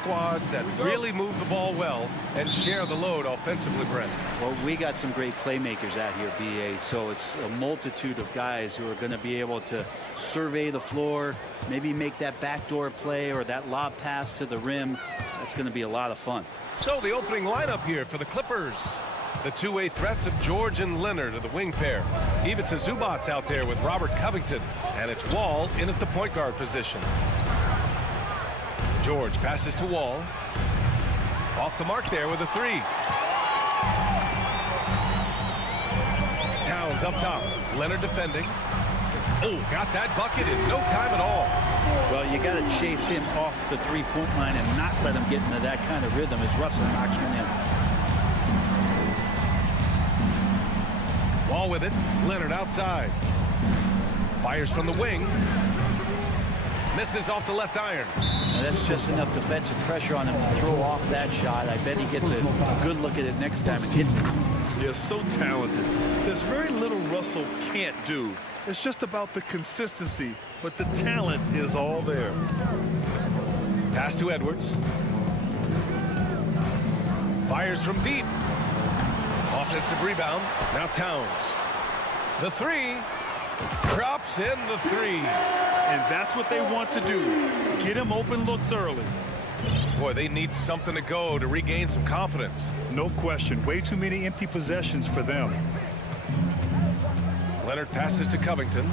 Squads that really move the ball well and share the load offensively, Brent. Well, we got some great playmakers out here, BA, so it's a multitude of guys who are going to be able to survey the floor, maybe make that backdoor play or that lob pass to the rim. That's going to be a lot of fun. So the opening lineup here for the Clippers. The two-way threats of George and Leonard are the wing pair. Ivica Zubac's out there with Robert Covington, and it's Wall in at the point guard position. George passes to Wall. Off the mark there with a three. Towns up top. Leonard defending. Oh, got that bucket in no time at all. Well, you got to chase him off the three-point line and not let him get into that kind of rhythm as Russell knocks one in. Wall with it. Leonard outside. Fires from the wing. Misses off the left iron. Now that's just enough defensive pressure on him to throw off that shot. I bet he gets a good look at it next time and hits it. They're so talented. There's very little Russell can't do. It's just about the consistency, but the talent is all there. Pass to Edwards. Fires from deep. Offensive rebound. Now Towns. The three. Drops in the three. And that's what they want to do. Get him open looks early. Boy, they need something to go to regain some confidence. No question. Way too many empty possessions for them. Leonard passes to Covington.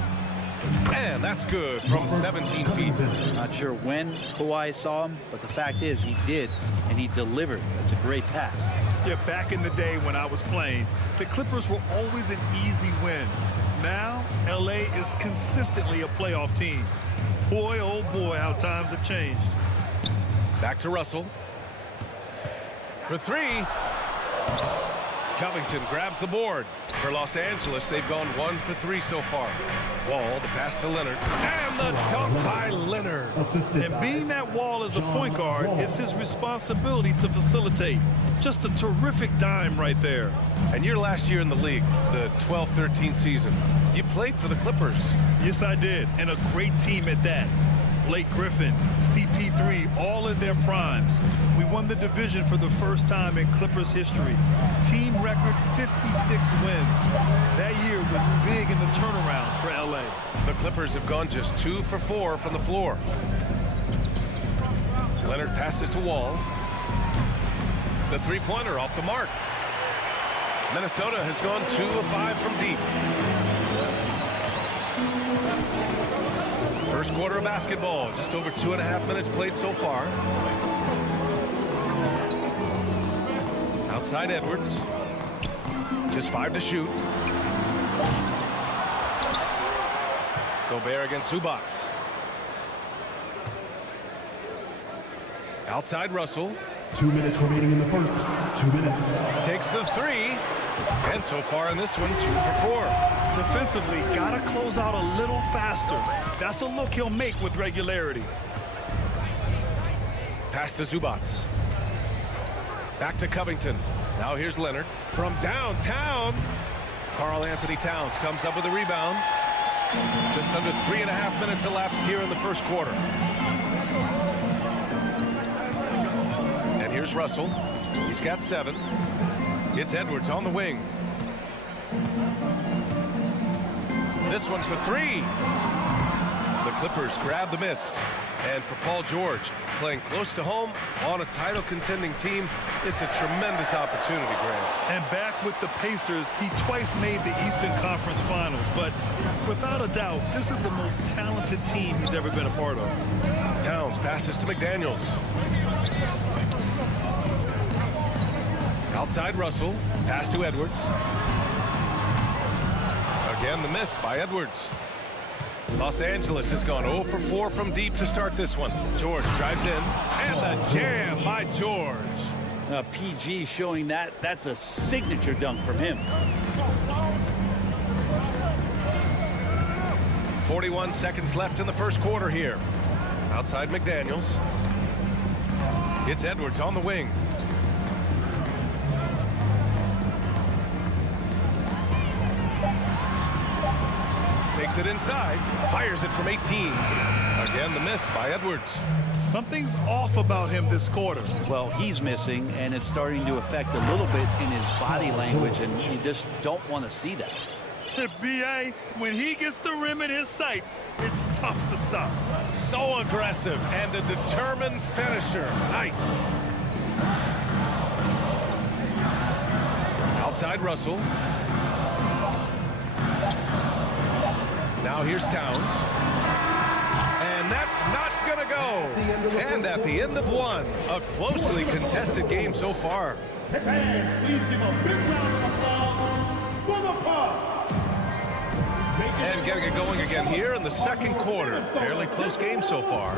And that's good from 17 feet. Not sure when Kawhi saw him, but the fact is he did, and he delivered. That's a great pass. Yeah, back in the day when I was playing, the Clippers were always an easy win. Now, LA is consistently a playoff team. Boy, oh boy, how times have changed. Back to Russell. For three. Covington grabs the board. For Los Angeles, they've gone 1 for 3 so far. Wall, the pass to Leonard. And the dunk by Leonard. And being that Wall is a point guard, it's his responsibility to facilitate. Just a terrific dime right there. And your last year in the league, the 12-13 season, you played for the Clippers. Yes, I did. And a great team at that. Blake Griffin, CP3, all in their primes. We won the division for the first time in Clippers history. Team record 56 wins. That year was big in the turnaround for LA. The Clippers have gone just 2 for 4 from the floor. Leonard passes to Wall. The three-pointer off the mark. Minnesota has gone 2 of 5 from deep. First quarter of basketball, just over 2.5 minutes played so far. Outside Edwards. Just 5 to shoot. Gobert against Zubac. Outside Russell. 2 minutes remaining in the first. 2 minutes. Takes the three. And so far in this one, 2 for 4. Defensively, gotta close out a little faster. That's a look he'll make with regularity. Pass to Zubac. Back to Covington. Now here's Leonard from downtown. Karl Anthony Towns comes up with a rebound. Just under 3.5 minutes elapsed here in the first quarter. And here's Russell. He's got 7. It's Edwards on the wing. This one for 3. The Clippers grab the miss. And for Paul George, playing close to home on a title contending team, it's a tremendous opportunity, Graham. And back with the Pacers, he twice made the Eastern Conference Finals. But without a doubt, this is the most talented team he's ever been a part of. Towns passes to McDaniels. Outside Russell. Pass to Edwards. Again, the miss by Edwards. Los Angeles has gone 0 for 4 from deep to start this one. George drives in. And the jam by George. PG showing that's a signature dunk from him. 41 seconds left in the first quarter here. Outside McDaniels. It's Edwards on the wing. Takes it inside. Fires it from 18. Again, the miss by Edwards. Something's off about him this quarter. Well, he's missing, and it's starting to affect a little bit in his body language, and you just don't want to see that. B.A., when he gets the rim in his sights, it's tough to stop. So aggressive and a determined finisher. Nice. Outside Russell. Now here's Towns. And that's not going to go. And at the end of one, a closely contested game so far. Please give a big round of applause for the Bucks. And getting it going again here in the second quarter. Fairly close game so far.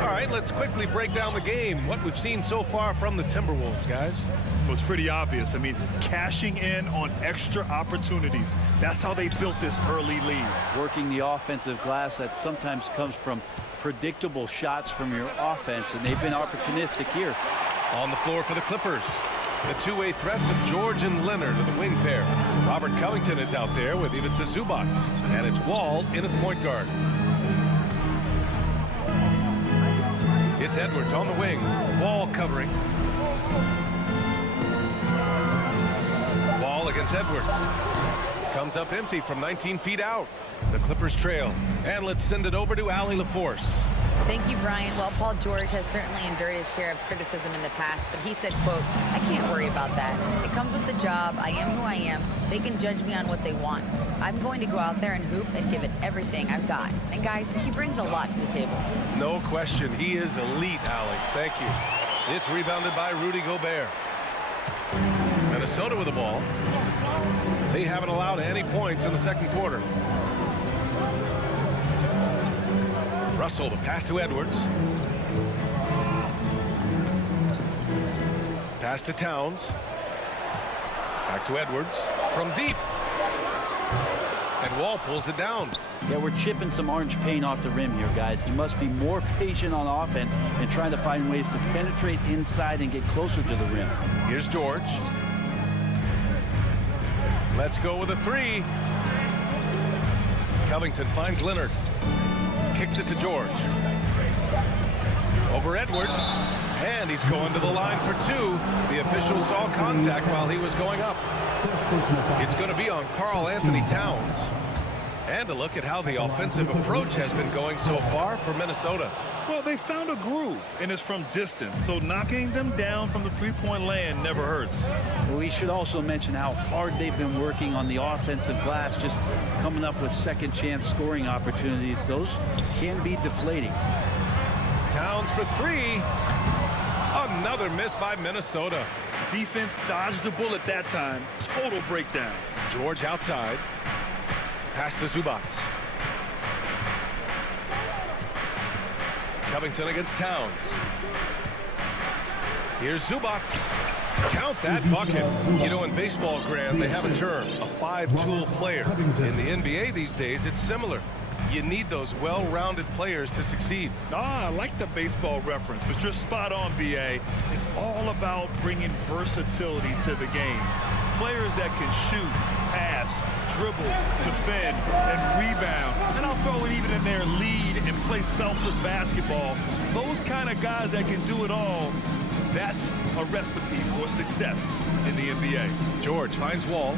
All right, let's quickly break down the game. What we've seen so far from the Timberwolves, guys. Well, it's pretty obvious. I mean, cashing in on extra opportunities. That's how they built this early lead. Working the offensive glass that sometimes comes from predictable shots from your offense, and they've been opportunistic here. On the floor for the Clippers. The two-way threats of George and Leonard are the wing pair. Robert Covington is out there with Ivica Zubac. And it's Wall in at point guard. It's Edwards on the wing. Wall covering. Wall against Edwards. Comes up empty from 19 feet out. The Clippers trail. And let's send it over to Allie LaForce. Thank you, Brian. Well, Paul George has certainly endured his share of criticism in the past, but he said, quote, "I can't worry about that. It comes with the job. I am who I am. They can judge me on what they want. I'm going to go out there and hoop and give it everything I've got." And guys, he brings a lot to the table. No question. He is elite, Allie. Thank you. It's rebounded by Rudy Gobert. Minnesota with the ball. They haven't allowed any points in the second quarter. Russell, the pass to Edwards. Pass to Towns. Back to Edwards. From deep. And Wall pulls it down. Yeah, we're chipping some orange paint off the rim here, guys. He must be more patient on offense and trying to find ways to penetrate inside and get closer to the rim. Here's George. Let's go with a three. Covington finds Leonard. Kicks it to George. Over Edwards. And he's going to the line for two. The official saw contact while he was going up. It's going to be on Karl Anthony Towns. And a look at how the offensive approach has been going so far for Minnesota. Well, they found a groove, and it's from distance, so knocking them down from the three-point land never hurts. We should also mention how hard they've been working on the offensive glass, just coming up with second-chance scoring opportunities. Those can be deflating. Towns for three. Another miss by Minnesota. Defense dodged a bullet that time. Total breakdown. George outside. Pass to Zubac. Covington against Towns. Here's Zubac. Count that bucket. You know, in baseball, Grant, they have a term, a five-tool player. In the NBA these days, it's similar. You need those well-rounded players to succeed. I like the baseball reference, but you're spot on, B.A. It's all about bringing versatility to the game. Players that can shoot, pass, dribble, defend, and rebound. And I'll throw it even in there, lead and play selfless basketball. Those kind of guys that can do it all, that's a recipe for success in the NBA. George finds Wall.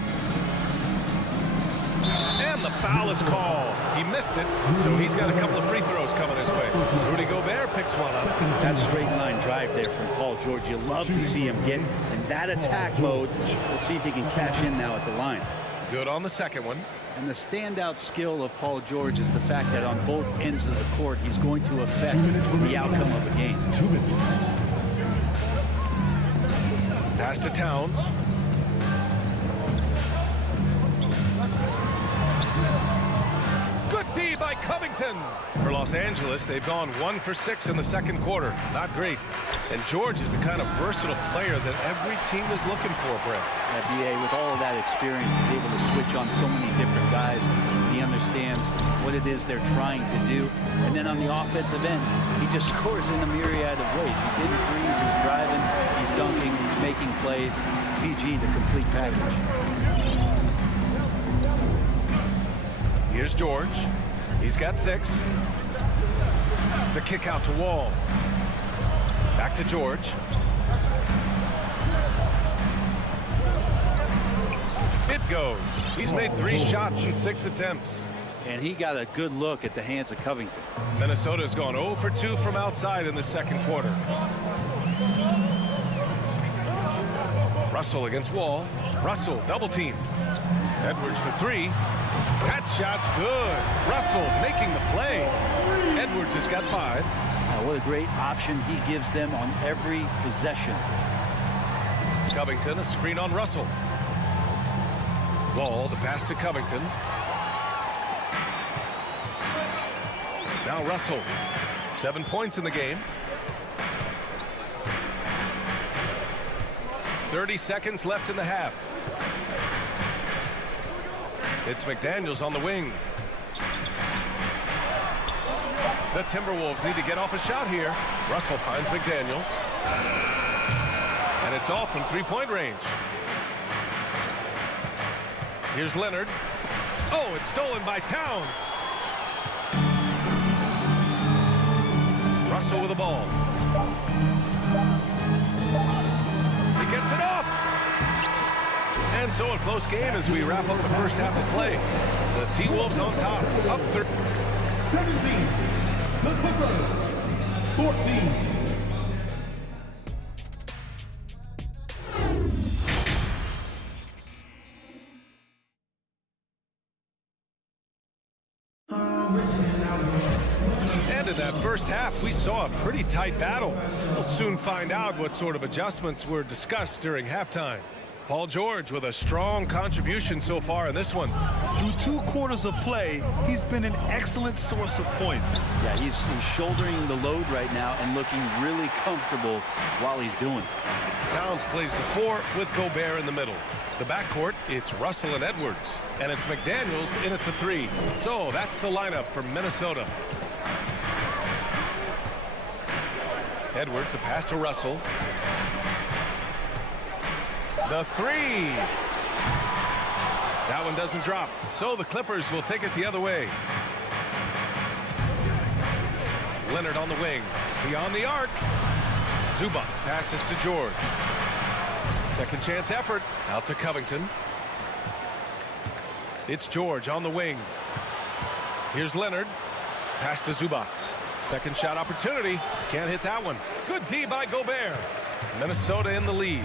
And the foul is called. He missed it, so he's got a couple of free throws coming his way. Rudy Gobert picks one up. That straight line drive there from Paul George. You love to see him get in that attack mode. Let's see if he can cash in now at the line. Good on the second one. And the standout skill of Paul George is the fact that on both ends of the court, he's going to affect the outcome of a game. Pass to Towns. Good D by Covington. For Los Angeles, they've gone 1 for 6 in the second quarter. Not great. And George is the kind of versatile player that every team is looking for, Brett. BA, with all of that experience, is able to switch on so many different guys. He understands what it is they're trying to do. And then on the offensive end, he just scores in a myriad of ways. He's hitting threes, he's driving, he's dunking, he's making plays. PG, the complete package. Here's George. He's got 6. The kick out to Wall. Back to George. It goes. He's made 3 shots in 6 attempts. And he got a good look at the hands of Covington. Minnesota's gone 0 for 2 from outside in the second quarter. Russell against Wall. Russell double team. Edwards for 3. That shot's good. Russell making the play. Edwards has got 5. Now, what a great option he gives them on every possession. Covington, a screen on Russell. Wall, the pass to Covington. Now Russell, 7 points in the game. 30 seconds left in the half. It's McDaniels on the wing. The Timberwolves need to get off a shot here. Russell finds McDaniels. And it's off from 3-point range. Here's Leonard. Oh, it's stolen by Towns. Russell with the ball. He gets it off. And so a close game as we wrap up the first half of play. The T-Wolves on top, up 13. 17. The Clippers. 14. And in that first half, we saw a pretty tight battle. We'll soon find out what sort of adjustments were discussed during halftime. Paul George with a strong contribution so far in this one. Through 2 quarters of play, he's been an excellent source of points. Yeah, he's shouldering the load right now and looking really comfortable while he's doing it. Towns plays the 4 with Gobert in the middle. The backcourt, it's Russell and Edwards. And it's McDaniels in at the 3. So that's the lineup for Minnesota. Edwards, the pass to Russell. The 3. That one doesn't drop. So the Clippers will take it the other way. Leonard on the wing. Beyond the arc. Zubac passes to George. Second chance effort. Out to Covington. It's George on the wing. Here's Leonard. Pass to Zubac. Second shot opportunity. Can't hit that one. Good D by Gobert. Minnesota in the lead.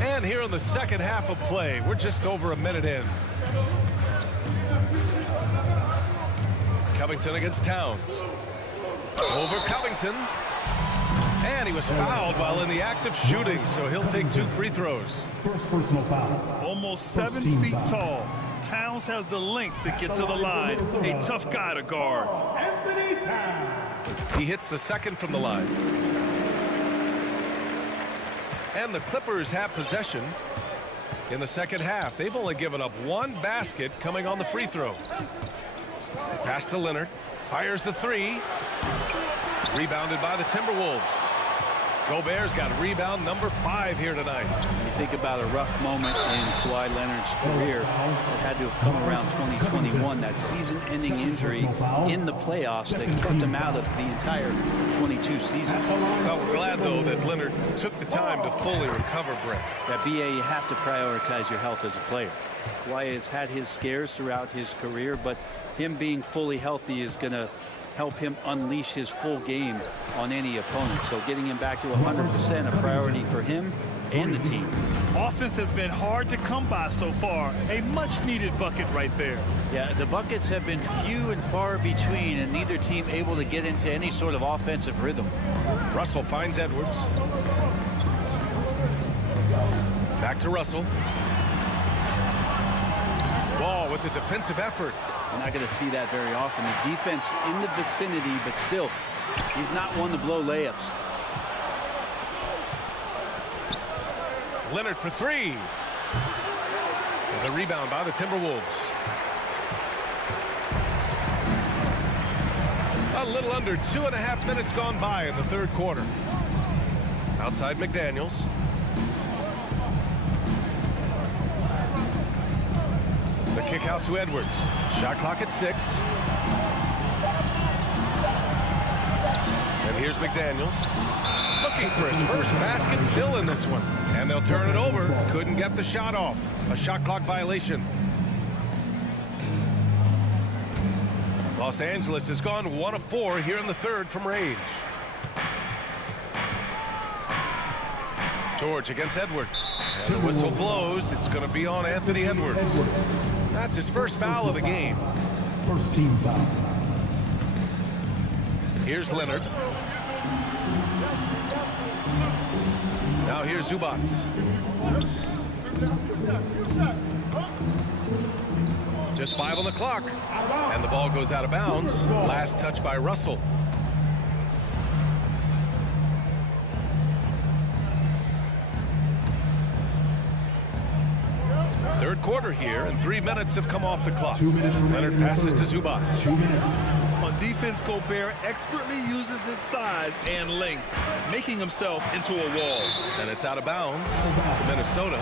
And here in the second half of play, we're just over a minute in. Covington against Towns. Over Covington. And he was fouled while in the act of shooting, so he'll take 2 free throws. First personal foul. Almost First 7 team feet foul. tall. Towns has the length to get to the line. A tough guy to guard. Anthony Towns. He hits the second from the line. And the Clippers have possession in the second half. They've only given up 1 basket coming on the free throw. Pass to Leonard. Fires the 3. Rebounded by the Timberwolves. Gobert's got rebound number 5 here tonight. You think about a rough moment in Kawhi Leonard's career that had to have come around 2021, that season-ending injury in the playoffs that kept him out of the entire 22 season. Well, we're glad, though, that Leonard took the time to fully recover, Brett. That BA, you have to prioritize your health as a player. Kawhi has had his scares throughout his career, but him being fully healthy is going to help him unleash his full game on any opponent. So getting him back to 100% a priority for him and the team. Offense has been hard to come by so far. A much-needed bucket right there. Yeah, the buckets have been few and far between, and neither team able to get into any sort of offensive rhythm. Russell finds Edwards. Back to Russell. Wall with the defensive effort. You're not going to see that very often. The defense in the vicinity, but still, he's not one to blow layups. Leonard for 3. The rebound by the Timberwolves. A little under 2.5 minutes gone by in the third quarter. Outside McDaniels. The kick out to Edwards. Shot clock at 6. And here's McDaniels. Looking for his first basket, still in this one. And they'll turn it over. Couldn't get the shot off. A shot clock violation. Los Angeles has gone 1 of 4 here in the third from range. George against Edwards. And the whistle blows. It's going to be on Anthony Edwards. That's his first foul of the game. First team foul. Here's Leonard. Now here's Zubats. Just 5 on the clock. And the ball goes out of bounds. Last touch by Russell. Third quarter here, and 3 minutes have come off the clock. 2 minutes remaining. Leonard passes to Zubats. 2 minutes. On defense, Gobert expertly uses his size and length, making himself into a wall. And it's out of bounds to Minnesota.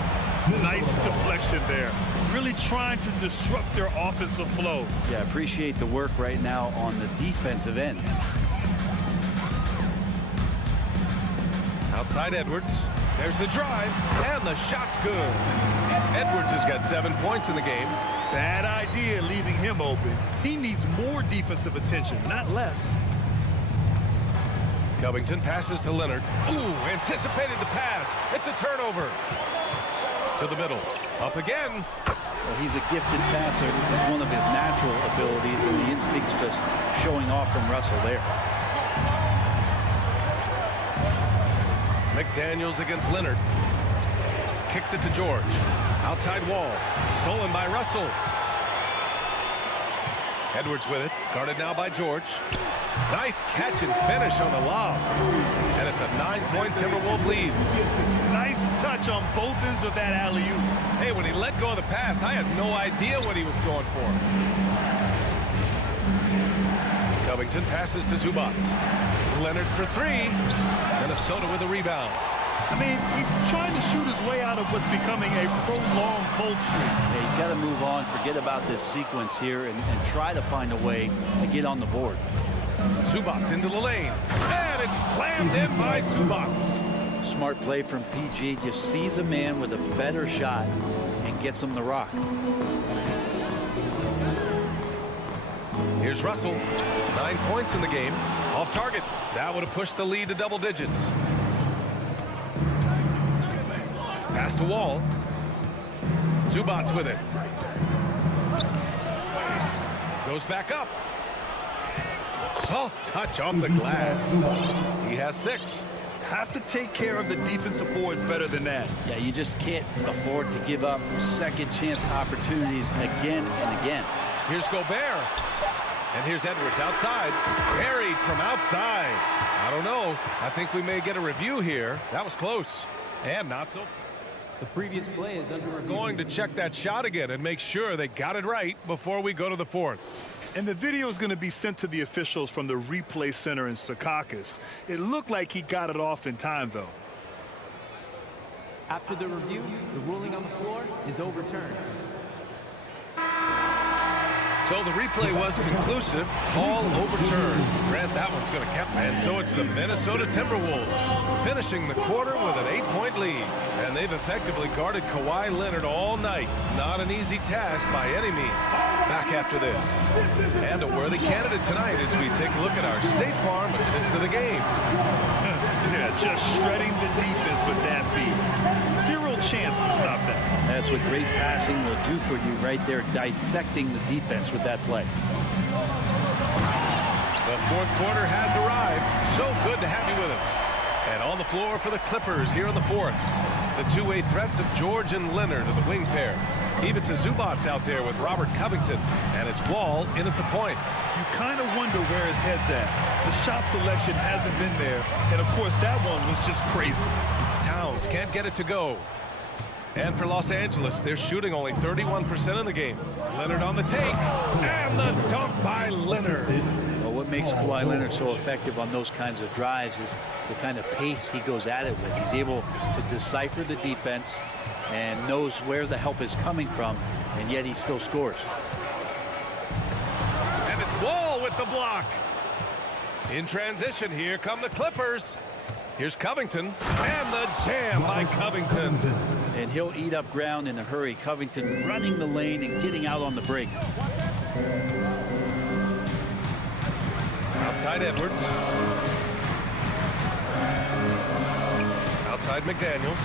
Nice deflection there. Really trying to disrupt their offensive flow. Yeah, appreciate the work right now on the defensive end. Outside Edwards. There's the drive, and the shot's good. Edwards has got 7 points in the game. Bad idea leaving him open. He needs more defensive attention, not less. Covington passes to Leonard. Ooh, anticipated the pass. It's a turnover. To the middle. Up again. Well, he's a gifted passer. This is one of his natural abilities, and the instinct's just showing off from Russell there. McDaniels against Leonard. Kicks it to George. Outside wall. Stolen by Russell. Edwards with it. Guarded now by George. Nice catch and finish on the lob. And it's a 9-point Timberwolves lead. Nice touch on both ends of that alley-oop. Hey, when he let go of the pass, I had no idea what he was going for. Covington passes to Zubats. Leonard for 3. Minnesota with a rebound. I mean, he's trying to shoot his way out of what's becoming a prolonged cold streak. Yeah, he's got to move on, forget about this sequence here, and try to find a way to get on the board. Zubats into the lane. And it's slammed in by Zubats. Smart play from PG. Just sees a man with a better shot and gets him the rock. Here's Russell. 9 points in the game. Off target. That would have pushed the lead to double digits. Pass to Wall. Zubats with it. Goes back up. Soft touch off the glass. He has 6. Have to take care of the defensive boards better than that. Yeah, you just can't afford to give up second chance opportunities again and again. Here's Gobert. And here's Edwards outside. Buried from outside. I don't know. I think we may get a review here. That was close. And not so. The previous play is under review. Going to check that shot again and make sure they got it right before we go to the 4th. And the video is going to be sent to the officials from the replay center in Secaucus. It looked like he got it off in time, though. After the review, the ruling on the floor is overturned. So the replay was conclusive. Call overturned. Grant, that one's going to count. And so it's the Minnesota Timberwolves finishing the quarter with an 8-point lead. And they've effectively guarded Kawhi Leonard all night. Not an easy task by any means. Back after this. And a worthy candidate tonight as we take a look at our State Farm assist of the game. Yeah, just shredding the defense with that feed. Zero chance to stop that. That's what great passing will do for you right there, dissecting the defense with that play. The 4th quarter has arrived. So good to have you with us. And on the floor for the Clippers here in the 4th. The two-way threats of George and Leonard of the wing pair. Even to Zubats out there with Robert Covington. And it's Wall in at the point. You kind of wonder where his head's at. The shot selection hasn't been there. And, of course, that one was just crazy. Towns can't get it to go. And for Los Angeles, they're shooting only 31% in the game. Leonard on the take. And the dunk by Leonard. Well, what makes Kawhi Leonard so effective on those kinds of drives is the kind of pace he goes at it with. He's able to decipher the defense and knows where the help is coming from and yet he still scores. And it's Wall with the block. In transition, here come the Clippers. Here's Covington, and the jam by Covington. And he'll eat up ground in a hurry. Covington running the lane and getting out on the break. Outside Edwards. Outside McDaniels.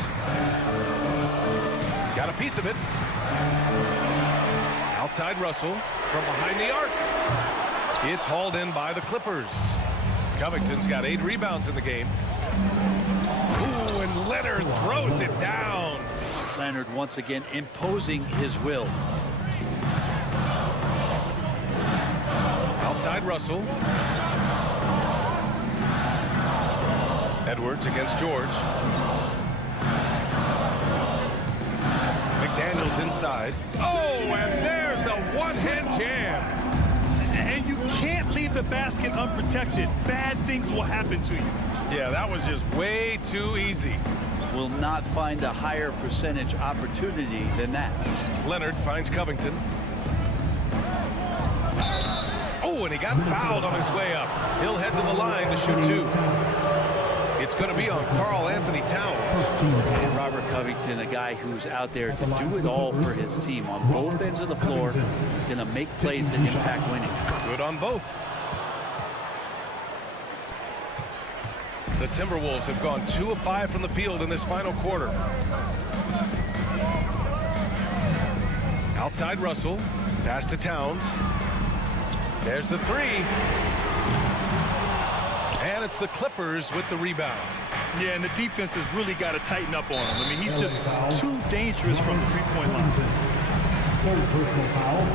Got a piece of it. Outside Russell from behind the arc. It's hauled in by the Clippers. Covington's got 8 rebounds in the game. Ooh, and Leonard throws it down. Leonard once again imposing his will. Outside Russell. Edwards against George. McDaniels inside. Oh, and there's a one-hand jam. And you can't leave the basket unprotected. Bad things will happen to you. Yeah, that was just way too easy. Will not find a higher percentage opportunity than that. Leonard finds Covington. Oh, and he got fouled on his way up. He'll head to the line to shoot 2. It's going to be on Karl Anthony Towns. And Robert Covington, a guy who's out there to do it all for his team on both ends of the floor. He's going to make plays that impact winning. Good on both. The Timberwolves have gone 2 of 5 from the field in this final quarter. Outside Russell. Pass to Towns. There's the 3. And it's the Clippers with the rebound. Yeah, and the defense has really got to tighten up on him. I mean, he's just too dangerous from the three-point line. Third personal foul.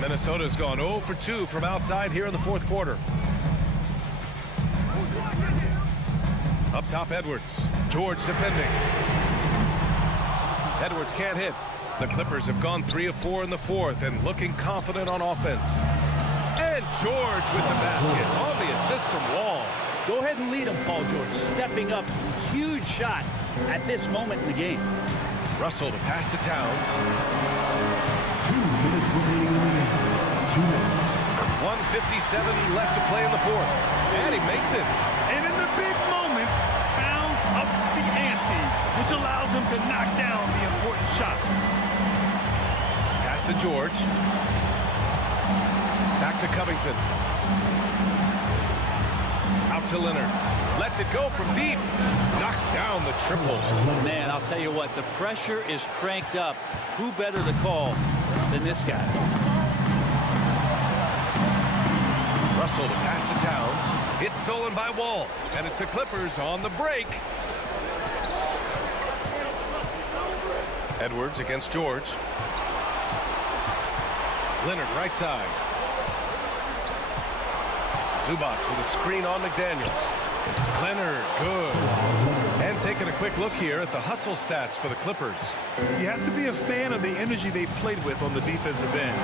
Minnesota's gone 0 for 2 from outside here in the fourth quarter. Up top, Edwards. George defending. Edwards can't hit. The Clippers have gone 3 of 4 in the fourth and looking confident on offense. And George with the basket on the assist from Wall. Go ahead and lead him, Paul George. Stepping up. Huge shot at this moment in the game. Russell to pass to Towns. 1:57 left to play in the fourth. And he makes it. And in the big moments, Towns ups the ante, which allows him to knock down the important shots. Pass to George. Back to Covington. Out to Leonard. Lets it go from deep. Knocks down the triple. Man, I'll tell you what, the pressure is cranked up. Who better to call than this guy? Russell to pass to Towns. It's stolen by Wall. And it's the Clippers on the break. Edwards against George. Leonard right side. Zubac with a screen on McDaniels. Leonard, good. And taking a quick look here at the hustle stats for the Clippers. You have to be a fan of the energy they played with on the defensive end.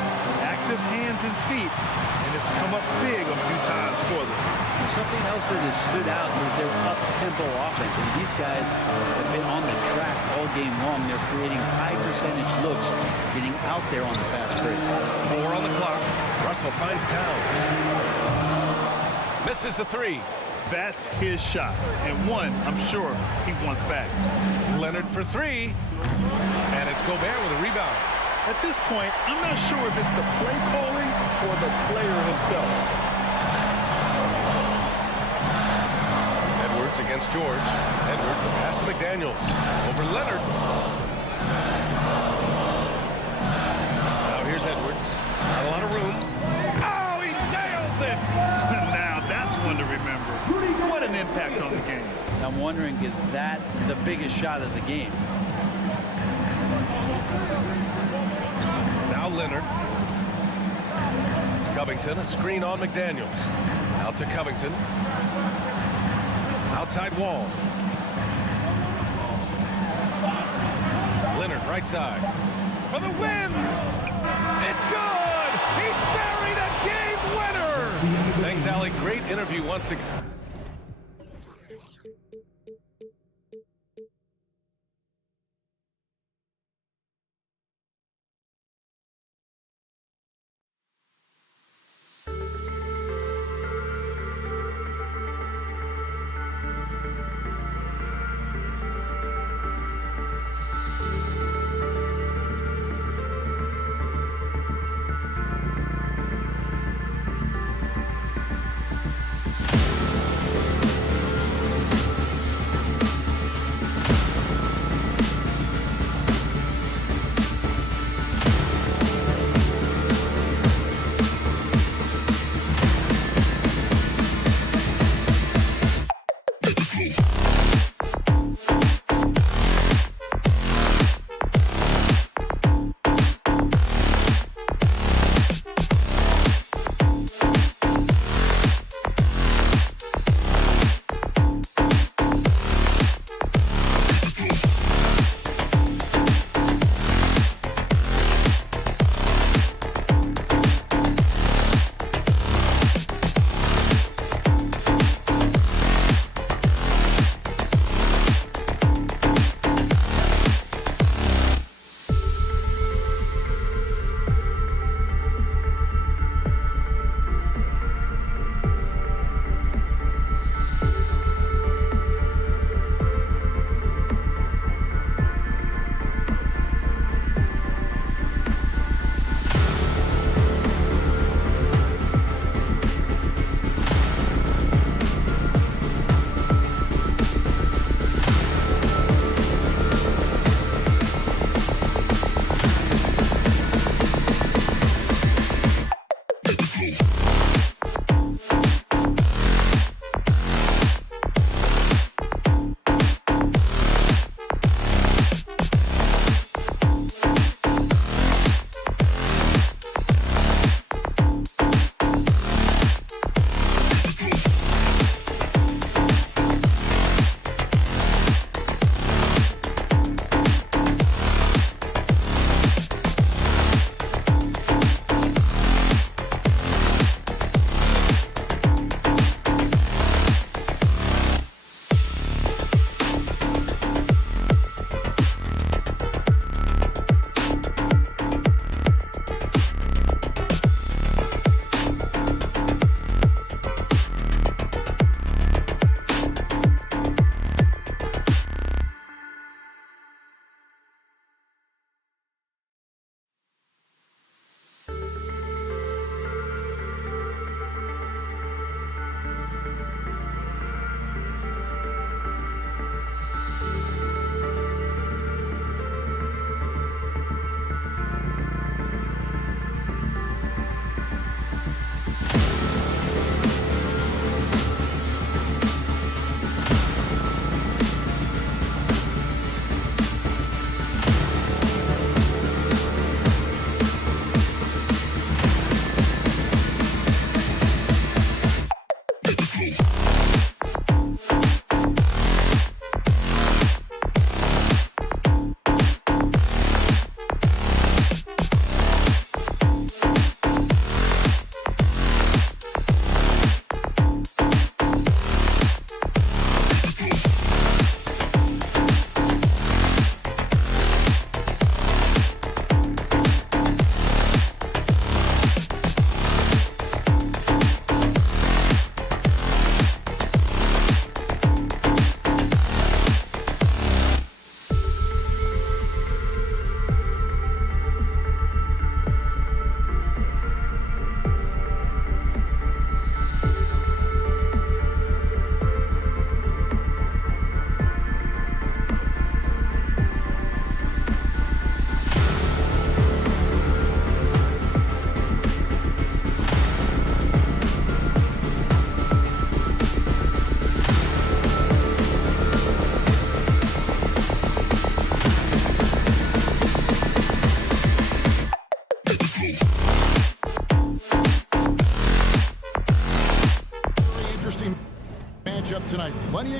Active hands and feet, and it's come up big a few times for them. Something else that has stood out is their up-tempo offense. And these guys have been on the track all game long. They're creating high-percentage looks, getting out there on the fast break. 4 on the clock. Russell finds Towns. Misses the 3. That's his shot, and one I'm sure he wants back. Leonard for 3. And it's Gobert with a rebound. At this point, I'm not sure if it's the play calling or the player himself. Edwards against George. Edwards, the pass to McDaniels. Over Leonard. Now here's Edwards. Not a lot of room. Oh, he nails it! Now that's one to remember. What an impact on the game. I'm wondering, is that the biggest shot of the game? Now Leonard. Covington, a screen on McDaniels. Out to Covington. Outside Wall. Leonard, right side. For the win! It's good! He buried a game winner! Thanks, Allie. Great interview once again.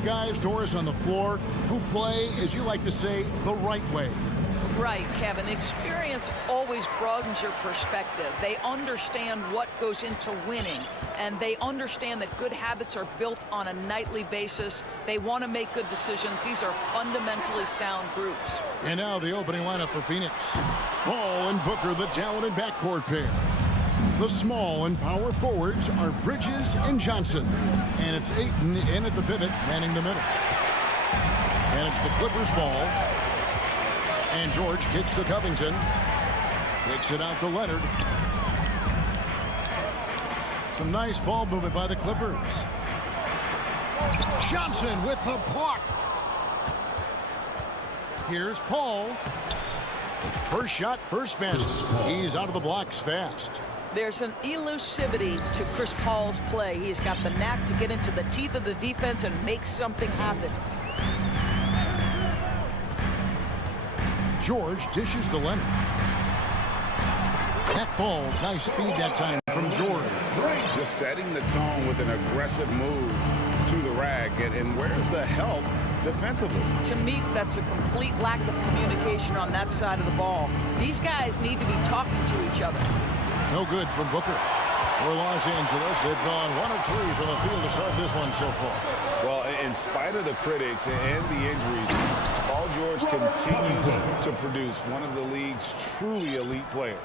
many guys, Doris, on the floor who play, as you like to say, the right way. Right, Kevin. Experience always broadens your perspective. They understand what goes into winning, and they understand that good habits are built on a nightly basis. They want to make good decisions. These are fundamentally sound groups. And now the opening lineup for Phoenix. Paul and Booker, the talented backcourt pair. The small and power forwards are Bridges and Johnson. And it's Ayton in at the pivot, manning the middle. And it's the Clippers ball. And George kicks to Covington. Takes it out to Leonard. Some nice ball movement by the Clippers. Johnson with the block. Here's Paul. First shot, first basket. He's out of the blocks fast. There's an elusivity to Chris Paul's play. He's got the knack to get into the teeth of the defense and make something happen. George dishes to Leonard. That falls. Nice feed that time from George. Just setting the tone with an aggressive move to the rack. And where's the help defensively? To me, that's a complete lack of communication on that side of the ball. These guys need to be talking to each other. No good from Booker. For Los Angeles, they've gone 1 of 3 from the field to start this one so far. Well, in spite of the critics and the injuries, Paul George continues to produce one of the league's truly elite players.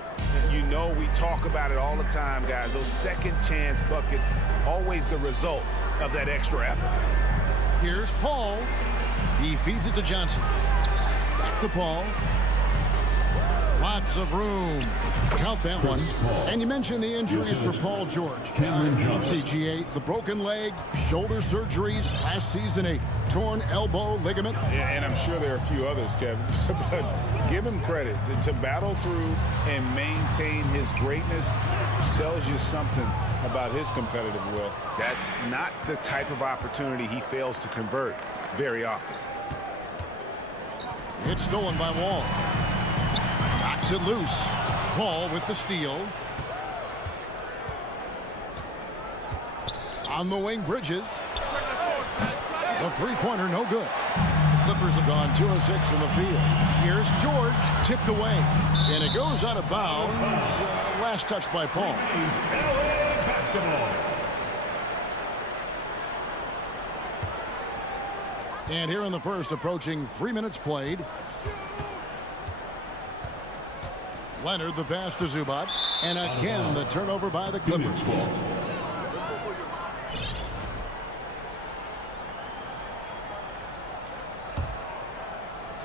You know, we talk about it all the time, guys. Those second chance buckets, always the result of that extra effort. Here's Paul. He feeds it to Johnson. Back to Paul. Lots of room. Count that one. And you mentioned the injuries for Paul George. CGA, the broken leg, shoulder surgeries, last season a torn elbow ligament. And I'm sure there are a few others, Kevin. But give him credit. To battle through and maintain his greatness tells you something about his competitive will. That's not the type of opportunity he fails to convert very often. It's stolen by Wall. Knocks it loose. Paul with the steal. On the wing, Bridges. The three-pointer, no good. The Clippers have gone 2 of 6 from the field. Here's George, tipped away. And it goes out of bounds. Last touch by Paul. And here in the first, approaching 3 minutes played. Leonard the pass to Zubac. And again, the turnover by the Clippers.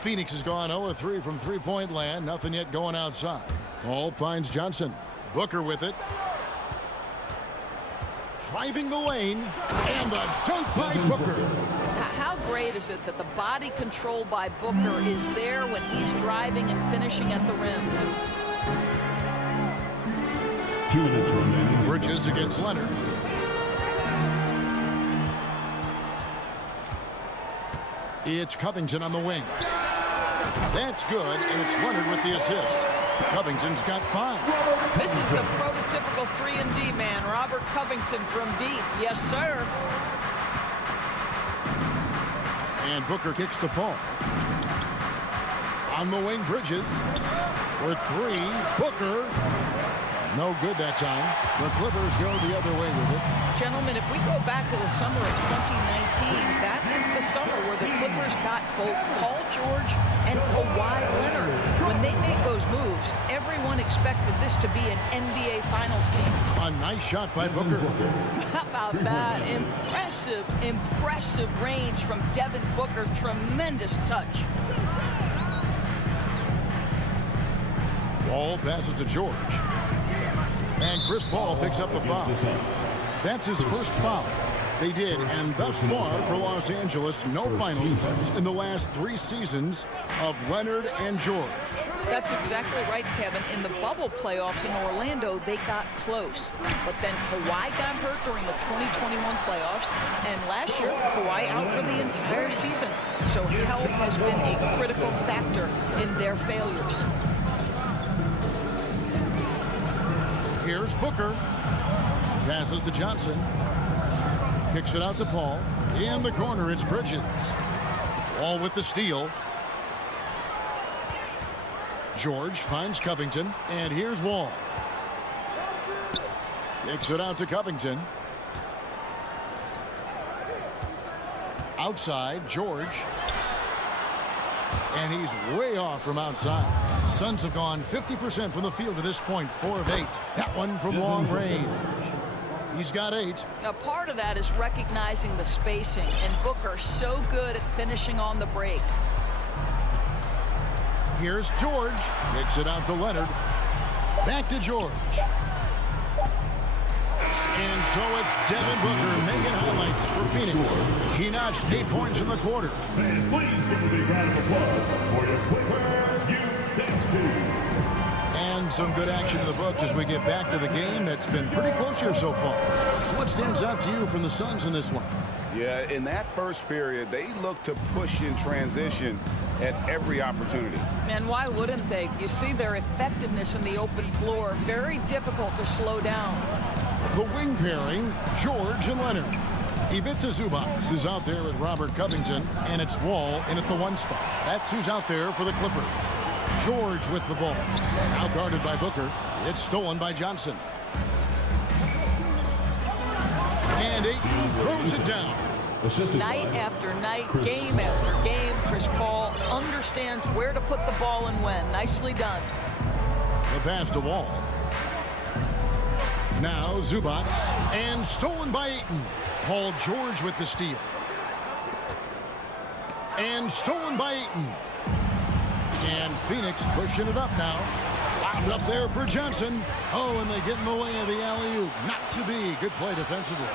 Phoenix has gone 0 of 3 from three-point land. Nothing yet going outside. Paul finds Johnson. Booker with it. Driving the lane. And the dunk by Booker. How great is it that the body control by Booker is there when he's driving and finishing at the rim? Bridges against Leonard. It's Covington on the wing. That's good, and it's Leonard with the assist. Covington's got 5. This is the prototypical 3-and-D man, Robert Covington from deep. Yes, sir. And Booker kicks to Paul. On the wing, Bridges. For 3, Booker. No good that time. The Clippers go the other way with it. Gentlemen, if we go back to the summer of 2019, that is the summer where the Clippers got both Paul George and Kawhi Leonard. When they made those moves, everyone expected this to be an NBA Finals team. A nice shot by Booker. How about that? Impressive, impressive range from Devin Booker. Tremendous touch. Ball passes to George. And Chris Paul picks up the foul. That's his first foul. They did, and thus far for Los Angeles, no finals trips in the last 3 seasons of Leonard and George. That's exactly right, Kevin. In the bubble playoffs in Orlando, they got close. But then Kawhi got hurt during the 2021 playoffs, and last year, Kawhi out for the entire season. So health has been a critical factor in their failures. Here's Booker. Passes to Johnson. Kicks it out to Paul. In the corner, it's Bridges. Wall with the steal. George finds Covington, and here's Wall. Kicks it out to Covington. Outside, George. And he's way off from outside. Suns have gone 50% from the field to this point, 4 of 8. That one from long range. He's got 8. Now, part of that is recognizing the spacing, and Booker so good at finishing on the break. Here's George. Kicks it out to Leonard. Back to George. And so it's Devin Booker making highlights for Phoenix. He notched 8 points in the quarter. Fans, please give a big round of applause for your quick And some good action in the books as we get back to the game that's been pretty close here so far. So what stands out to you from the Suns in this one? Yeah, in that first period, they looked to push in transition at every opportunity. And why wouldn't they? You see their effectiveness in the open floor. Very difficult to slow down. The wing pairing, George and Leonard. Ivica Zubac is out there with Robert Covington, and it's Wall in at the 1 spot. That's who's out there for the Clippers. George with the ball. Now guarded by Booker. It's stolen by Johnson. And Ayton throws it down. Night after night, game after game, Chris Paul understands where to put the ball and when. Nicely done. The pass to Wall. Now Zubac, and stolen by Ayton. Paul George with the steal. And stolen by Ayton. And Phoenix pushing it up now. Wound up there for Johnson. Oh, and they get in the way of the alley-oop. Not to be. Good play defensively.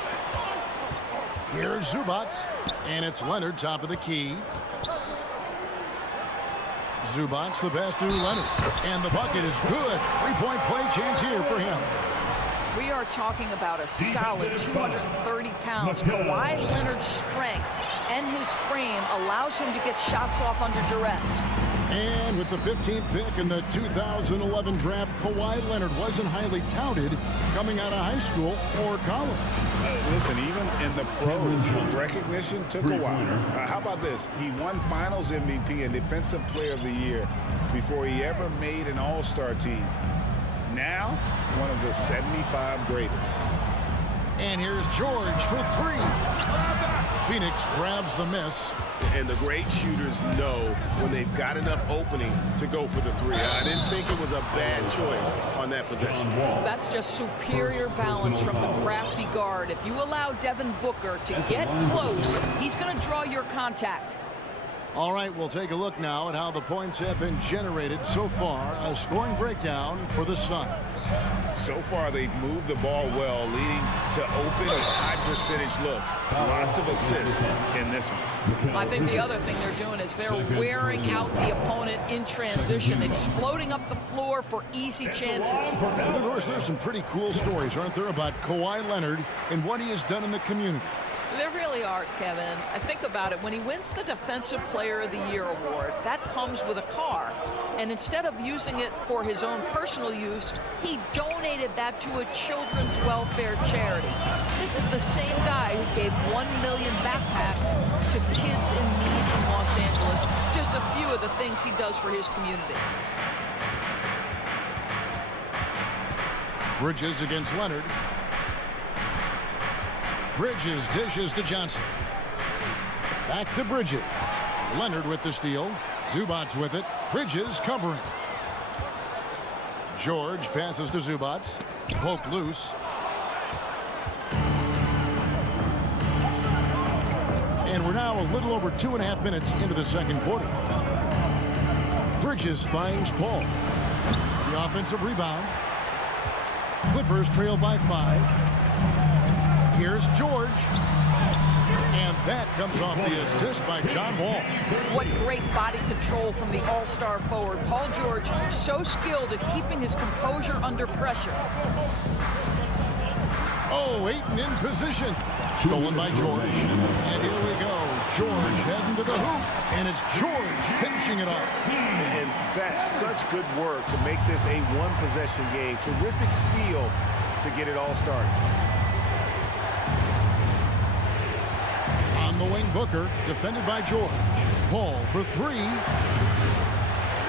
Here's Zubac, and it's Leonard, top of the key. Zubac, the pass to Leonard. And the bucket is good. 3-point play chance here for him. We are talking about a solid 230 pounds. Kawhi Leonard's strength and his frame allows him to get shots off under duress. And with the 15th pick in the 2011 draft, Kawhi Leonard wasn't highly touted coming out of high school or college. Listen, even in the pros, recognition to Kawhi. How about this? He won Finals MVP and Defensive Player of the Year before he ever made an All-Star team. Now, one of the 75 greatest. And here's George for 3. Phoenix grabs the miss. And the great shooters know when they've got enough opening to go for the 3. I didn't think it was a bad choice on that possession. That's just superior balance from the crafty guard. If you allow Devin Booker to get close, he's going to draw your contact. All right, we'll take a look now at how the points have been generated so far. A scoring breakdown for the Suns. So far, they've moved the ball well, leading to open and high percentage looks. Lots of assists in this one. I think the other thing they're doing is they're wearing out the opponent in transition, exploding up the floor for easy chances. And of course, there's some pretty cool stories, aren't there, about Kawhi Leonard and what he has done in the community. There really are, Kevin. I think about it. When he wins the Defensive Player of the Year award, that comes with a car. And instead of using it for his own personal use, he donated that to a children's welfare charity. This is the same guy who gave 1 million backpacks to kids in need in Los Angeles. Just a few of the things he does for his community. Bridges against Leonard. Bridges dishes to Johnson. Back to Bridges. Leonard with the steal. Zubac with it. Bridges covering. George passes to Zubac. Poked loose. And we're now a little over 2.5 minutes into the second quarter. Bridges finds Paul. The offensive rebound. Clippers trail by 5. Here's George. And that comes off the assist by John Wall. What great body control from the all-star forward. Paul George, so skilled at keeping his composure under pressure. Oh, Ayton in position. Stolen by George. And here we go. George heading to the hoop. And it's George finishing it off. And that's such good work to make this a one-possession game. Terrific steal to get it all started. On the wing, Booker, defended by George. Paul for three.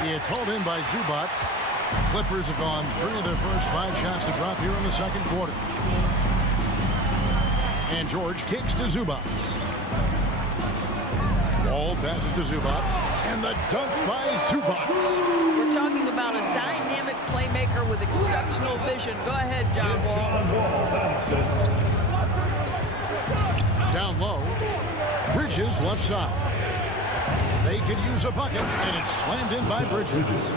It's hauled in by Zubac. Clippers have gone 3 of their first 5 shots to drop here in the second quarter. And George kicks to Zubac. Ball passes to Zubac. And the dunk by Zubac. We're talking about a dynamic playmaker with exceptional vision. Go ahead, John Wall. Down low. Bridges left side. They could use a bucket, and it's slammed in by Bridges.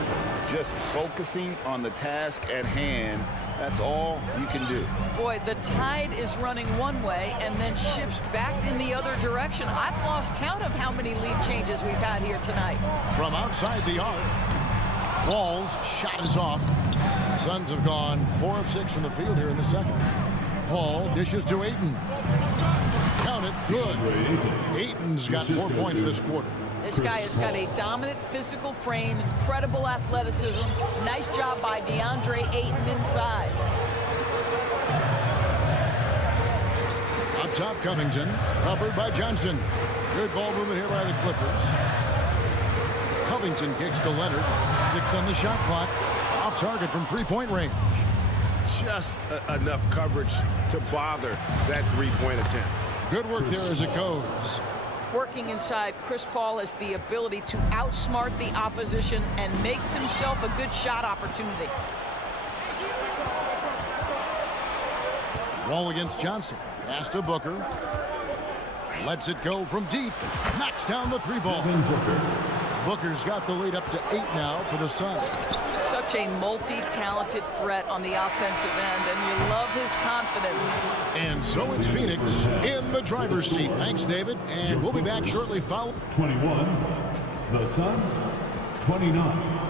Just focusing on the task at hand. That's all you can do. Boy, the tide is running one way and then shifts back in the other direction. I've lost count of how many lead changes we've had here tonight. From outside the arc, Wall's shot is off. Suns have gone 4 of 6 from the field here in the second. Paul dishes to Ayton. Count it, good. Ayton's got 4 points this quarter. This guy has got a dominant physical frame, incredible athleticism. Nice job by DeAndre Ayton inside. Up top, Covington, covered by Johnson. Good ball movement here by the Clippers. Covington kicks to Leonard. 6 on the shot clock. Off target from 3-point range. Just enough coverage to bother that 3-point attempt. Good work there as it goes. Working inside, Chris Paul has the ability to outsmart the opposition and makes himself a good shot opportunity. Wall against Johnson. Pass to Booker. Lets it go from deep. Knocks down the 3-ball. Booker's got the lead up to 8 now for the Suns. Such a multi-talented threat on the offensive end, and you love his confidence. And so it's Phoenix in the driver's seat. Thanks, David. And we'll be back shortly. 21. The Suns, 29.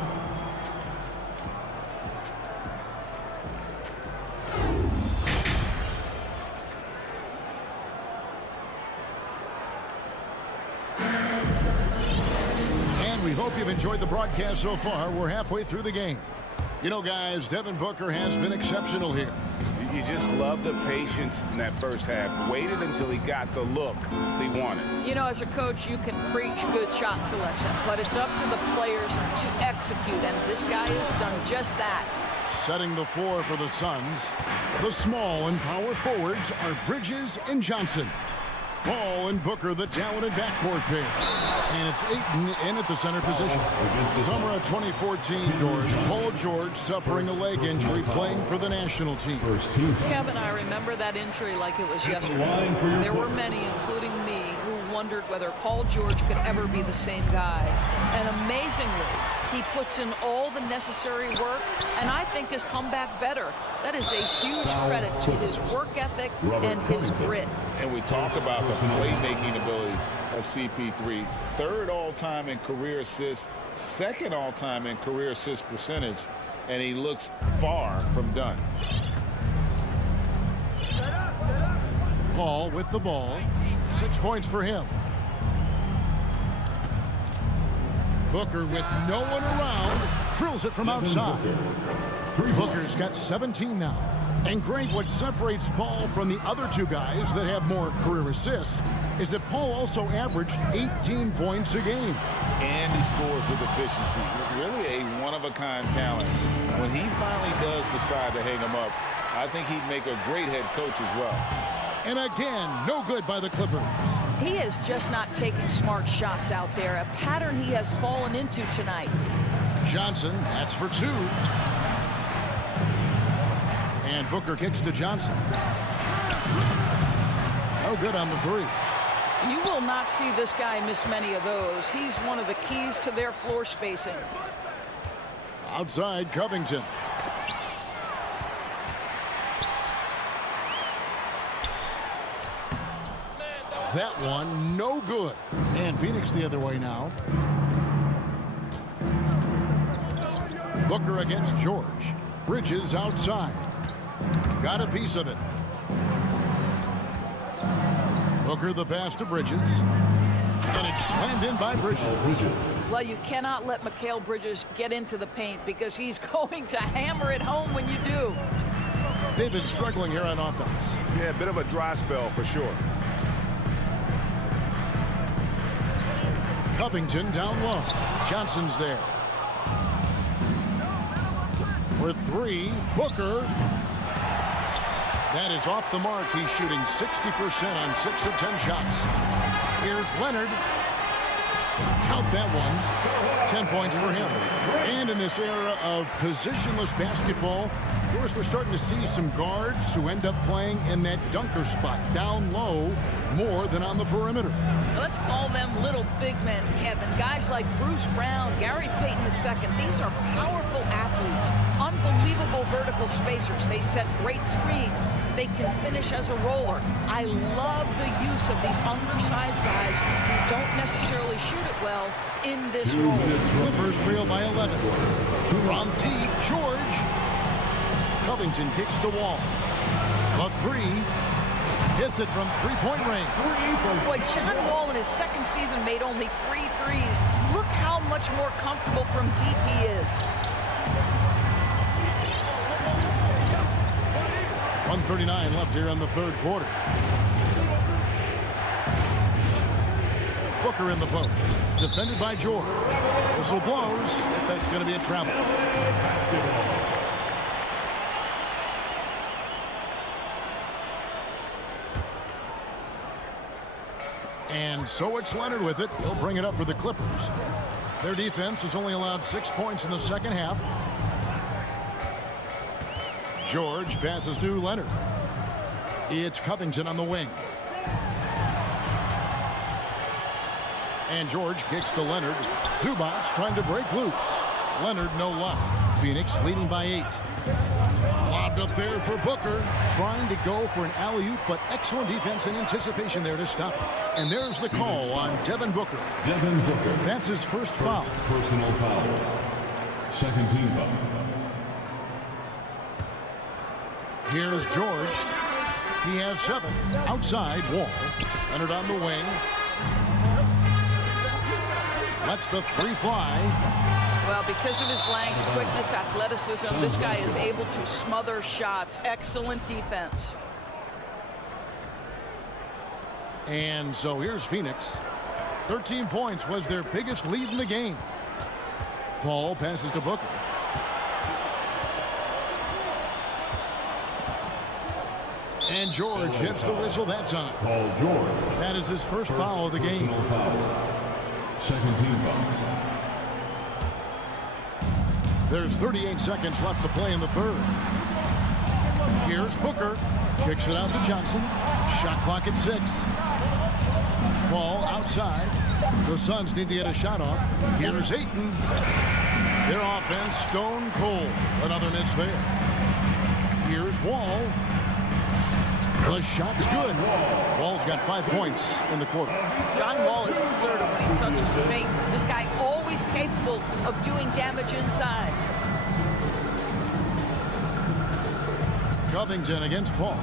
We hope you've enjoyed the broadcast so far. We're halfway through the game. You know, guys, Devin Booker has been exceptional here. You just love the patience in that first half. Waited until he got the look he wanted. You know, as a coach, you can preach good shot selection, but it's up to the players to execute, and this guy has done just that. Setting the floor for the Suns, the small and power forwards are Bridges and Johnson. Paul and Booker, the talented backcourt pair. And it's Ayton in at the center position. Summer of 2014 doors. Paul George suffering a leg injury playing for the national team. Kevin, I remember that injury like it was yesterday. There were many, including me, who wondered whether Paul George could ever be the same guy. And amazingly, he puts in all the necessary work, and I think has come back better. That is a huge credit to his work ethic and his grit. And we talk about the playmaking ability of CP3. 3rd all-time in career assists, 2nd all-time in career assist percentage, and he looks far from done. Paul with the ball. 6 points for him. Booker with no one around. Drills it from outside. Booker's got 17 now. And Greg, what separates Paul from the other 2 guys that have more career assists is that Paul also averaged 18 points a game. And he scores with efficiency. Really a one-of-a-kind talent. When he finally does decide to hang him up, I think he'd make a great head coach as well. And again, no good by the Clippers. He is just not taking smart shots out there, a pattern he has fallen into tonight. Johnson, that's for 2. And Booker kicks to Johnson. No good on the 3. You will not see this guy miss many of those. He's one of the keys to their floor spacing. Outside, Covington. That one, no good. And Phoenix the other way now. Booker against George. Bridges outside. Got a piece of it. Booker the pass to Bridges. And it's slammed in by Bridges. Well, you cannot let Mikal Bridges get into the paint because he's going to hammer it home when you do. They've been struggling here on offense. Yeah, a bit of a dry spell for sure. Covington down low. Johnson's there. For three, Booker. That is off the mark. He's shooting 60% on 6 of 10 shots. Here's Leonard. Count that one. 10 points for him. And in this era of positionless basketball, of course, we're starting to see some guards who end up playing in that dunker spot, down low, more than on the perimeter. Let's call them little big men, Kevin. Guys like Bruce Brown, Gary Payton II. These are powerful athletes, unbelievable vertical spacers. They set great screens. They can finish as a roller. I love the use of these undersized guys who don't necessarily shoot it well in this role. Clippers trail by 11. From deep, George. Covington kicks to Wall. A three. Hits it from three-point range. Boy, John Wall in his second season made only 3 threes. Look how much more comfortable from deep he is. 1:39 left here in the third quarter. Booker in the post. Defended by George. Whistle blows. That's going to be a travel. And so it's Leonard with it. He'll bring it up for the Clippers. Their defense has only allowed 6 points in the second half. George passes to Leonard. It's Covington on the wing. And George kicks to Leonard. Zubac trying to break loose. Leonard no luck. Phoenix leading by 8. Lobbed up there for Booker. Trying to go for an alley-oop, but excellent defense and anticipation there to stop it. And there's the call on Devin Booker. Devin Booker. That's his first foul. Personal foul. Second team foul. Here's George. He has 7. Outside, Wall. Leonard on the wing. Lets the three fly. Well, because of his length, quickness, athleticism, this guy is able to smother shots. Excellent defense. And so here's Phoenix. 13 points was their biggest lead in the game. Paul passes to Booker. And George gets the whistle that time. Paul George. That is his first foul of the game. Personal foul. Second team foul. There's 38 seconds left to play in the third. Here's Booker. Kicks it out to Johnson. Shot clock at 6. Paul outside. The Suns need to get a shot off. Here's Ayton. Their offense stone cold. Another miss there. Here's Wall. The shot's good. Wall's got 5 points in the quarter. John Wall is assertive when he touches the paint. This guy always capable of doing damage inside. Covington against Paul.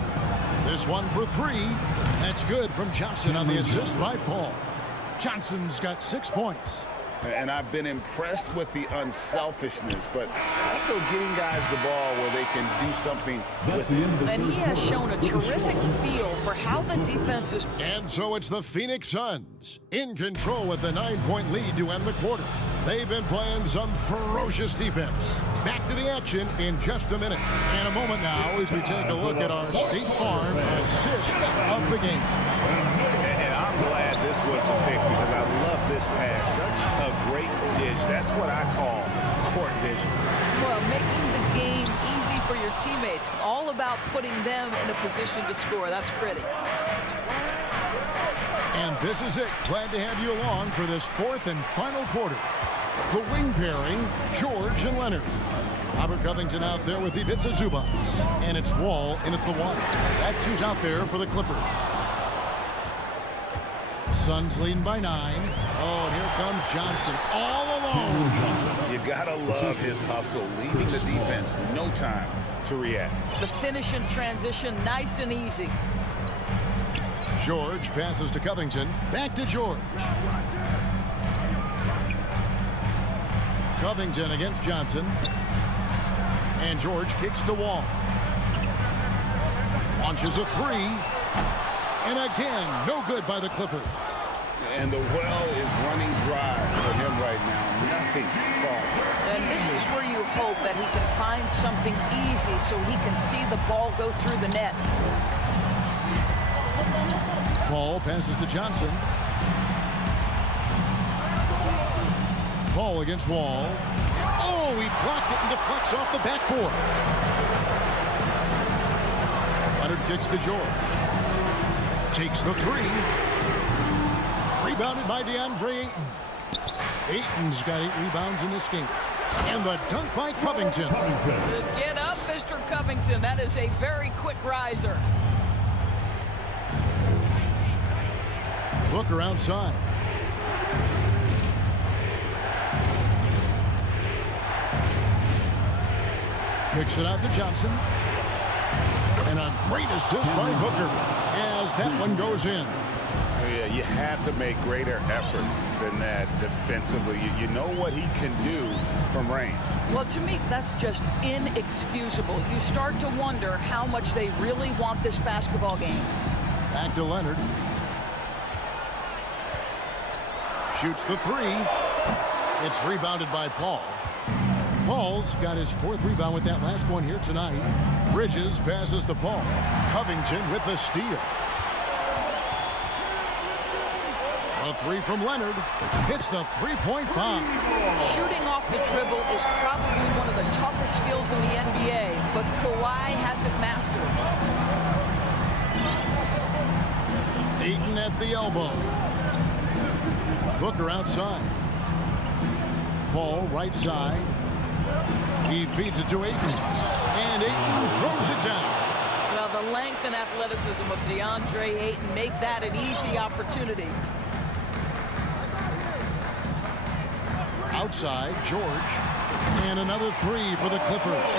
This one for 3. That's good from Johnson on the assist by Paul. Johnson's got 6 points. And I've been impressed with the unselfishness, but also getting guys the ball where they can do something with it. And he has shown a terrific feel for how the defense is. And so it's the Phoenix Suns in control with the 9-point lead to end the quarter. They've been playing some ferocious defense. Back to the action in just a minute. And a moment now as we take a look at our State Farm assists of the game. And I'm glad this was the pick because I love this pass. Such a great dish. That's what I call court vision. Well, making the game easy for your teammates. All about putting them in a position to score. That's pretty. And this is it. Glad to have you along for this fourth and final quarter. The wing pairing, George and Leonard. Robert Covington out there with Ivica Zubac. And it's Wall in at the 1. That's who's out there for the Clippers. Suns leading by 9. Oh, and here comes Johnson all alone. You gotta love his hustle, leaving the defense no time to react. The finish in transition, nice and easy. George passes to Covington. Back to George. Covington against Johnson. And George kicks to Wall. Launches a 3. And again, no good by the Clippers. And the well is running dry hope that he can find something easy so he can see the ball go through the net. Paul passes to Johnson. Paul against Wall. Oh, he blocked it and deflects off the backboard. Leonard kicks to George. Takes the three. Rebounded by DeAndre Ayton. Ayton's got 8 rebounds in this game. And the dunk by Covington. Get up, Mr. Covington. That is a very quick riser. Booker outside. Kicks it out to Johnson. And a great assist by Booker as that one goes in. Yeah, you have to make greater effort than that defensively. You know what he can do from range. Well, to me, that's just inexcusable. You start to wonder how much they really want this basketball game. Back to Leonard. Shoots the three. It's rebounded by Paul. Paul's got his 4th rebound with that last one here tonight. Bridges passes to Paul. Covington with the steal. A three from Leonard. Hits the three-point bomb. Shooting off the dribble is probably one of the toughest skills in the NBA, but Kawhi has it mastered. Ayton at the elbow. Booker outside. Paul right side. He feeds it to Ayton. And Ayton throws it down. Well, the length and athleticism of DeAndre Ayton make that an easy opportunity. Outside, George. And another three for the Clippers.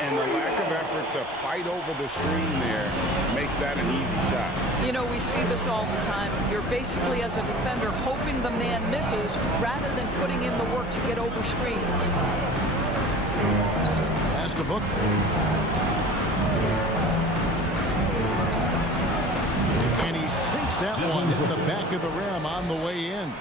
And the lack of effort to fight over the screen there makes that an easy shot. You know, we see this all the time. You're basically, as a defender, hoping the man misses rather than putting in the work to get over screens. Pass to Booker. And he sinks that one into the back of the rim on the way in.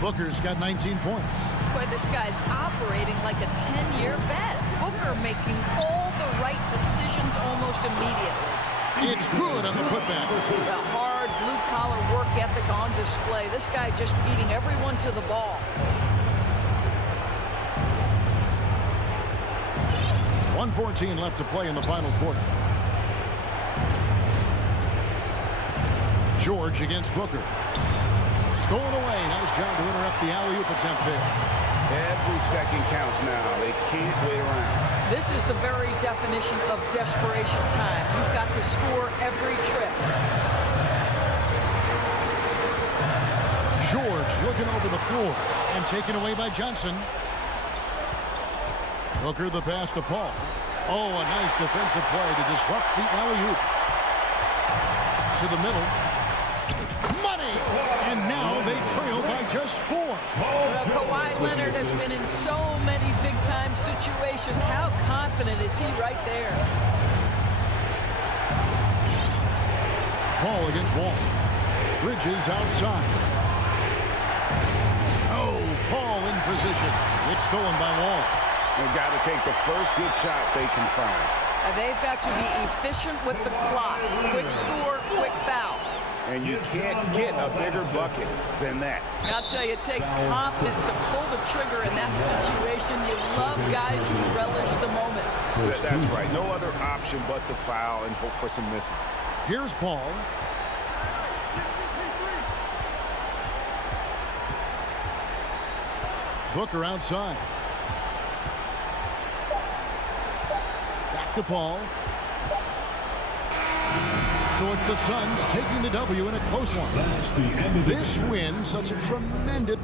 Booker's got 19 points. Boy, this guy's operating like a 10-year vet. Booker making all the right decisions almost immediately. It's good on the putback. The hard blue-collar work ethic on display. This guy just beating everyone to the ball. 1:14 left to play in the final quarter. George against Booker. Stolen away. Nice job to interrupt the alley-oop attempt there. Every second counts now. They can't wait around. This is the very definition of desperation time. You've got to score every trip. George looking over the floor and taken away by Johnson. Booker the pass to Paul. Oh, a nice defensive play to disrupt the alley-oop. To the middle. Money! And now they trail by just 4. Well, Kawhi Leonard has been in so many big-time situations. How confident is he right there? Paul against Wall. Bridges outside. Oh, Paul in position. It's stolen by Wall. They've got to take the first good shot they can find. They've got to be efficient with the clock. Quick score, quick foul. And you can't get a bigger bucket than that. I'll tell you, it takes confidence to pull the trigger in that situation. You love guys who relish the moment. That's right. No other option but to foul and hope for some misses. Here's Paul. Booker outside. Back to Paul. So it's the Suns taking the W in a close one. This win, such a tremendous...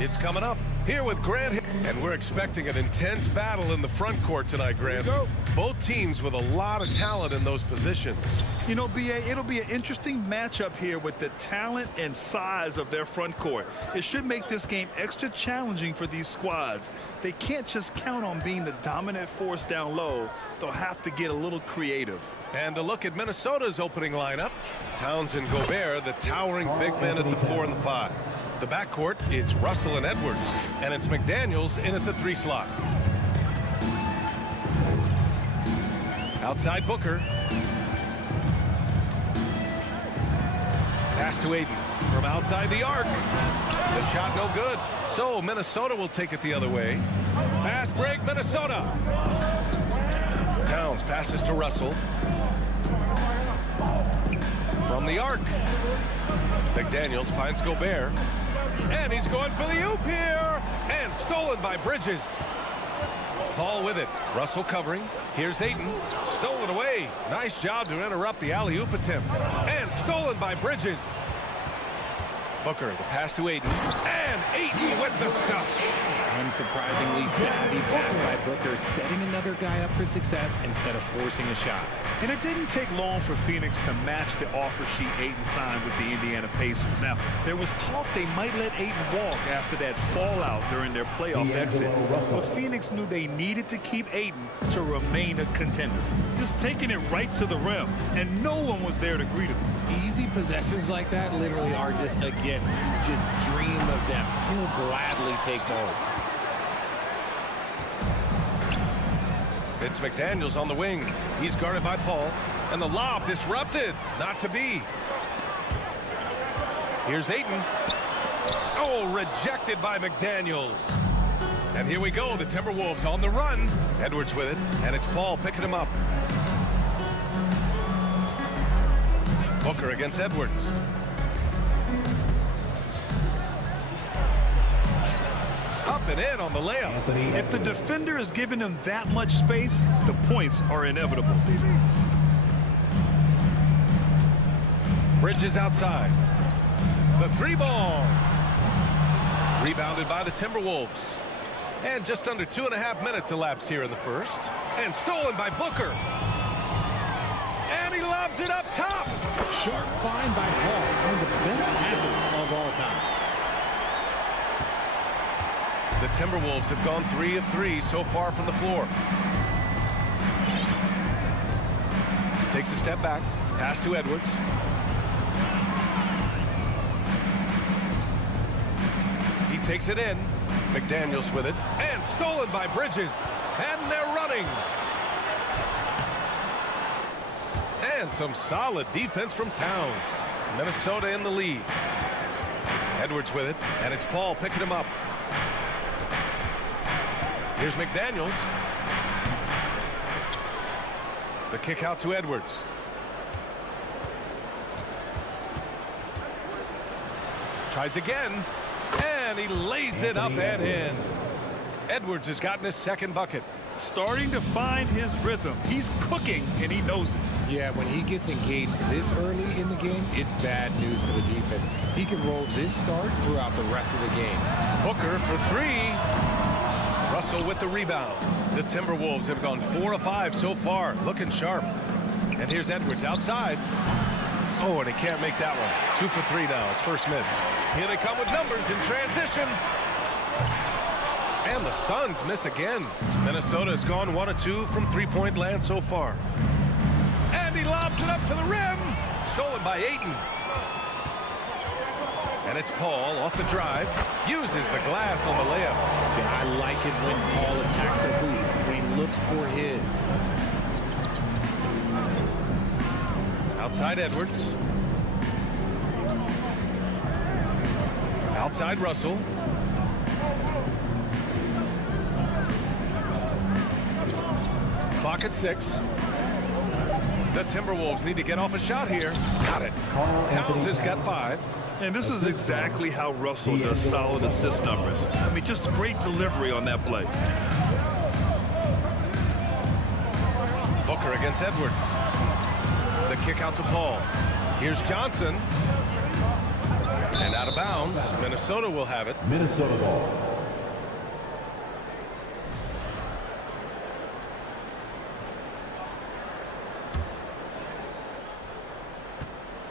It's coming up here with Grant. And we're expecting an intense battle in the front court tonight, Grant. Both teams with a lot of talent in those positions. You know, B.A., it'll be an interesting matchup here with the talent and size of their front court. It should make this game extra challenging for these squads. They can't just count on being the dominant force down low. They'll have to get a little creative. And a look at Minnesota's opening lineup. Towns and Gobert, the towering big men at the 4 and the 5. The backcourt, it's Russell and Edwards. And it's McDaniels in at the 3 slot. Outside Booker. Pass to Aiden from outside the arc. The shot no good. So Minnesota will take it the other way. Fast break, Minnesota. Towns passes to Russell. From the arc. McDaniels finds Gobert. And he's going for the oop here. And stolen by Bridges. Paul with it. Russell covering. Here's Ayton. Stolen away. Nice job to interrupt the alley-oop attempt. And stolen by Bridges. Booker, the pass to Ayton. And Ayton with the stuff. Unsurprisingly savvy pass by Booker, setting another guy up for success instead of forcing a shot. And it didn't take long for Phoenix to match the offer sheet Ayton signed with the Indiana Pacers. Now, there was talk they might let Ayton walk after that fallout during their playoff exit. But Phoenix knew they needed to keep Ayton to remain a contender. Just taking it right to the rim, and no one was there to greet him. Easy possessions like that literally are just a gift. You just dream of them. He'll gladly take those. It's McDaniels on the wing. He's guarded by Paul. And the lob disrupted. Not to be. Here's Ayton. Oh, rejected by McDaniels. And here we go. The Timberwolves on the run. Edwards with it. And it's Paul picking him up. Booker against Edwards. Up and in on the layup. If the defender is giving him that much space, the points are inevitable. Bridges outside. The 3-ball. Rebounded by the Timberwolves. And just under 2.5 minutes elapsed here in the first. And stolen by Booker. And he lobs it up top. Sharp find by Paul, one of the best passes of all time. The Timberwolves have gone 3 of 3 so far from the floor. Takes a step back. Pass to Edwards. He takes it in. McDaniels with it. And stolen by Bridges. And they're running. And some solid defense from Towns. Minnesota in the lead. Edwards with it. And it's Paul picking him up. Here's McDaniels. The kick out to Edwards. Tries again. And he lays it up and in. Edwards has gotten his second bucket. Starting to find his rhythm. He's cooking, and he knows it. Yeah, when he gets engaged this early in the game, it's bad news for the defense. He can roll this start throughout the rest of the game. Booker for 3. Russell with the rebound. The Timberwolves have gone 4 of 5 so far, looking sharp. And here's Edwards outside. Oh, and he can't make that one. 2 for 3 now, his first miss. Here they come with numbers in transition. And the Suns miss again. Minnesota has gone 1 of 2 from three-point land so far. And he lobs it up to the rim. Stolen by Ayton. And it's Paul off the drive. Uses the glass on the layup. See, I like it when Paul attacks the hoop, when he looks for his. Outside Edwards. Outside Russell. Clock at 6. The Timberwolves need to get off a shot here. Got it. Towns has got 5. And this is exactly how Russell does solid assist numbers. I mean, just great delivery on that play. Booker against Edwards. The kick out to Paul. Here's Johnson. And out of bounds, Minnesota will have it. Minnesota ball.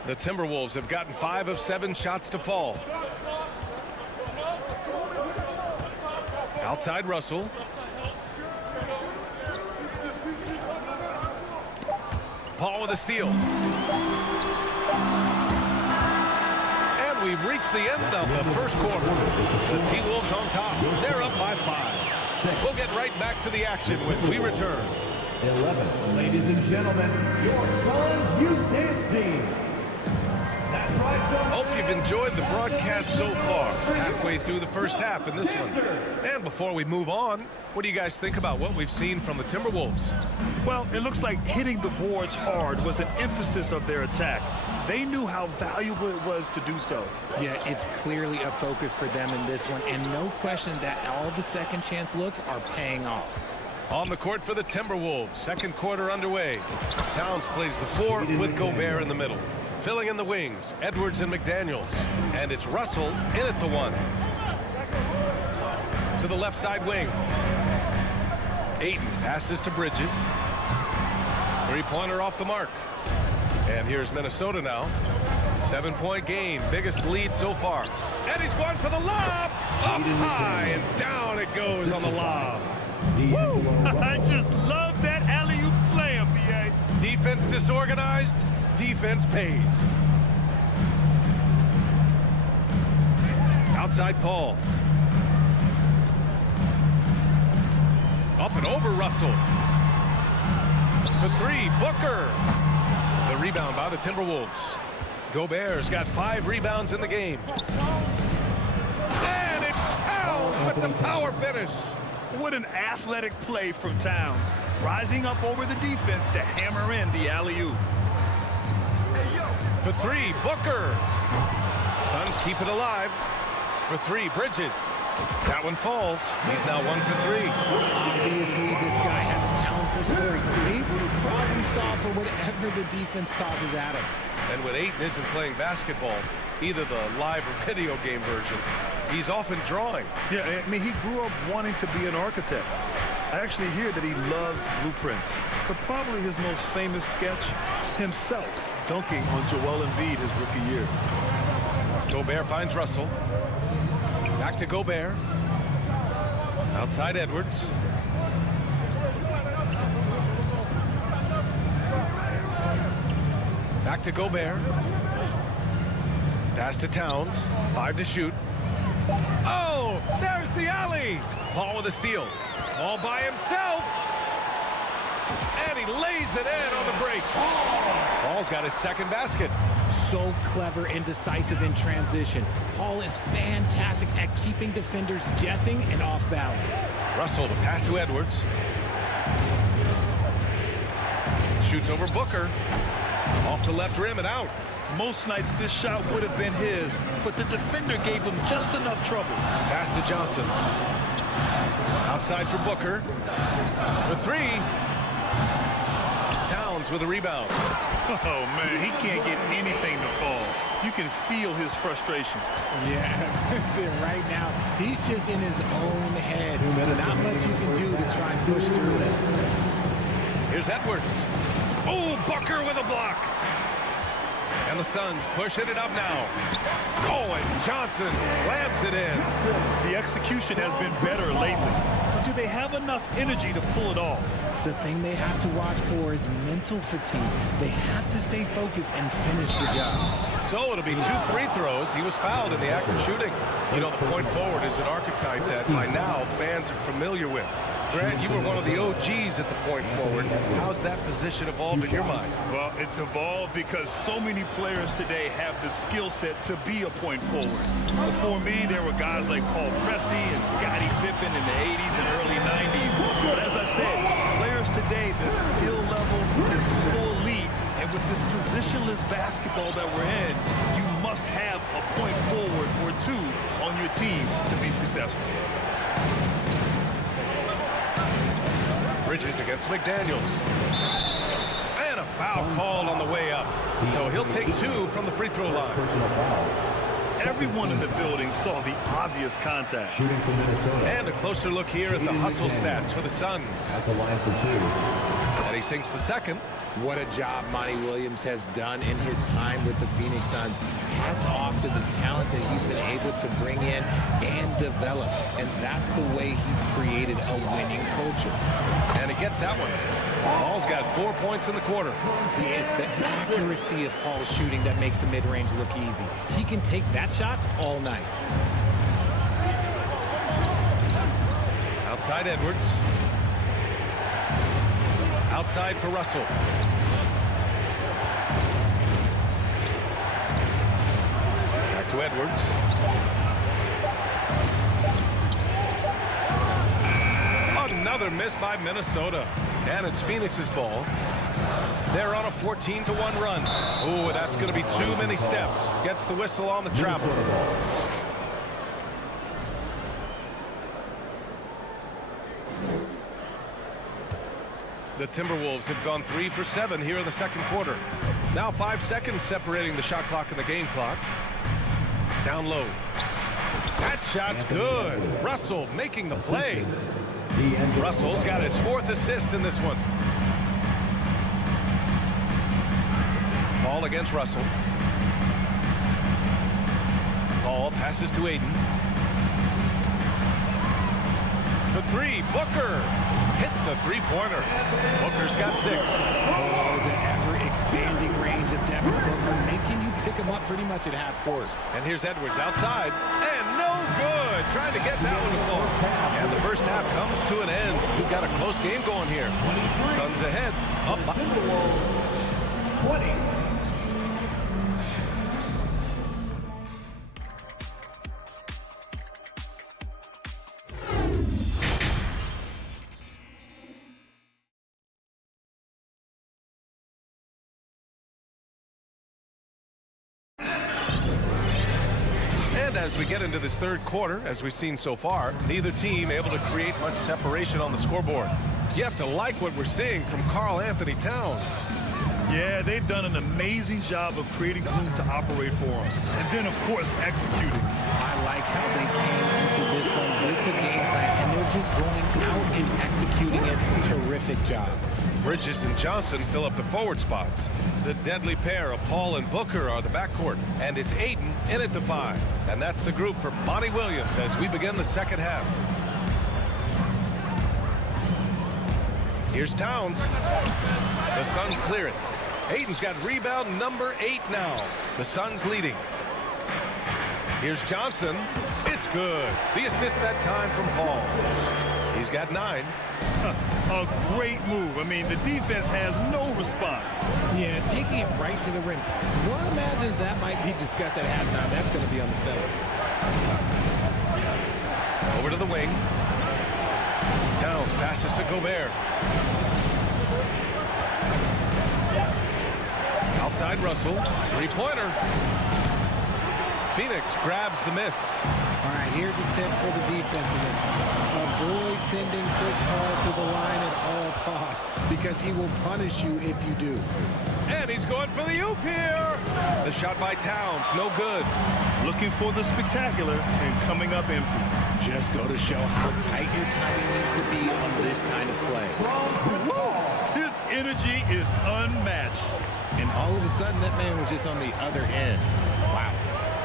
The Timberwolves have gotten 5 of 7 shots to fall. Outside Russell. Paul with a steal. And we've reached the end of the first quarter. The T-Wolves on top. They're up by 5. We'll get right back to the action when we return. 11. Ladies and gentlemen, your Suns Youth Dance Team. That's right, Hope you've enjoyed the broadcast so far. Halfway through the first half in this one. And before we move on, what do you guys think about what we've seen from the Timberwolves? Well, it looks like hitting the boards hard was an emphasis of their attack. They knew how valuable it was to do so. Yeah, it's clearly a focus for them in this one, and no question that all the second chance looks are paying off. On the court for the Timberwolves, second quarter underway. Towns plays the 4 with Gobert in the middle. Filling in the wings, Edwards and McDaniels. And it's Russell in at the 1. To the left side wing. Ayton passes to Bridges. 3-pointer off the mark. And here's Minnesota now. 7-point game, biggest lead so far. And he's going for the lob. Up high and down it goes on the lob. Woo! I just love that alley-oop slam, B.A. Defense disorganized, defense pays. Outside Paul. Up and over Russell. For 3, Booker. The rebound by the Timberwolves. Gobert's got 5 rebounds in the game. And it's Towns with the power finish. What an athletic play from Towns. Rising up over the defense to hammer in the alley-oop. For 3, Booker. Suns keep it alive. For 3, Bridges. That one falls. He's now 1 for 3. Obviously, this guy has a talent for scoring. Able to problem solve for whatever the defense tosses at him. And when Ayton isn't playing basketball, either the live or video game version, he's often drawing. Yeah, I mean, he grew up wanting to be an architect. I actually hear that he loves blueprints. But probably his most famous sketch, himself dunking on Joel Embiid his rookie year. Gobert finds Russell. Back to Gobert. Outside Edwards. Back to Gobert. Pass to Towns. 5 to shoot. Oh, there's the alley. Paul with a steal. All by himself. And he lays it in on the break. Paul's got his second basket. So clever and decisive in transition. Paul is fantastic at keeping defenders guessing and off balance. Russell, the pass to Edwards. Shoots over Booker. Off the left rim and out. Most nights this shot would have been his, but the defender gave him just enough trouble. Pass to Johnson. Outside for Booker. For 3. Towns with a rebound. Oh, man, he can't get anything to fall. You can feel his frustration. Yeah, that's it right now. He's just in his own head. Not much you can do to try and push through it. Here's Edwards. Oh, Booker with a block. And the Suns pushing it up now. Oh, and Johnson slams it in. The execution has been better lately. But do they have enough energy to pull it off? The thing they have to watch for is mental fatigue. They have to stay focused and finish the job. So it'll be 2 free throws. He was fouled in the act of shooting. You know, the point forward is an archetype that by now fans are familiar with. Grant, you were one of the OGs at the point forward. How's that position evolved in your mind? Well, it's evolved because so many players today have the skill set to be a point forward. Before me, there were guys like Paul Pressey and Scottie Pippen in the 80s and early 90s. But as I said, players today, the skill level is so elite. And with this positionless basketball that we're in, you must have a point forward or 2 on your team to be successful. Bridges against McDaniels. And a foul called on the way up. So he'll take 2 from the free throw line. Everyone in the building saw the obvious contact. Shooting for Minnesota. And a closer look here at the hustle stats for the Suns. At the line for 2. And he sinks the second. What a job Monty Williams has done in his time with the Phoenix Suns. Hats off to the talent that he's been able to bring in and develop. And that's the way he's created a winning culture. And he gets that one. Paul's got 4 points in the quarter. See, it's the accuracy of Paul's shooting that makes the mid-range look easy. He can take that shot all night. Outside Edwards. Outside for Russell. Back to Edwards. Another miss by Minnesota. And it's Phoenix's ball. They're on a 14-1 run. Oh, that's going to be too many steps. Gets the whistle on the travel. The Timberwolves have gone 3 for 7 here in the second quarter. Now 5 seconds separating the shot clock and the game clock. Down low. That shot's good. Russell making the play. Russell's got his 4th assist in this one. Paul against Russell. Paul passes to Aiden. For 3, Booker hits a 3-pointer. Booker's got 6. Oh, the ever-expanding range of Devin Booker, making you pick him up pretty much at half court. And here's Edwards outside. And no good. Trying to get that one to fall. And the first half comes to an end. We've got a close game going here. Suns ahead. Up by 20. As we get into this third quarter, as we've seen so far, neither team able to create much separation on the scoreboard. You have to like what we're seeing from Karl Anthony Towns. Yeah, they've done an amazing job of creating room to operate for him. And then, of course, executing. I like how they came into this one with the game plan, and they're just going out and executing it. Terrific job. Bridges and Johnson fill up the forward spots. The deadly pair of Paul and Booker are the backcourt, and it's Aiden in at the 5. And that's the group for Monty Williams as we begin the second half. Here's Towns. The Suns clear it. Aiden's got rebound number 8 now. The Suns leading. Here's Johnson. It's good. The assist that time from Paul. He's got 9. A great move. I mean, the defense has no response. Yeah, taking it right to the rim. One imagines that might be discussed at halftime. That's going to be on the film. Over to the wing. Towns passes to Gobert. Outside Russell. 3-pointer. Phoenix grabs the miss. All right, here's a tip for the defense in this one. Avoid sending Chris Paul to the line at all costs because he will punish you if you do. And he's going for the oop here. The shot by Towns, no good. Looking for the spectacular and coming up empty. Just go to show how tight your timing needs to be on this kind of play. His energy is unmatched. And all of a sudden, that man was just on the other end. Wow.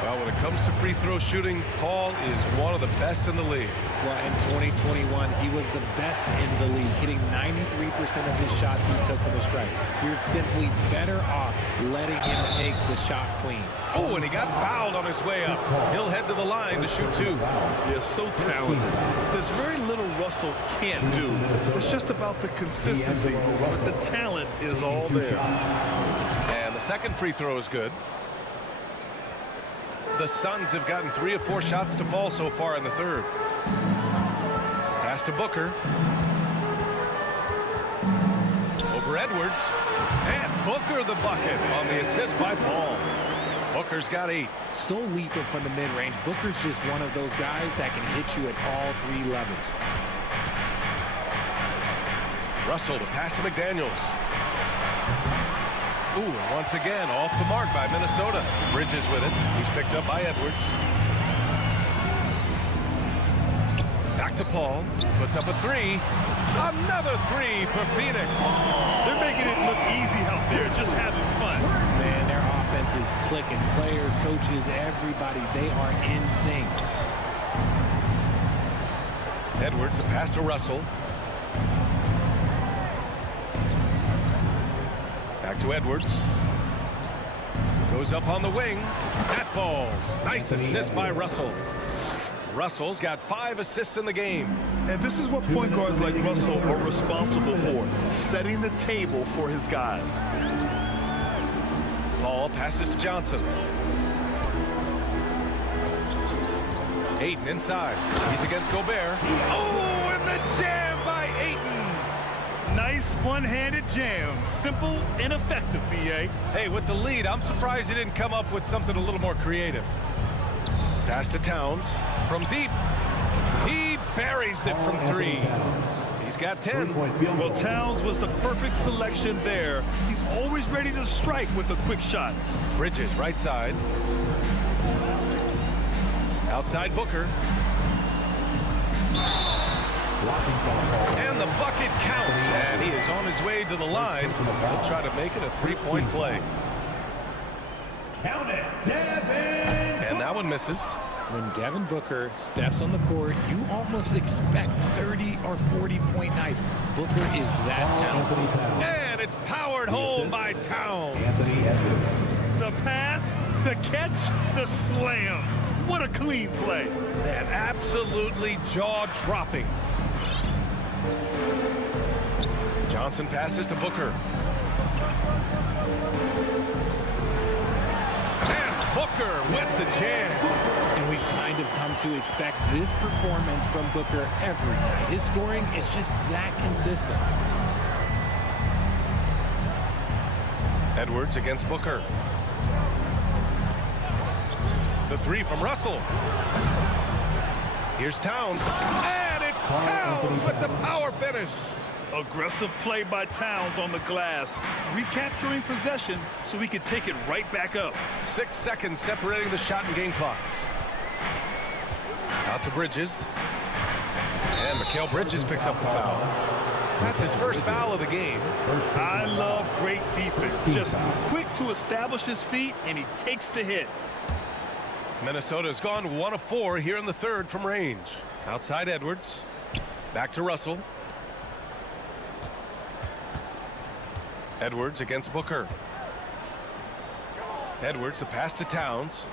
Well, when it comes to free throw shooting, Paul is one of the best in the league. Well, in 2021, he was the best in the league, hitting 93% of his shots he took from the stripe. You're simply better off letting him take the shot clean. Oh, and he got fouled on his way up. He'll head to the line to shoot 2. Yeah, so talented. There's very little Russell can't do. It's just about the consistency, but the talent is all there. And the second free throw is good. The Suns have gotten 3 of 4 shots to fall so far in the third. Pass to Booker. Over Edwards. And Booker the bucket on the assist by Paul. Booker's got 8. So lethal from the mid-range. Booker's just one of those guys that can hit you at all 3 levels. Russell to pass to McDaniels. Ooh, and once again, off the mark by Minnesota. Bridges with it. He's picked up by Edwards. Back to Paul. Puts up a three. Another three for Phoenix. They're making it look easy out there, just having fun. Man, their offense is clicking. Players, coaches, everybody, they are in sync. Edwards, a pass to Russell. Back to Edwards. Goes up on the wing. That falls. Nice assist by Russell. Russell's got 5 assists in the game. And this is what point guards like Russell are responsible for, setting the table for his guys. Paul passes to Johnson. Ayton inside. He's against Gobert. Oh, and the jam by Ayton. Nice one-handed jam. Simple and effective, B.A. Hey, with the lead, I'm surprised he didn't come up with something a little more creative. Pass to Towns from deep. He buries it from 3. He's got 10. Well, Towns was the perfect selection there. He's always ready to strike with a quick shot. Bridges, right side. Outside Booker. And the bucket counts. And he is on his way to the line. He'll try to make it a 3-point play. Count it, Devin. And that one misses. When Devin Booker steps on the court, you almost expect 30 or 40-point nights. Booker is that talented. And it's powered home by Towns. The pass, the catch, the slam. What a clean play. And absolutely jaw-dropping. Johnson passes to Booker. And Booker with the jam. And we've kind of come to expect this performance from Booker every night. His scoring is just that consistent. Edwards against Booker. The 3 from Russell. Here's Towns. And it's Towns with the power finish. Aggressive play by Towns on the glass, recapturing possession so he could take it right back up. 6 seconds separating the shot and game clocks. Out to Bridges. And Mikal Bridges picks up the foul. That's his first foul of the game. I love great defense. Just quick to establish his feet, and he takes the hit. Minnesota's gone 1 of 4 here in the third from range. Outside Edwards. Back to Russell. Edwards against Booker. Edwards, the pass to Towns.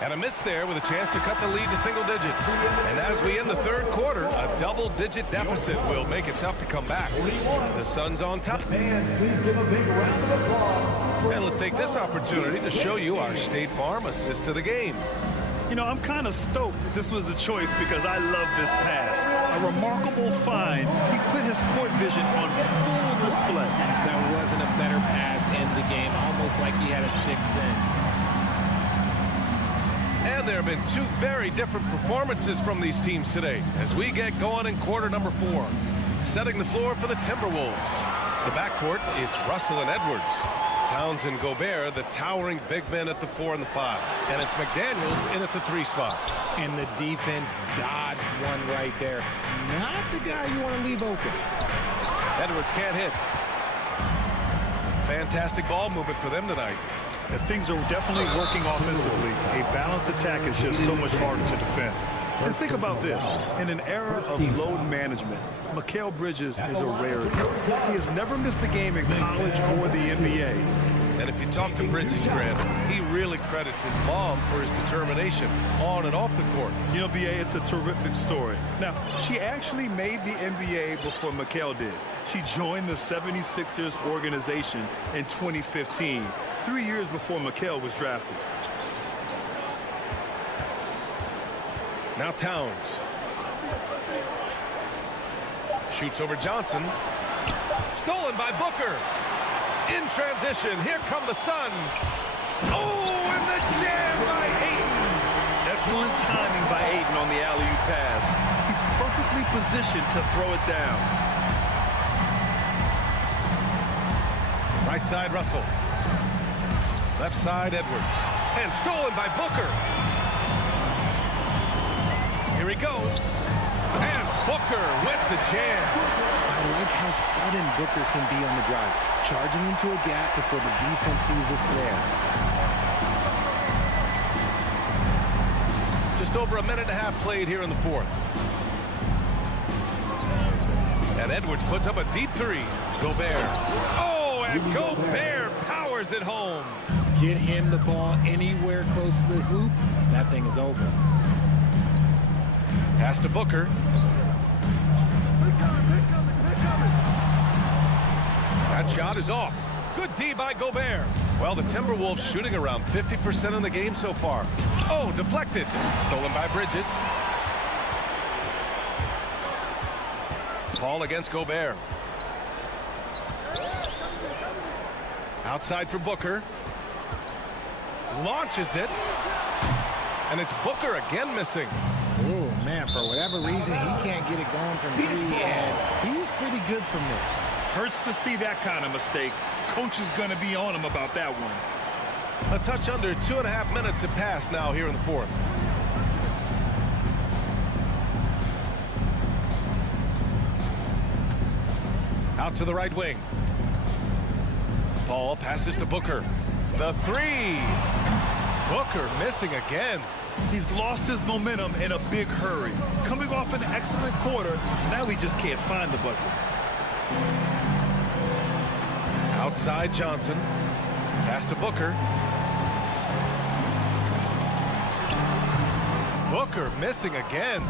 And a miss there with a chance to cut the lead to single digits. And as we end the third quarter, a double-digit deficit will make it tough to come back. The Suns on top. Fans, please give a big round of applause. And let's take this opportunity to show you our State Farm assist to the game. You know, I'm kind of stoked this was a choice because I love this pass. A remarkable find. He put his court vision on full display. There wasn't a better pass in the game, almost like he had a 6th sense. And there have been 2 very different performances from these teams today as we get going in quarter number 4. Setting the floor for the Timberwolves. The backcourt, it's Russell and Edwards. Towns and Gobert, the towering big men at the 4 and the 5. And it's McDaniels in at the 3 spot. And the defense dodged one right there. Not the guy you want to leave open. Edwards can't hit. Fantastic ball movement for them tonight. And things are definitely working offensively. A balanced attack is just so much harder to defend. And think about this. In an era of load management, Mikal Bridges is a rarity. He has never missed a game in college or the NBA. And if you talk to Bridges, Grant, he really credits his mom for his determination on and off the court. You know, B.A., it's a terrific story. Now, she actually made the NBA before Mikal did. She joined the 76ers organization in 2015, 3 years before Mikal was drafted. Now Towns. Shoots over Johnson. Stolen by Booker. In transition, here come the Suns. Oh, and the jam by Ayton. Excellent timing by Ayton on the alley-oop pass. He's perfectly positioned to throw it down. Right side, Russell. Left side, Edwards. And stolen by Booker. Here he goes. And Booker with the jam. I like how sudden Booker can be on the drive. Charging into a gap before the defense sees it's there. Just over a minute and a half played here in the fourth. And Edwards puts up a deep three. Gobert. Oh, and Gobert powers it home. Get him the ball anywhere close to the hoop. That thing is over. Pass to Booker. That shot is off. Good D by Gobert. Well, the Timberwolves shooting around 50% in the game so far. Oh, deflected. Stolen by Bridges. Paul against Gobert. Outside for Booker. Launches it. And it's Booker again missing. Oh, man, for whatever reason, he can't get it going from three, and he's pretty good from there. Hurts to see that kind of mistake. Coach is going to be on him about that one. A touch under 2.5 minutes have passed now here in the fourth. Out to the right wing. Paul passes to Booker. The three. Booker missing again. He's lost his momentum in a big hurry. Coming off an excellent quarter, now he just can't find the bucket. Outside Johnson. Pass to Booker. Booker missing again.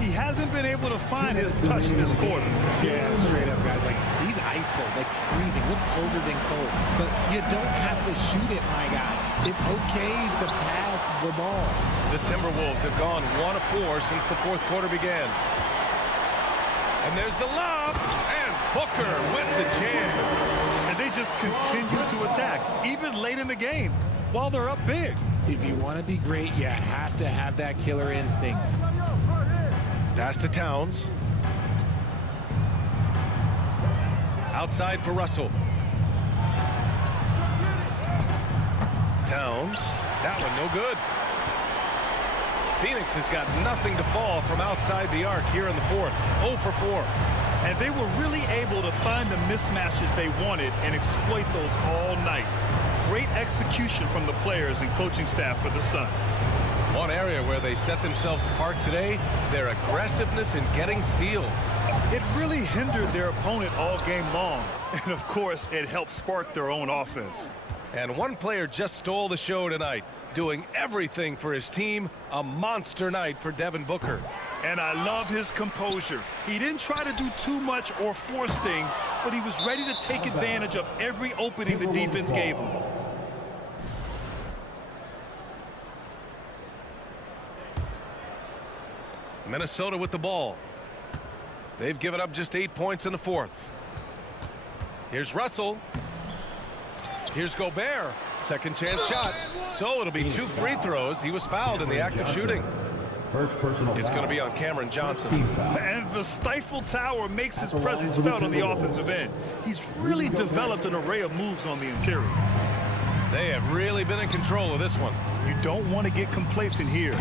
He hasn't been able to find his touch this quarter. Yeah, straight up, guys. Like, he's ice cold, like freezing. What's colder than cold? But you don't have to shoot it, my guy. It's okay to pass the ball. The Timberwolves have gone 1 of 4 since the fourth quarter began. And there's the lob. And Booker with the jam. And they just continue to attack, even late in the game, while they're up big. If you want to be great, you have to have that killer instinct. Pass to Towns. Outside for Russell. Towns. That one no good. Phoenix has got nothing to fall from outside the arc here in the fourth. 0 for 4. And they were really able to find the mismatches they wanted and exploit those all night. Great execution from the players and coaching staff for the Suns. One area where they set themselves apart today, their aggressiveness in getting steals. It really hindered their opponent all game long. And of course, it helped spark their own offense. And one player just stole the show tonight, doing everything for his team. A monster night for Devin Booker. And I love his composure. He didn't try to do too much or force things, but he was ready to take advantage of every opening the defense gave him. Minnesota with the ball. They've given up just 8 points in the fourth. Here's Russell. Here's Gobert. Second chance shot. So it'll be 2 free throws. He was fouled in the act of shooting. It's going to be on Cameron Johnson. And the Stifle Tower makes his presence felt on the offensive end. He's really developed an array of moves on the interior. They have really been in control of this one. You don't want to get complacent here.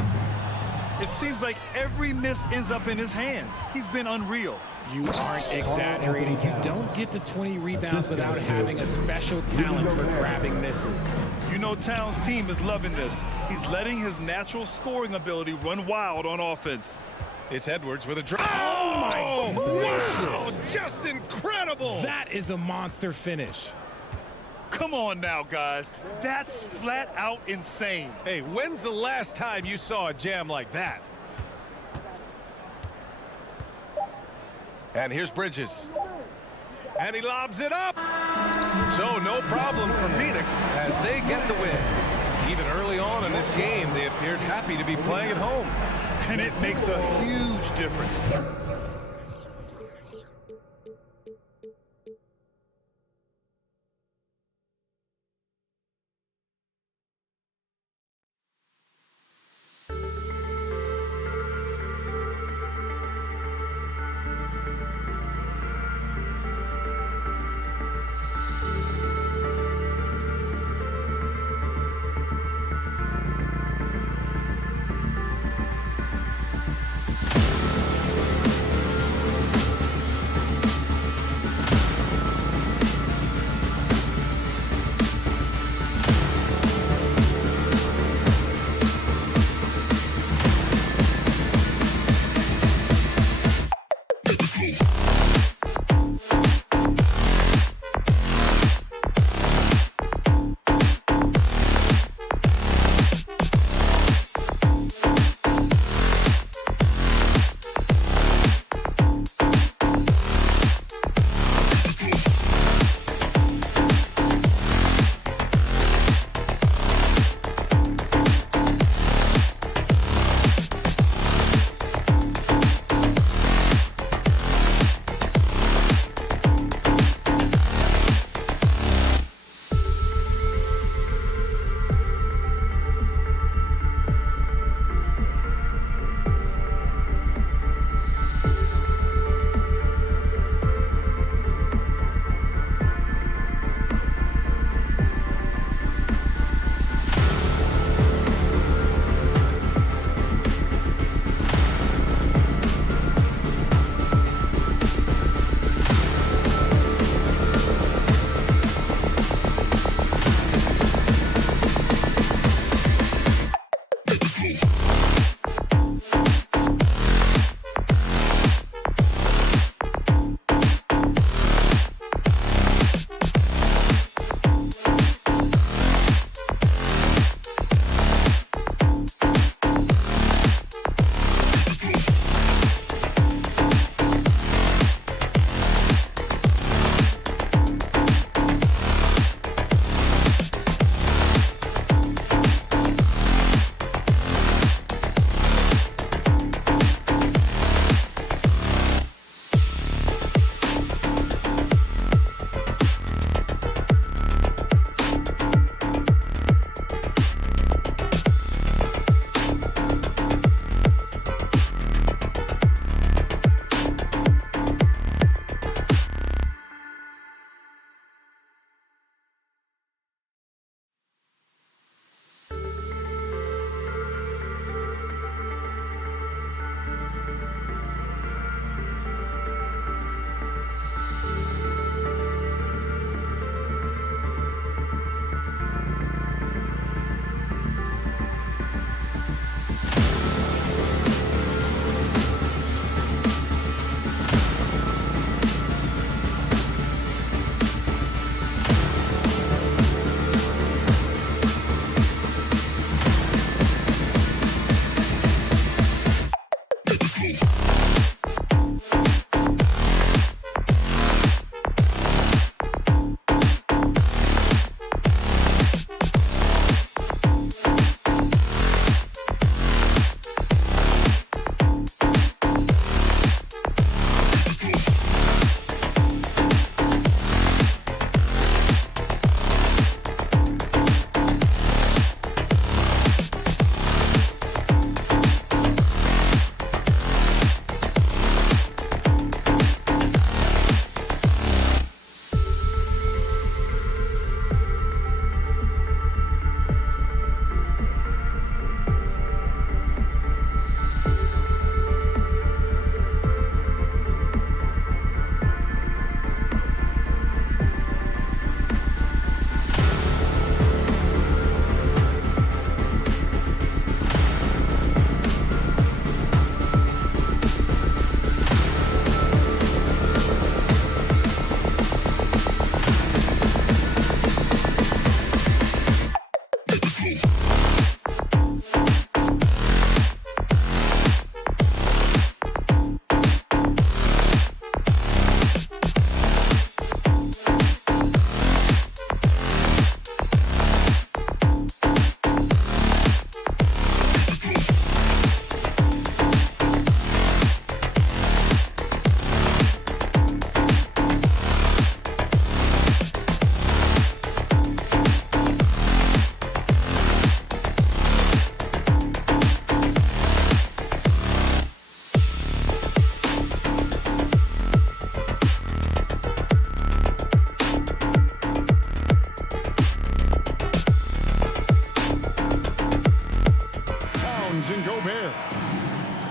It seems like every miss ends up in his hands. He's been unreal. You aren't exaggerating. You don't get to 20 rebounds without having a special talent for grabbing misses. You know Towns' team is loving this. He's letting his natural scoring ability run wild on offense. It's Edwards with a drive. Oh, my gracious. Wow, just incredible. That is a monster finish. Come on now, guys. That's flat out insane. Hey, when's the last time you saw a jam like that? And here's Bridges. And he lobs it up. So no problem for Phoenix as they get the win. Even early on in this game, they appeared happy to be playing at home. And it makes a huge difference.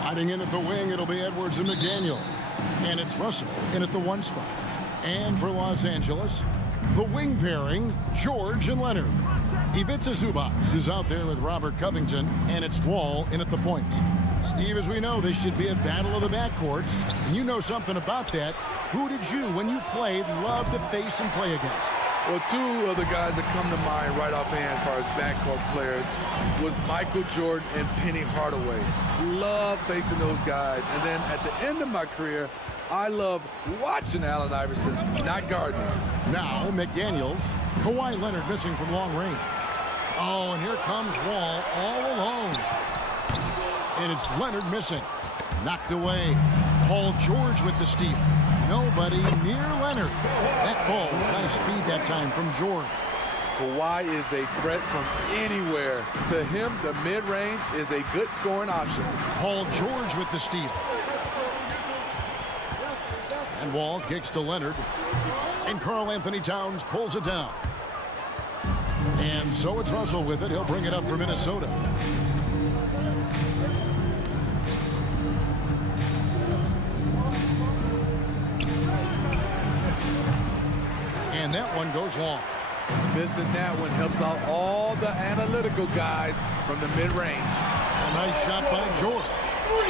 Riding in at the wing, it'll be Edwards and McDaniel. And it's Russell in at the 1 spot. And for Los Angeles, the wing pairing, George and Leonard. Ivica Zubac is out there with Robert Covington, and it's Wall in at the point. Steve, as we know, this should be a battle of the backcourts, and you know something about that. Who did you, when you played, love to face and play against? Well, 2 of the guys that come to mind right offhand as far as backcourt players was Michael Jordan and Penny Hardaway. Love facing those guys. And then at the end of my career, I love watching Allen Iverson, not guarding him. Now, McDaniels, Kawhi Leonard missing from long range. Oh, and here comes Wall all alone. And it's Leonard missing. Knocked away. Paul George with the steal. Nobody near Leonard. That ball, nice speed that time from George. Kawhi is a threat from anywhere. To him, the mid-range is a good scoring option. Paul George with the steal. And Wall kicks to Leonard. And Karl Anthony Towns pulls it down. And so it's Russell with it. He'll bring it up for Minnesota. And that one goes long. Missing that one helps out all the analytical guys from the mid-range. A nice shot by George.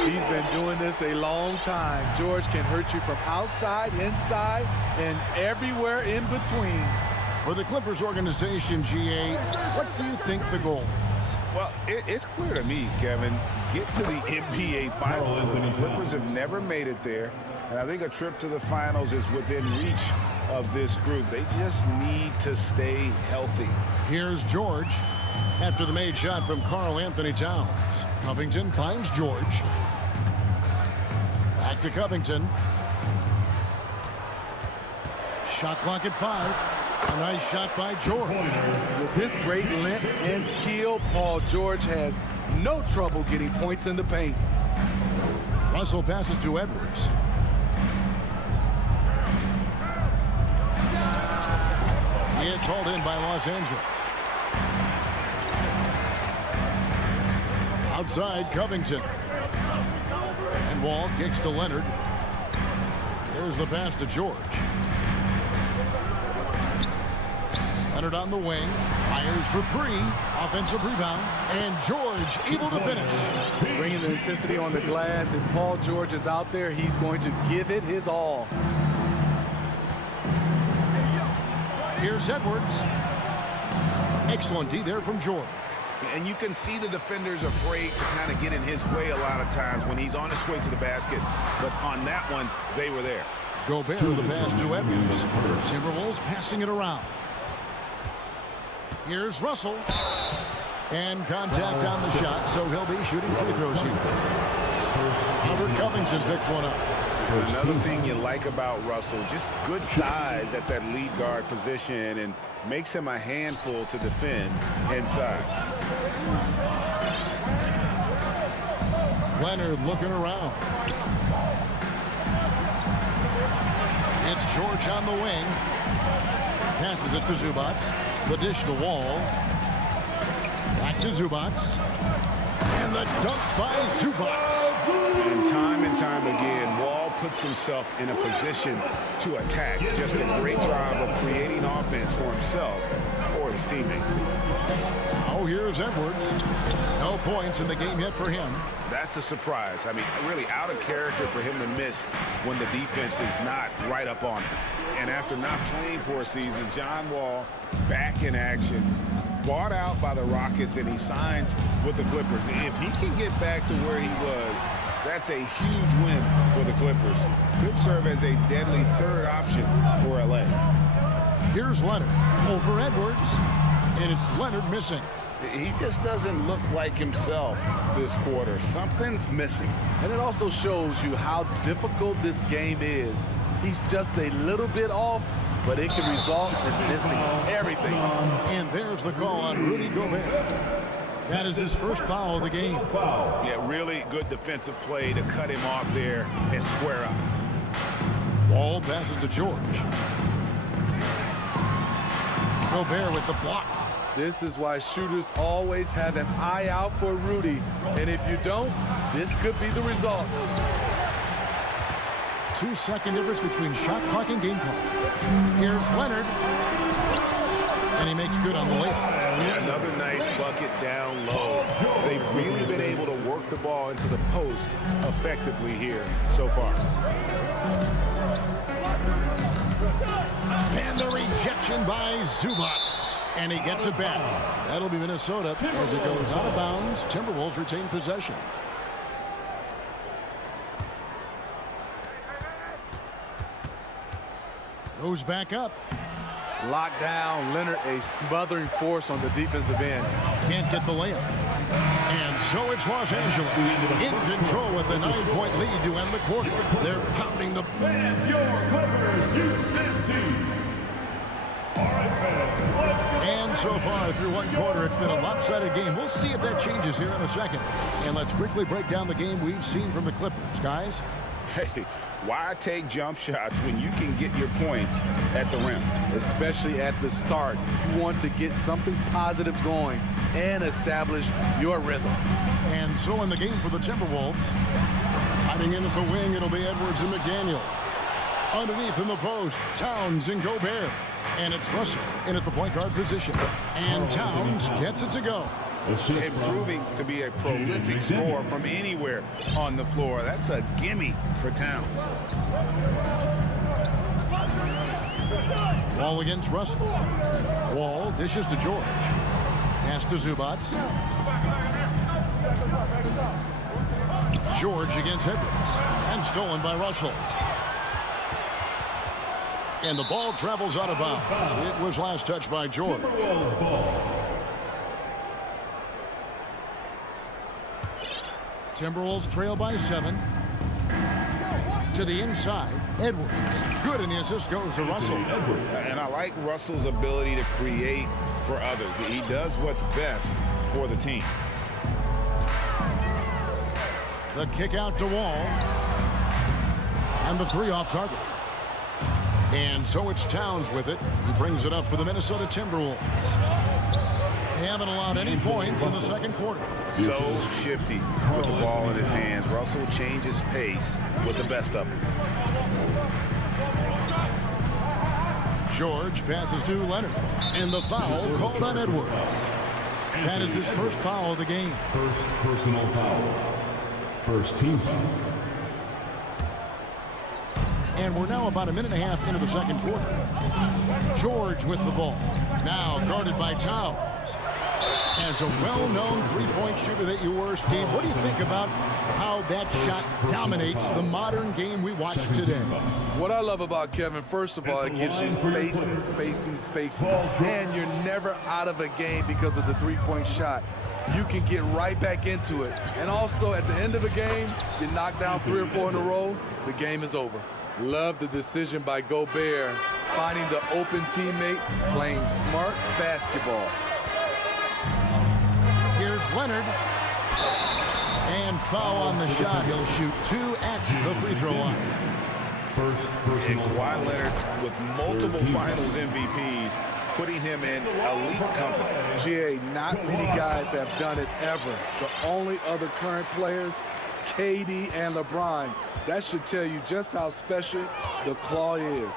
He's been doing this a long time. George can hurt you from outside, inside, and everywhere in between. For the Clippers organization, GA, what do you think the goal is? Well, it's clear to me, Kevin. Get to the NBA Finals. The Clippers have never made it there. And I think a trip to the Finals is within reach of this group. They just need to stay healthy. Here's George after the made shot from Karl Anthony Towns. Covington finds George. Back to Covington. Shot clock at 5. A nice shot by George. With his great length and skill, Paul George has no trouble getting points in the paint. Russell passes to Edwards. It's hauled in by Los Angeles. Outside, Covington. And Wall kicks to Leonard. There's the pass to George. Leonard on the wing. Fires for 3. Offensive rebound. And George able to finish. Bringing the intensity on the glass, and Paul George is out there. He's going to give it his all. Here's Edwards. Excellent D there from George. And you can see the defenders afraid to kind of get in his way a lot of times when he's on his way to the basket. But on that one, they were there. Gobert with the pass to Edwards. Timberwolves passing it around. Here's Russell. And contact on the shot, so he'll be shooting free throws here. Robert Covington picks one up. Another thing you like about Russell, just good size at that lead guard position and makes him a handful to defend inside. Leonard looking around. It's George on the wing. Passes it to Zubac. The dish to Wall. Back to Zubac. And the dunk by Zubac. And time again, Wall puts himself in a position to attack. Just a great job of creating offense for himself or his teammates. Oh, here's Edwards. No points in the game yet for him. That's a surprise. I mean, really out of character for him to miss when the defense is not right up on him. And after not playing for a season, John Wall back in action. Bought out by the Rockets, and he signs with the Clippers. If he can get back to where he was, that's a huge win for the Clippers. Could serve as a deadly third option for LA. Here's Leonard over Edwards, and it's Leonard missing. He just doesn't look like himself this quarter. Something's missing. And it also shows you how difficult this game is. He's just a little bit off, but it can result in missing everything. And there's the call on Rudy Gobert. That is his first foul of the game. Yeah, really good defensive play to cut him off there and square up. Wall passes to George. Gobert with the block. This is why shooters always have an eye out for Rudy. And if you don't, this could be the result. 2-second difference between shot clock and game clock. Here's Leonard. And he makes good on the layup. Another nice bucket down low. They've really been able to work the ball into the post effectively here so far. And the rejection by Zubac. And he gets it back. That'll be Minnesota as it goes out of bounds. Timberwolves retain possession. Goes back up. Locked down. Leonard, a smothering force on the defensive end. Can't get the layup. And so it's Los Angeles in control with a 9-point lead to end the quarter. They're pounding the... Fans, your Clippers, Houston team. All right, fans. And so far through one quarter, it's been a lopsided game. We'll see if that changes here in a second. And let's quickly break down the game we've seen from the Clippers, guys. Hey, why take jump shots when you can get your points at the rim? Especially at the start. You want to get something positive going and establish your rhythm. And so in the game for the Timberwolves, hiding in at the wing, it'll be Edwards and McDaniel. Underneath in the post, Towns and Gobert. And it's Russell in at the point guard position. And Towns gets it to go. Improving to be a prolific scorer from anywhere on the floor. That's a gimme for Towns. Wall against Russell. Wall dishes to George. Pass to Zubac. George against Edwards. And stolen by Russell. And the ball travels out of bounds. It was last touched by George. Timberwolves trail by 7. To the inside, Edwards. Good, and the assist goes to Russell. And I like Russell's ability to create for others. He does what's best for the team. The kick out to Wall. And the 3 off target. And so it's Towns with it. He brings it up for the Minnesota Timberwolves. They haven't allowed any points in the second quarter. So shifty with the ball in his hands. Russell changes pace with the best of them. George passes to Leonard. And the foul called on Edwards. That is his first foul of the game. First personal foul. First team foul. And we're now about a minute and a half into the second quarter. George with the ball. Now guarded by Towns. As a well-known three-point shooter that you were, Steve, what do you think about how that shot dominates the modern game we watch today? What I love about Kevin, first of all, it gives you spacing. And you're never out of a game because of the three-point shot. You can get right back into it. And also, at the end of a game, you knock down 3 or 4 in a row, the game is over. Love the decision by Gobert, finding the open teammate, playing smart basketball. Here's Leonard. And foul on the shot. He'll shoot 2 at the free throw line. First personal Kawhi Leonard with multiple finals MVPs, putting him in elite company. GA, not many guys have done it ever. The only other current players, KD and LeBron. That should tell you just how special the claw is.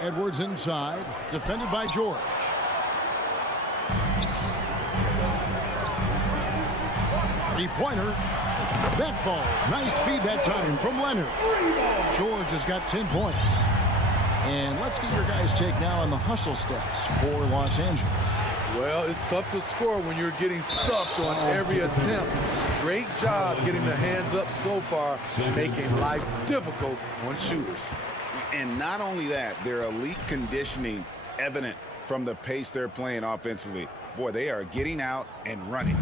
Edwards inside, defended by George. Three-pointer. That ball. Nice feed that time from Leonard. George has got 10 points. And let's get your guys' take now on the hustle stats for Los Angeles. Well, it's tough to score when you're getting stuffed on every attempt. Great job getting the hands up so far, making life difficult on shooters. And not only that, their elite conditioning evident from the pace they're playing offensively. Boy, they are getting out and running.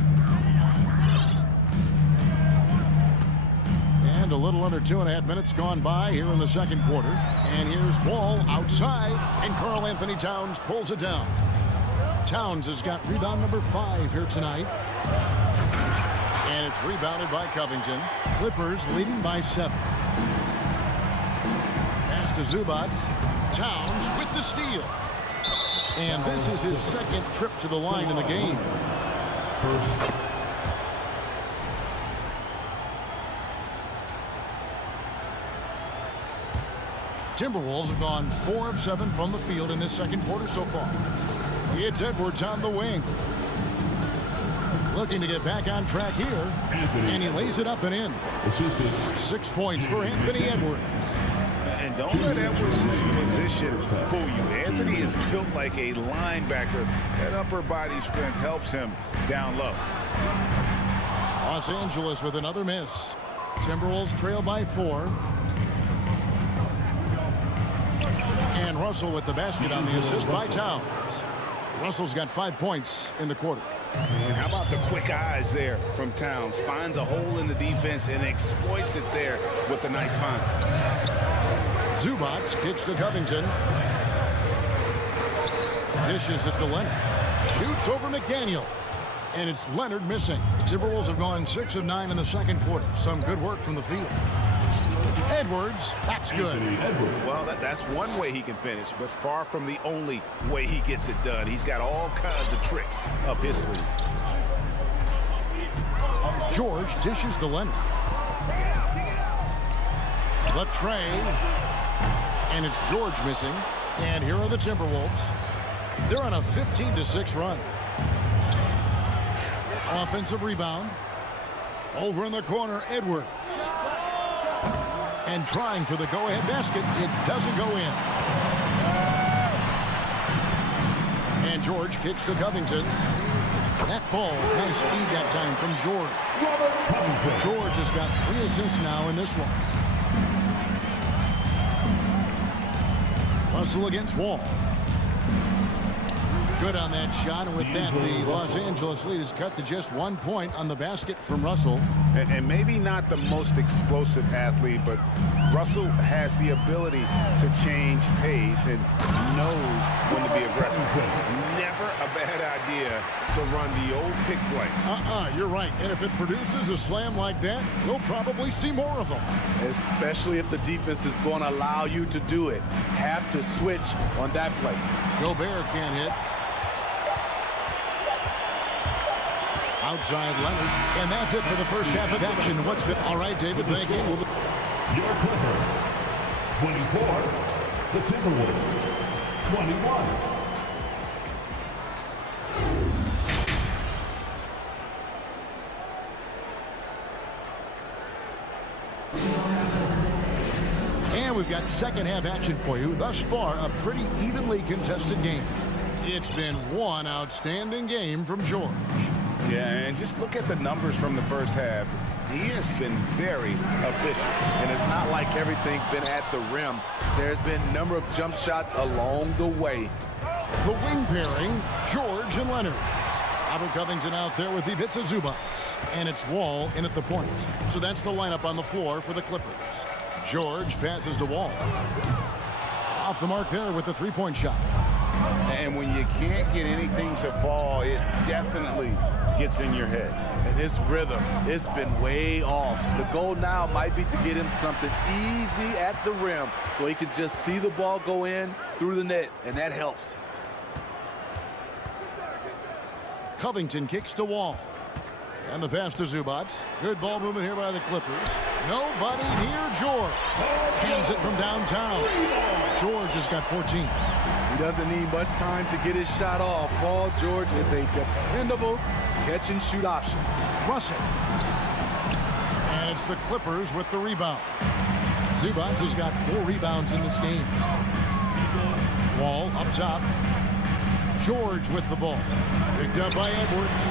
And a little under 2.5 minutes gone by here in the second quarter. And here's Wall outside, and Karl Anthony Towns pulls it down. Towns has got rebound number 5 here tonight. And it's rebounded by Covington. Clippers leading by 7. Pass to Zubac. Towns with the steal. And this is his second trip to the line in the game. Timberwolves have gone 4 of 7 from the field in this second quarter so far. It's Edwards on the wing. Looking to get back on track here. And he lays it up and in. 6 points for Anthony Edwards. And don't let Edwards' position fool you. Anthony is built like a linebacker. That upper body strength helps him down low. Los Angeles with another miss. Timberwolves trail by 4. And Russell with the basket on the assist by Towns. Russell's got 5 points in the quarter. And how about the quick eyes there from Towns? Finds a hole in the defense and exploits it there with a nice find. Zubac kicks to Covington. Dishes it to Leonard. Shoots over McDaniel. And it's Leonard missing. Timberwolves have gone 6 of 9 in the second quarter. Some good work from the field. Edwards, that's good. Well, that's one way he can finish, but far from the only way he gets it done. He's got all kinds of tricks up his sleeve. George dishes to Leonard. The tray. And it's George missing. And here are the Timberwolves. They're on a 15-6 run. Offensive rebound. Over in the corner, Edwards. And trying for the go-ahead basket. It doesn't go in. And George kicks to Covington. That ball, nice speed that time from George. George has got 3 assists now in this one. Russell against Wall. Good on that shot, and with that, the Los Angeles lead is cut to just 1 point on the basket from Russell. And maybe not the most explosive athlete, but Russell has the ability to change pace and knows when to be aggressive. Never a bad idea to run the old pick play. You're right. And if it produces a slam like that, you'll probably see more of them. Especially if the defense is going to allow you to do it. Have to switch on that play. Gobert can't hit. Outside Leonard. And that's it for the first half of action. What's been all right, David? Thank you. Your Clippers, 24. The Timberwolves, 21. And we've got second half action for you. Thus far, a pretty evenly contested game. It's been one outstanding game from George. Yeah, and just look at the numbers from the first half. He has been very efficient. And it's not like everything's been at the rim. There's been a number of jump shots along the way. The wing pairing, George and Leonard. Robert Covington out there with Ivica Zubac. And it's Wall in at the point. So that's the lineup on the floor for the Clippers. George passes to Wall. Off the mark there with the three-point shot. And when you can't get anything to fall, it definitely gets in your head. And his rhythm, it's been way off. The goal now might be to get him something easy at the rim so he can just see the ball go in through the net, and that helps. Covington kicks to Wall. And the pass to Zubac. Good ball movement here by the Clippers. Nobody near George. Hands it from downtown. George has got 14. He doesn't need much time to get his shot off. Paul George is a dependable catch-and-shoot option. Russell. And it's the Clippers with the rebound. Zubac has got 4 rebounds in this game. Wall up top. George with the ball. Picked up by Edwards.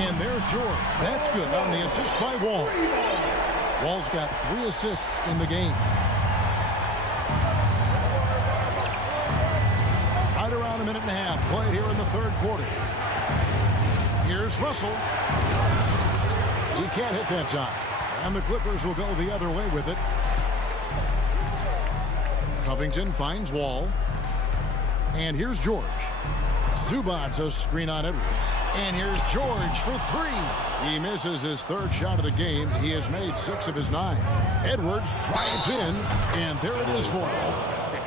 And there's George. That's good on the assist by Wall. Wall's got 3 assists in the game. Right around a minute and a half played here in the third quarter. Here's Russell. He can't hit that time. And the Clippers will go the other way with it. Covington finds Wall. And here's George. Zubac a screen on Edwards. And here's George for 3. He misses his 3rd shot of the game. He has made 6 of his 9. Edwards drives in, and there it is for him.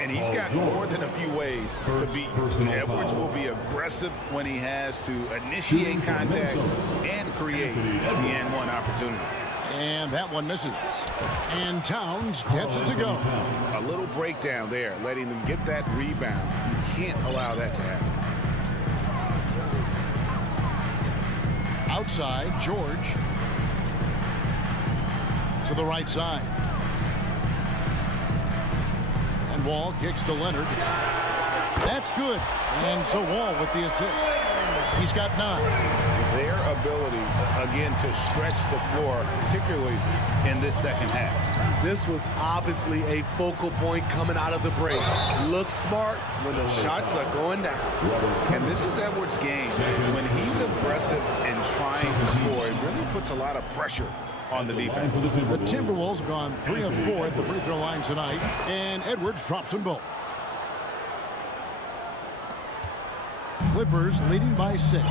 And he's got more than a few ways to beat you. Edwards will be aggressive when he has to initiate contact and create the and-one opportunity. And that one misses. And Towns gets it to go. A little breakdown there, letting them get that rebound. You can't allow that to happen. Outside, George. To the right side. And Wall kicks to Leonard. That's good. And so Wall with the assist. He's got 9. Their ability, again, to stretch the floor, particularly in this second half. This was obviously a focal point coming out of the break. Looks smart when the shots are going down. And this is Edwards' game. When he's aggressive and trying to score, it really puts a lot of pressure on the defense. The Timberwolves have gone 3 of 4 at the free throw line tonight, and Edwards drops them both. Clippers leading by 6.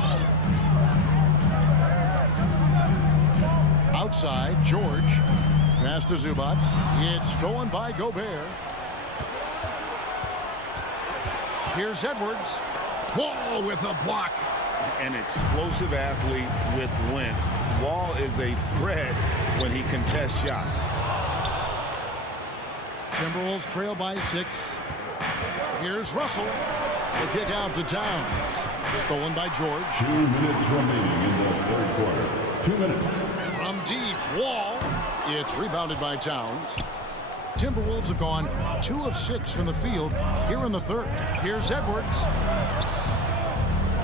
Outside, George. Pass to Zubac. It's stolen by Gobert. Here's Edwards. Wall with a block. An explosive athlete with length. Wall is a threat when he contests shots. Timberwolves trail by 6. Here's Russell. The kick out to Towns. Stolen by George. 2 minutes remaining in the third quarter. 2 minutes. From deep, Wall. It's rebounded by Towns. Timberwolves have gone 2 of 6 from the field here in the third. Here's Edwards.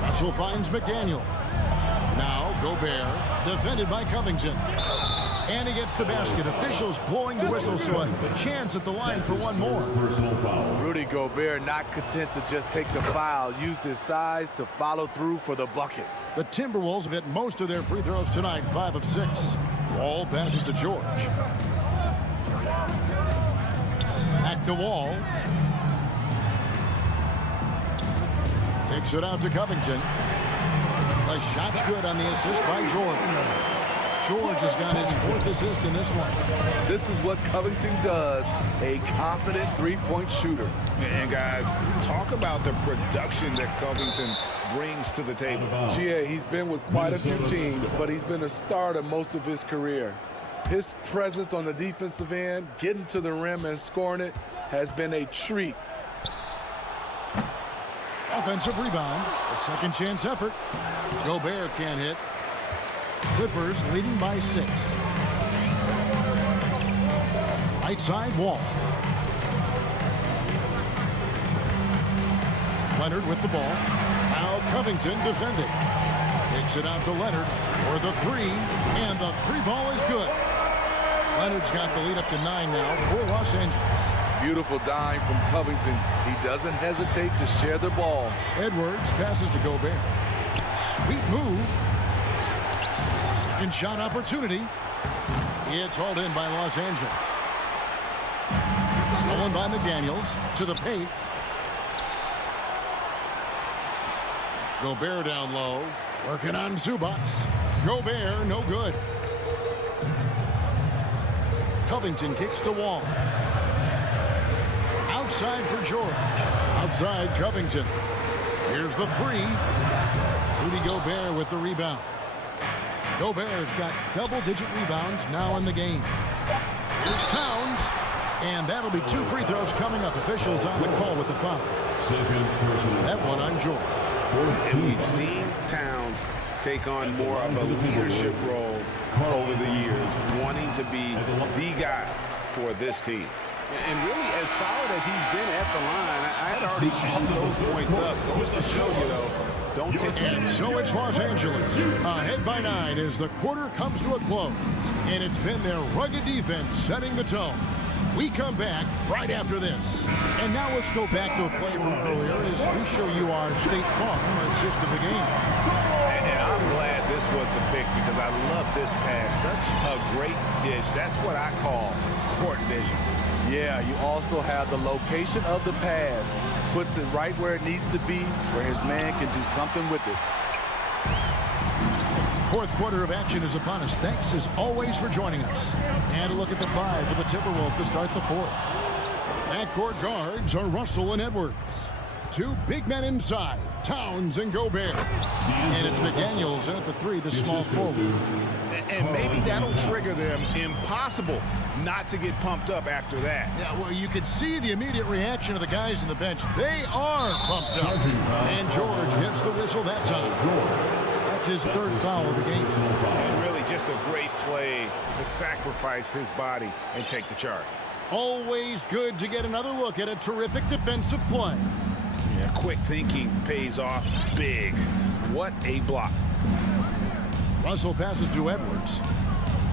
Russell finds McDaniel. Now Gobert, defended by Covington. And he gets the basket. Officials blowing the whistle, so a chance at the line for one more. Personal foul. Rudy Gobert not content to just take the foul, used his size to follow through for the bucket. The Timberwolves have hit most of their free throws tonight, 5 of 6. Wall passes to George. Back to Wall. Takes it out to Covington. The shot's good on the assist by George. George has got his 4th assist in this one. This is what Covington does, a confident three-point shooter. And guys, talk about the production that Covington brings to the table. Yeah, he's been with quite a few teams, but he's been a starter most of his career. His presence on the defensive end, getting to the rim and scoring it, has been a treat. Offensive rebound. A second chance effort. Gobert can't hit. Clippers leading by 6. Right side, Wall. Leonard with the ball. Now Covington defending. Takes it out to Leonard for the 3. And the 3 ball is good. Leonard's got the lead up to 9 now for Los Angeles. Beautiful dime from Covington. He doesn't hesitate to share the ball. Edwards passes to Gobert. Sweet move. Second shot opportunity. It's hauled in by Los Angeles. Stolen by McDaniels to the paint. Gobert down low. Working on Zubac. Gobert, no good. Covington kicks to Wall. Outside for George. Outside Covington. Here's the 3. Rudy Gobert with the rebound. Gobert's got double-digit rebounds now in the game. Here's Towns. And that'll be 2 free throws coming up. Officials on the call with the foul. That one on George. And we've seen Towns take on more of a leadership role over the years, wanting to be the guy for this team. And really, as solid as he's been at the line, I had already called those points up. Goes to show you, though, don't take it. And so it's Los Angeles, ahead by 9 as the quarter comes to a close. And it's been their rugged defense setting the tone. We come back right after this. And now let's go back to a play from earlier as we show you our State Farm assist of the game. And I'm glad this was the pick because I love this pass. Such a great dish. That's what I call court vision. Yeah, you also have the location of the pass. Puts it right where it needs to be, where his man can do something with it. Fourth quarter of action is upon us. Thanks as always for joining us. And a look at the 5 for the Timberwolves to start the 4th. Backcourt guards are Russell and Edwards. Two big men inside, Towns and Gobert. And it's McDaniels in at the 3, the small forward. And maybe that'll trigger them. Impossible not to get pumped up after that. Yeah, well, you could see the immediate reaction of the guys on the bench. They are pumped up. And George gets the whistle that time. That's his 3rd foul of the game. And really just a great play to sacrifice his body and take the charge. Always good to get another look at a terrific defensive play. Yeah, quick thinking pays off big. What a block. Russell passes to Edwards.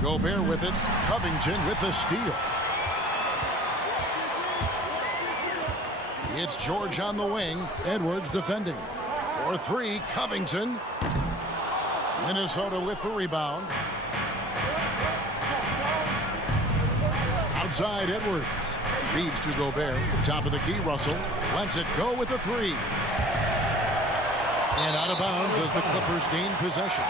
Gobert with it. Covington with the steal. It's George on the wing. Edwards defending. For 3, Covington. Minnesota with the rebound. Outside Edwards. Feeds to Gobert. Top of the key, Russell. Lets it go with the 3. And out of bounds as the Clippers gain possession.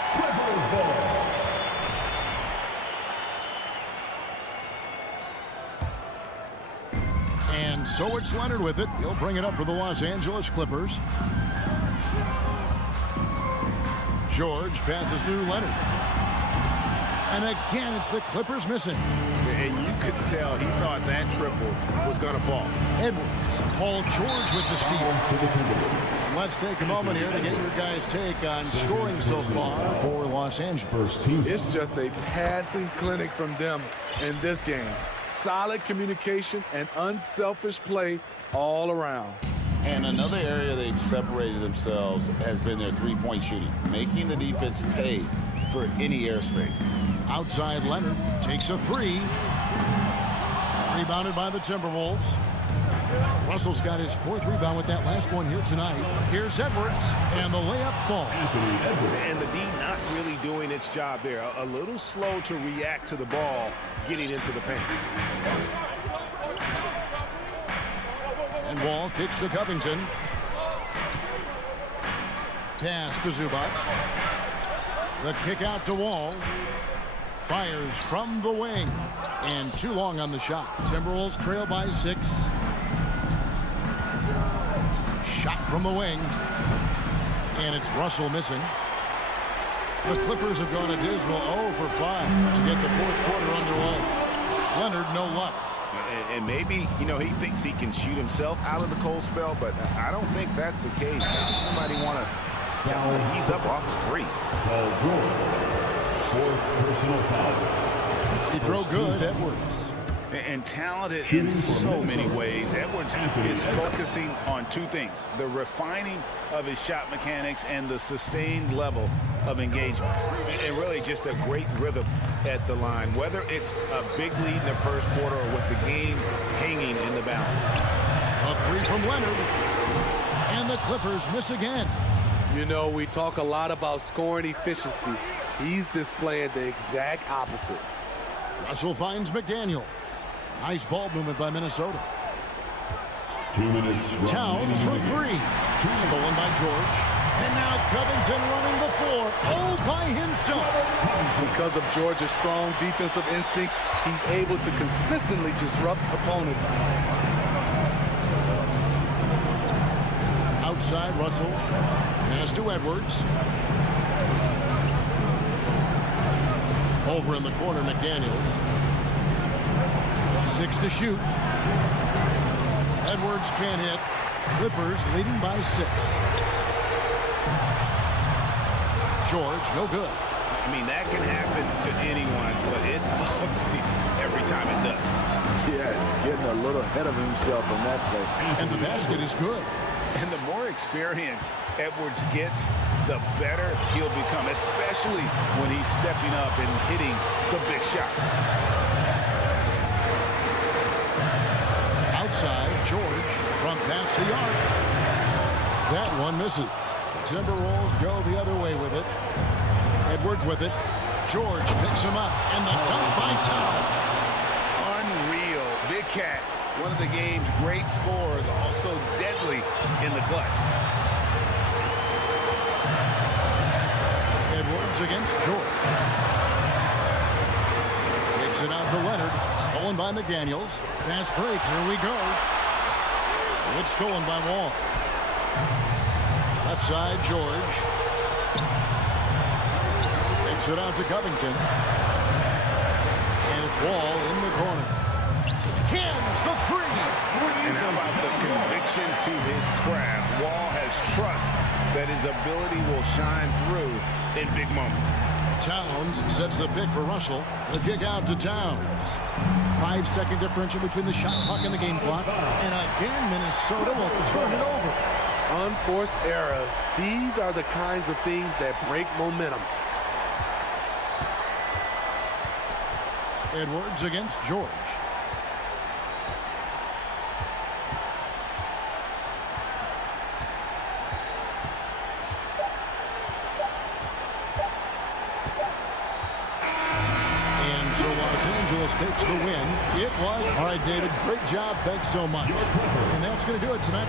And so it's Leonard with it. He'll bring it up for the Los Angeles Clippers. George passes to Leonard. And again, it's the Clippers missing. And you could tell he thought that triple was going to fall. Edwards, Paul George with the steal. Let's take a moment here to get your guys' take on scoring so far for Los Angeles. It's just a passing clinic from them in this game. Solid communication and unselfish play all around. And another area they've separated themselves has been their three-point shooting, making the defense pay for any airspace. Outside Leonard takes a 3. Rebounded by the Timberwolves. Russell's got his 4th rebound with that last one here tonight. Here's Edwards, and the layup falls. And the D not really doing its job there. A little slow to react to the ball getting into the paint. And Wall kicks to Covington. Pass to Zubats. The kick out to Wall. Fires from the wing. And too long on the shot. Timberwolves trail by 6. Shot from the wing. And it's Russell missing. The Clippers have gone a dismal 0 for 5 to get the 4th quarter underway. Leonard, no luck. And maybe, you know, he thinks he can shoot himself out of the cold spell, but I don't think that's the case. Maybe somebody want to tell him he's up off of 3s. Paul George, 4th personal foul. He throw good, Edwards. And talented in so many ways. Edwards is focusing on 2 things: the refining of his shot mechanics and the sustained level of engagement. And really just a great rhythm at the line, whether it's a big lead in the 1st quarter or with the game hanging in the balance. A 3 from Leonard. And the Clippers miss again. You know, we talk a lot about scoring efficiency. He's displaying the exact opposite. Russell finds McDaniel. Nice ball movement by Minnesota. 2 minutes. Towns for 3. Stolen by George. And now Covington running the floor all by himself. Because of George's strong defensive instincts, he's able to consistently disrupt opponents. Outside Russell. Pass to Edwards. Over in the corner, McDaniels. 6 to shoot. Edwards can't hit. Clippers leading by 6. George, no good. I mean, that can happen to anyone, but it's ugly every time it does. Yes, getting a little ahead of himself on that play. And the basket is good. And the more experience Edwards gets, the better he'll become, especially when he's stepping up and hitting the big shots. Outside, George from past the arc. That one misses. Timberwolves go the other way with it. Edwards with it. George picks him up, and the dunk by Towns. Unreal. Big Cat, one of the game's great scorers, also deadly in the clutch. Edwards against George. Takes it out to Leonard. Stolen by McDaniels. Fast break. Here we go. It's stolen by Wall. Left side, George. Takes it out to Covington. And it's Wall in the corner. Hams the three. And how about the conviction to his craft? Wall has trust that his ability will shine through in big moments. Towns sets the pick for Russell. The kick out to Towns. 5-second differential between the shot clock and the game clock. And again, Minnesota will turn it over. Unforced errors. These are the kinds of things that break momentum. Edwards against George. Takes the win. It was. All right, David, great job. Thanks so much. And that's going to do it tonight.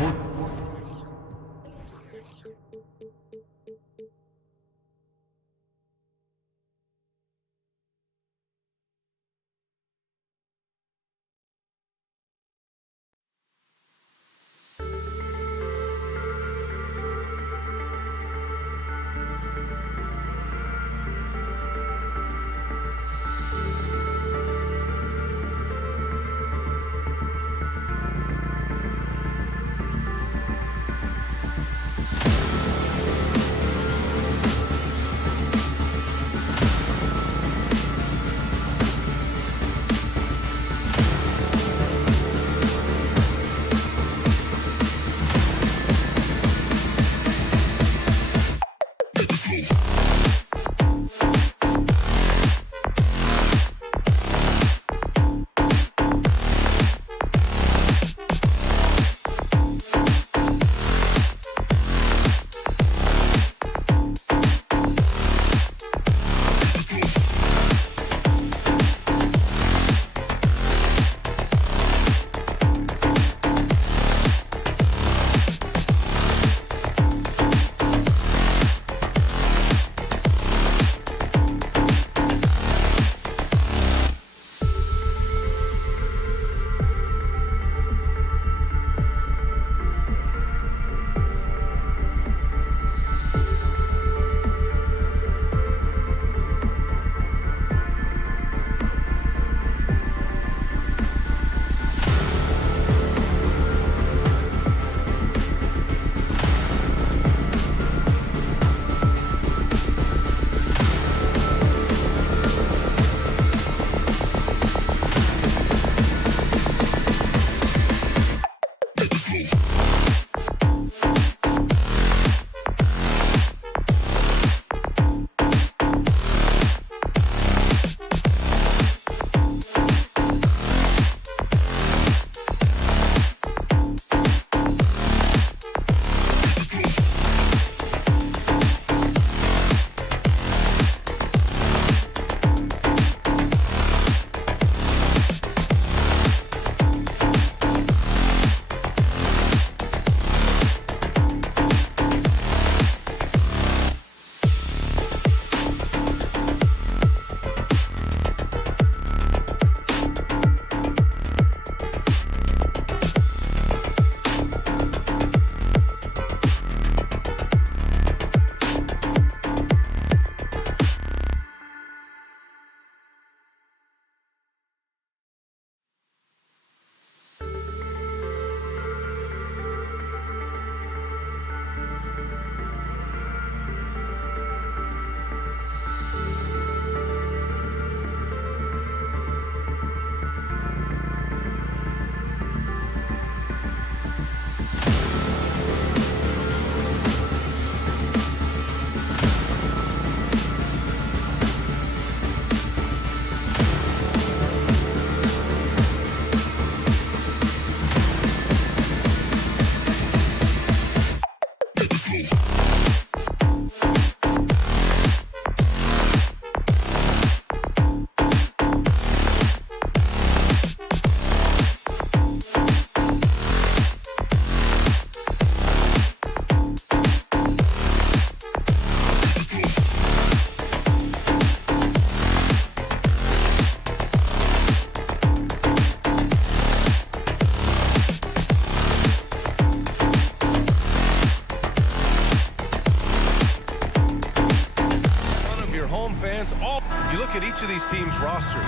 rosters.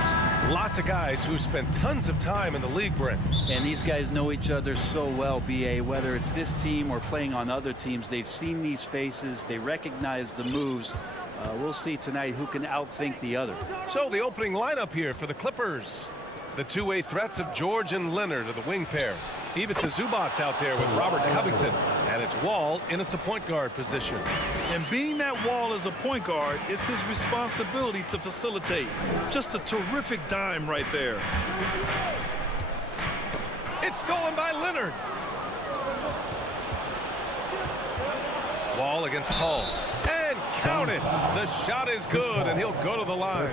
Lots of guys who spent tons of time in the league, Brent. And these guys know each other so well, BA. Whether it's this team or playing on other teams, they've seen these faces. They recognize the moves. We'll see tonight who can outthink the other. So the opening lineup here for the Clippers. The two-way threats of George and Leonard are the wing pair. Ivica Zubac's out there with Robert Covington. And it's Wall in at the point guard position. And being that Wall is a point guard, it's his responsibility to facilitate. Just a terrific dime right there. It's stolen by Leonard. Wall against Paul. And counted. The shot is good, and he'll go to the line.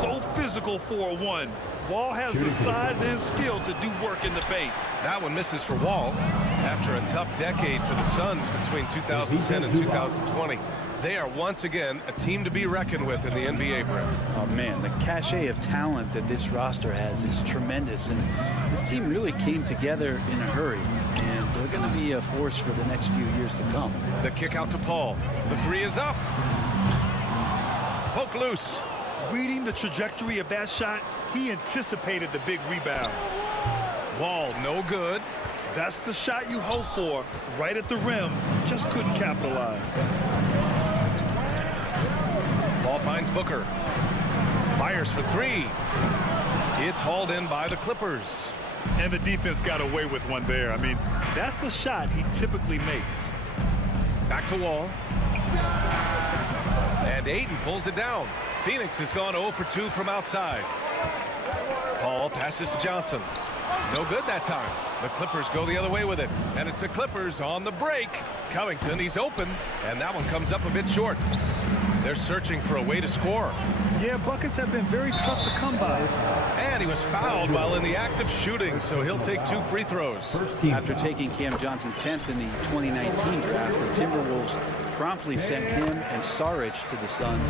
So physical for a one. Wall has the size and skill to do work in the paint. That one misses for Wall. After a tough decade for the Suns between 2010 and 2020, they are once again a team to be reckoned with in the NBA, Brent. Oh, man, the cachet of talent that this roster has is tremendous. And this team really came together in a hurry. And they're going to be a force for the next few years to come. The kick out to Paul. The three is up. Poke loose. Reading the trajectory of that shot, he anticipated the big rebound. Wall, no good. That's the shot you hope for. Right at the rim, just couldn't capitalize. Ball finds Booker. Fires for three. It's hauled in by the Clippers. And the defense got away with one there. I mean, that's a shot he typically makes. Back to Wall. And Ayton pulls it down. Phoenix has gone 0 for 2 from outside. Paul passes to Johnson. No good that time. The Clippers go the other way with it. And it's the Clippers on the break. Covington, he's open. And that one comes up a bit short. They're searching for a way to score. Yeah, buckets have been very tough to come by. And he was fouled while in the act of shooting, so he'll take 2 free throws. After taking Cam Johnson 10th in the 2019 draft, the Timberwolves promptly sent him and Saric to the Suns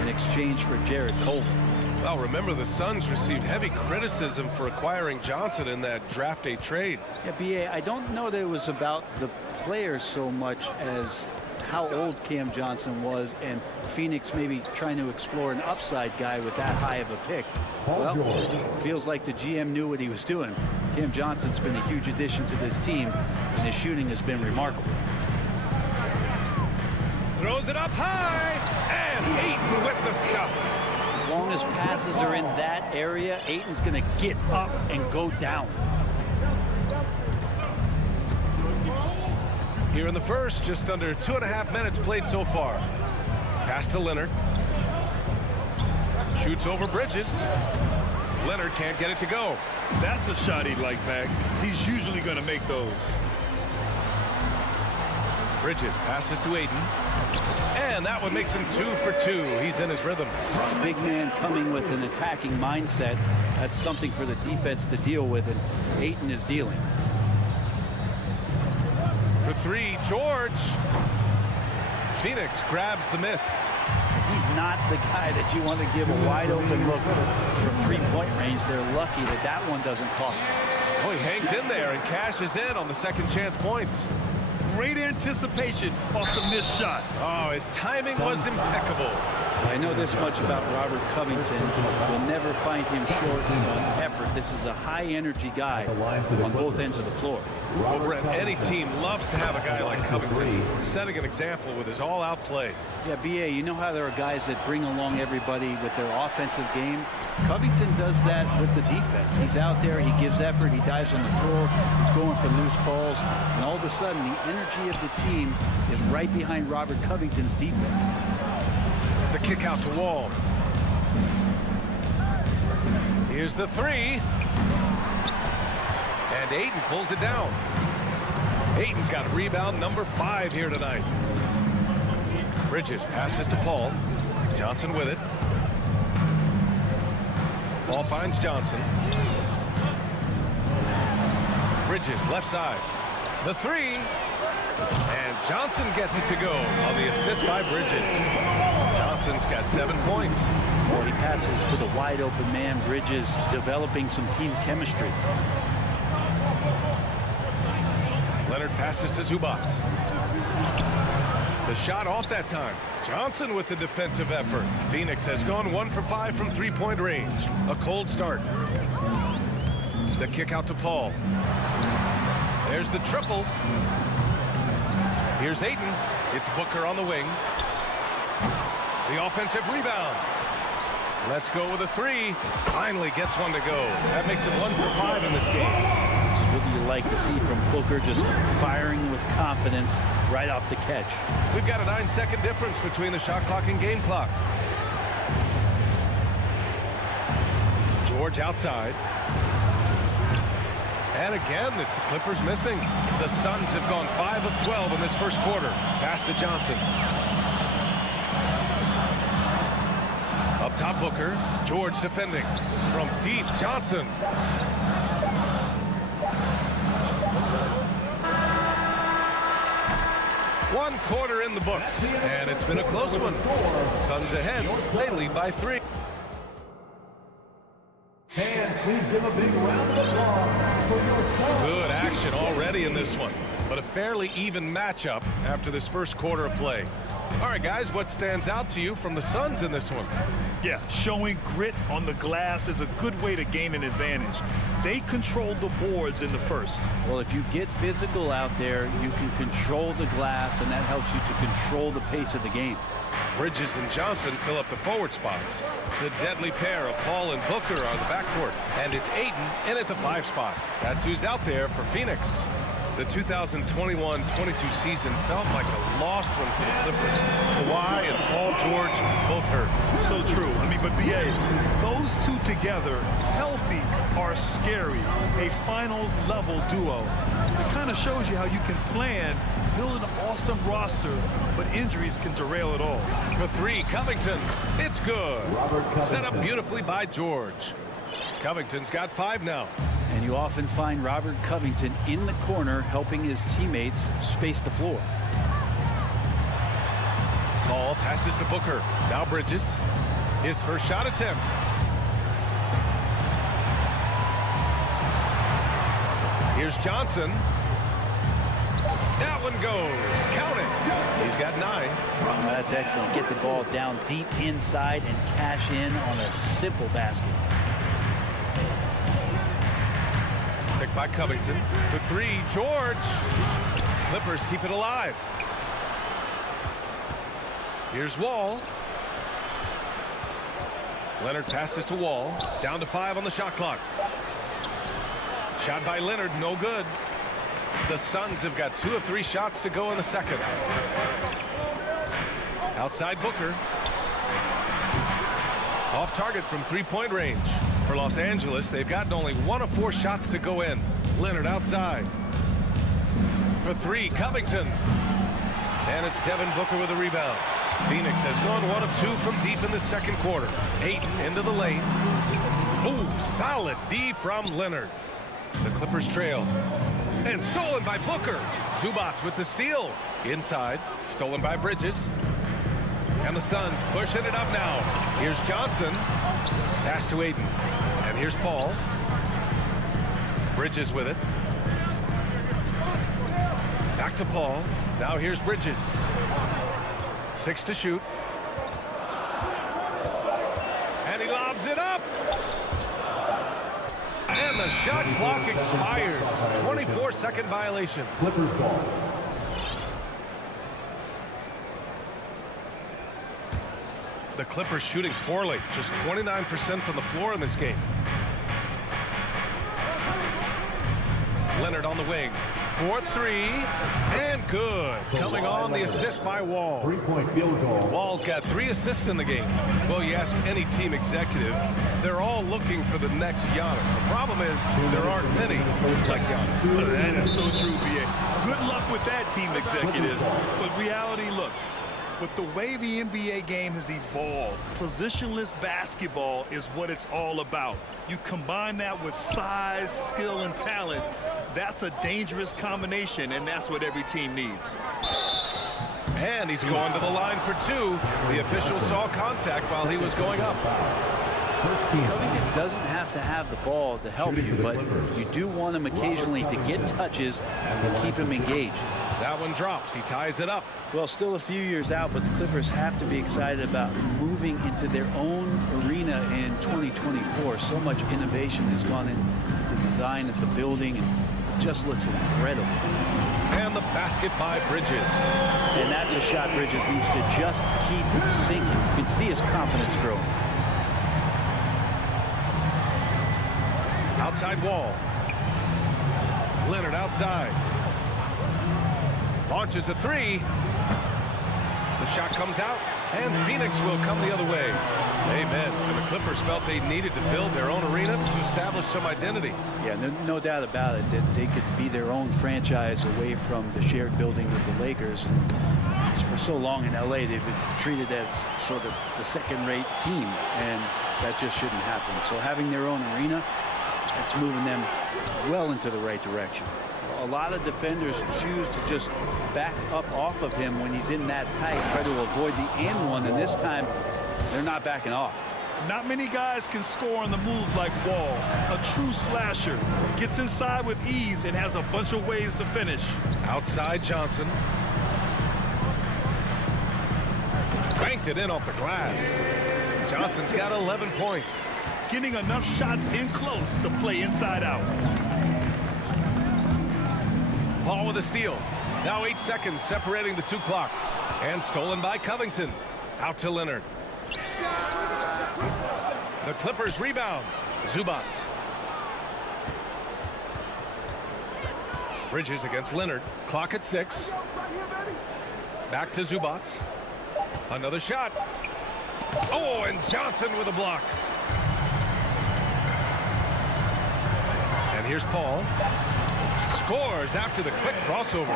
in exchange for Jarrett Culver. Well, remember, the Suns received heavy criticism for acquiring Johnson in that draft day trade. Yeah, BA, I don't know that it was about the players so much as how old Cam Johnson was, and Phoenix maybe trying to explore an upside guy with that high of a pick. Well, feels like the GM knew what he was doing. Cam Johnson's been a huge addition to this team, and his shooting has been remarkable. Throws it up high, and Ayton with the stuff. As long as passes are in that area, Ayton's going to get up and go down. Here in the first, just under 2.5 minutes played so far. Pass to Leonard. Shoots over Bridges. Leonard can't get it to go. That's a shot he'd like back. He's usually going to make those. Bridges passes to Ayton. And that one makes him 2 for 2. He's in his rhythm. A big man coming with an attacking mindset. That's something for the defense to deal with, and Ayton is dealing. For three, George. Phoenix grabs the miss. He's not the guy that you want to give a wide open look from three-point range. They're lucky that that one doesn't cost them. Oh, he hangs in there and cashes in on the second chance points. Great anticipation off the missed shot. Oh, his timing was impeccable. I know this much about Robert Covington. We'll never find him short on effort. This is a high-energy guy on both ends of the floor. Well, Brent, any team loves to have a guy like Covington setting an example with his all-out play. Yeah, BA, you know how there are guys that bring along everybody with their offensive game? Covington does that with the defense. He's out there, he gives effort, he dives on the floor, he's going for loose balls, and all of a sudden the energy of the team is right behind Robert Covington's defense. The kick out to Wall. Here's the three. And Ayton pulls it down. Ayton's got rebound number 5 here tonight. Bridges passes to Paul. Johnson with it. Paul finds Johnson. Bridges left side. The three. And Johnson gets it to go on the assist by Bridges. Johnson's got 7 points. Well, he passes to the wide open man. Bridges developing some team chemistry. Leonard passes to Zubac. The shot off that time. Johnson with the defensive effort. Phoenix has gone 1 for 5 from three-point range. A cold start. The kick out to Paul. There's the triple. Here's Ayton. It's Booker on the wing. The offensive rebound. Let's go with a three. Finally gets one to go. That makes it 1 for 5 in this game. This is what you like to see from Booker, just firing with confidence right off the catch. We've got a 9-second difference between the shot clock and game clock. George outside. And again, it's the Clippers missing. The Suns have gone 5 of 12 in this first quarter. Pass to Johnson. Up top, Booker. George defending. From deep, Johnson. One quarter in the books, and it's been a close one. Suns ahead. They lead by 3. Fans, please give a big round of applause for your Suns. Good action already in this one, but a fairly even matchup after this first quarter of play. All right, guys, what stands out to you from the Suns in this one? Yeah, showing grit on the glass is a good way to gain an advantage. They controlled the boards in the first. Well, if you get physical out there, you can control the glass, and that helps you to control the pace of the game. Bridges and Johnson fill up the forward spots. The deadly pair of Paul and Booker are the backcourt, and it's Ayton in at the 5 spot. That's who's out there for Phoenix. The 2021-22 season felt like a lost one for the Clippers. Kawhi and Paul George both hurt. So true. I mean, but BA, those two together, healthy, are scary. A finals-level duo. It kind of shows you how you can plan, build an awesome roster, but injuries can derail it all. For 3, Covington. It's good. Set up beautifully by George. Covington's got 5 now. And you often find Robert Covington in the corner helping his teammates space the floor. Paul passes to Booker. Now Bridges. His first shot attempt. Here's Johnson. That one goes. Count it. He's got 9. Oh, that's excellent. Get the ball down deep inside and cash in on a simple basket. Picked by Covington. For 3, George. Clippers keep it alive. Here's Wall. Leonard passes to Wall. Down to 5 on the shot clock. Shot by Leonard, no good. The Suns have got 2 of 3 shots to go in the second. Outside Booker. Off target from 3-point range. For Los Angeles, they've gotten only 1 of 4 shots to go in. Leonard outside. For 3, Covington. And it's Devin Booker with a rebound. Phoenix has gone 1 of 2 from deep in the second quarter. Ayton into the lane. Ooh, solid D from Leonard. The Clippers trail. And stolen by Booker. Zubac with the steal. Inside, stolen by Bridges. And the Suns pushing it up now. Here's Johnson. Pass to Ayton. And here's Paul. Bridges with it. Back to Paul. Now here's Bridges. 6 to shoot. And he lobs it up. And the shot clock expires. 24-second violation. Clippers ball. The Clippers shooting poorly. Just 29% from the floor in this game. Leonard on the wing. 4-3. And good. Coming on the assist by Wall. 3-point field goal. Wall's got 3 assists in the game. Well, you ask any team executive, they're all looking for the next Giannis. The problem is there aren't many like Giannis. That is so true, BA. Good luck with that, team executives. But reality, look, with the way the NBA game has evolved, positionless basketball is what it's all about. You combine that with size, skill, and talent, that's a dangerous combination, and that's what every team needs. And he's going to the line for 2. The official saw contact while he was going up. first team. Covington doesn't have to have the ball to help you, but you do want him occasionally to get touches and keep him engaged. That one drops. He ties it up. Well, still a few years out, but the Clippers have to be excited about moving into their own arena in 2024. So much innovation has gone into the design of the building, and it just looks incredible. And the basket by Bridges. And that's a shot Bridges needs to just keep sinking. You can see his confidence grow. Outside wall. Leonard outside. Launches a three. The shot comes out, and Phoenix will come the other way. Amen. And the Clippers felt they needed to build their own arena to establish some identity. Yeah, no doubt about it that they could be their own franchise away from the shared building with the Lakers. And for so long in LA, they've been treated as sort of the second-rate team, and that just shouldn't happen. So having their own arena, that's moving them well into the right direction. A lot of defenders choose to just back up off of him when he's in that tight, try to avoid the and one, and this time they're not backing off. Not many guys can score on the move like Wall. A true slasher. Gets inside with ease and has a bunch of ways to finish. Outside Johnson. Banked it in off the glass. Johnson's got 11 points. Getting enough shots in close to play inside out. Paul with a steal. Now 8 seconds separating the two clocks. And stolen by Covington. Out to Leonard. The Clippers rebound. Zubac. Bridges against Leonard. Clock at 6. Back to Zubac. Another shot. Oh, and Johnson with a block. And here's Paul. Scores after the quick crossover.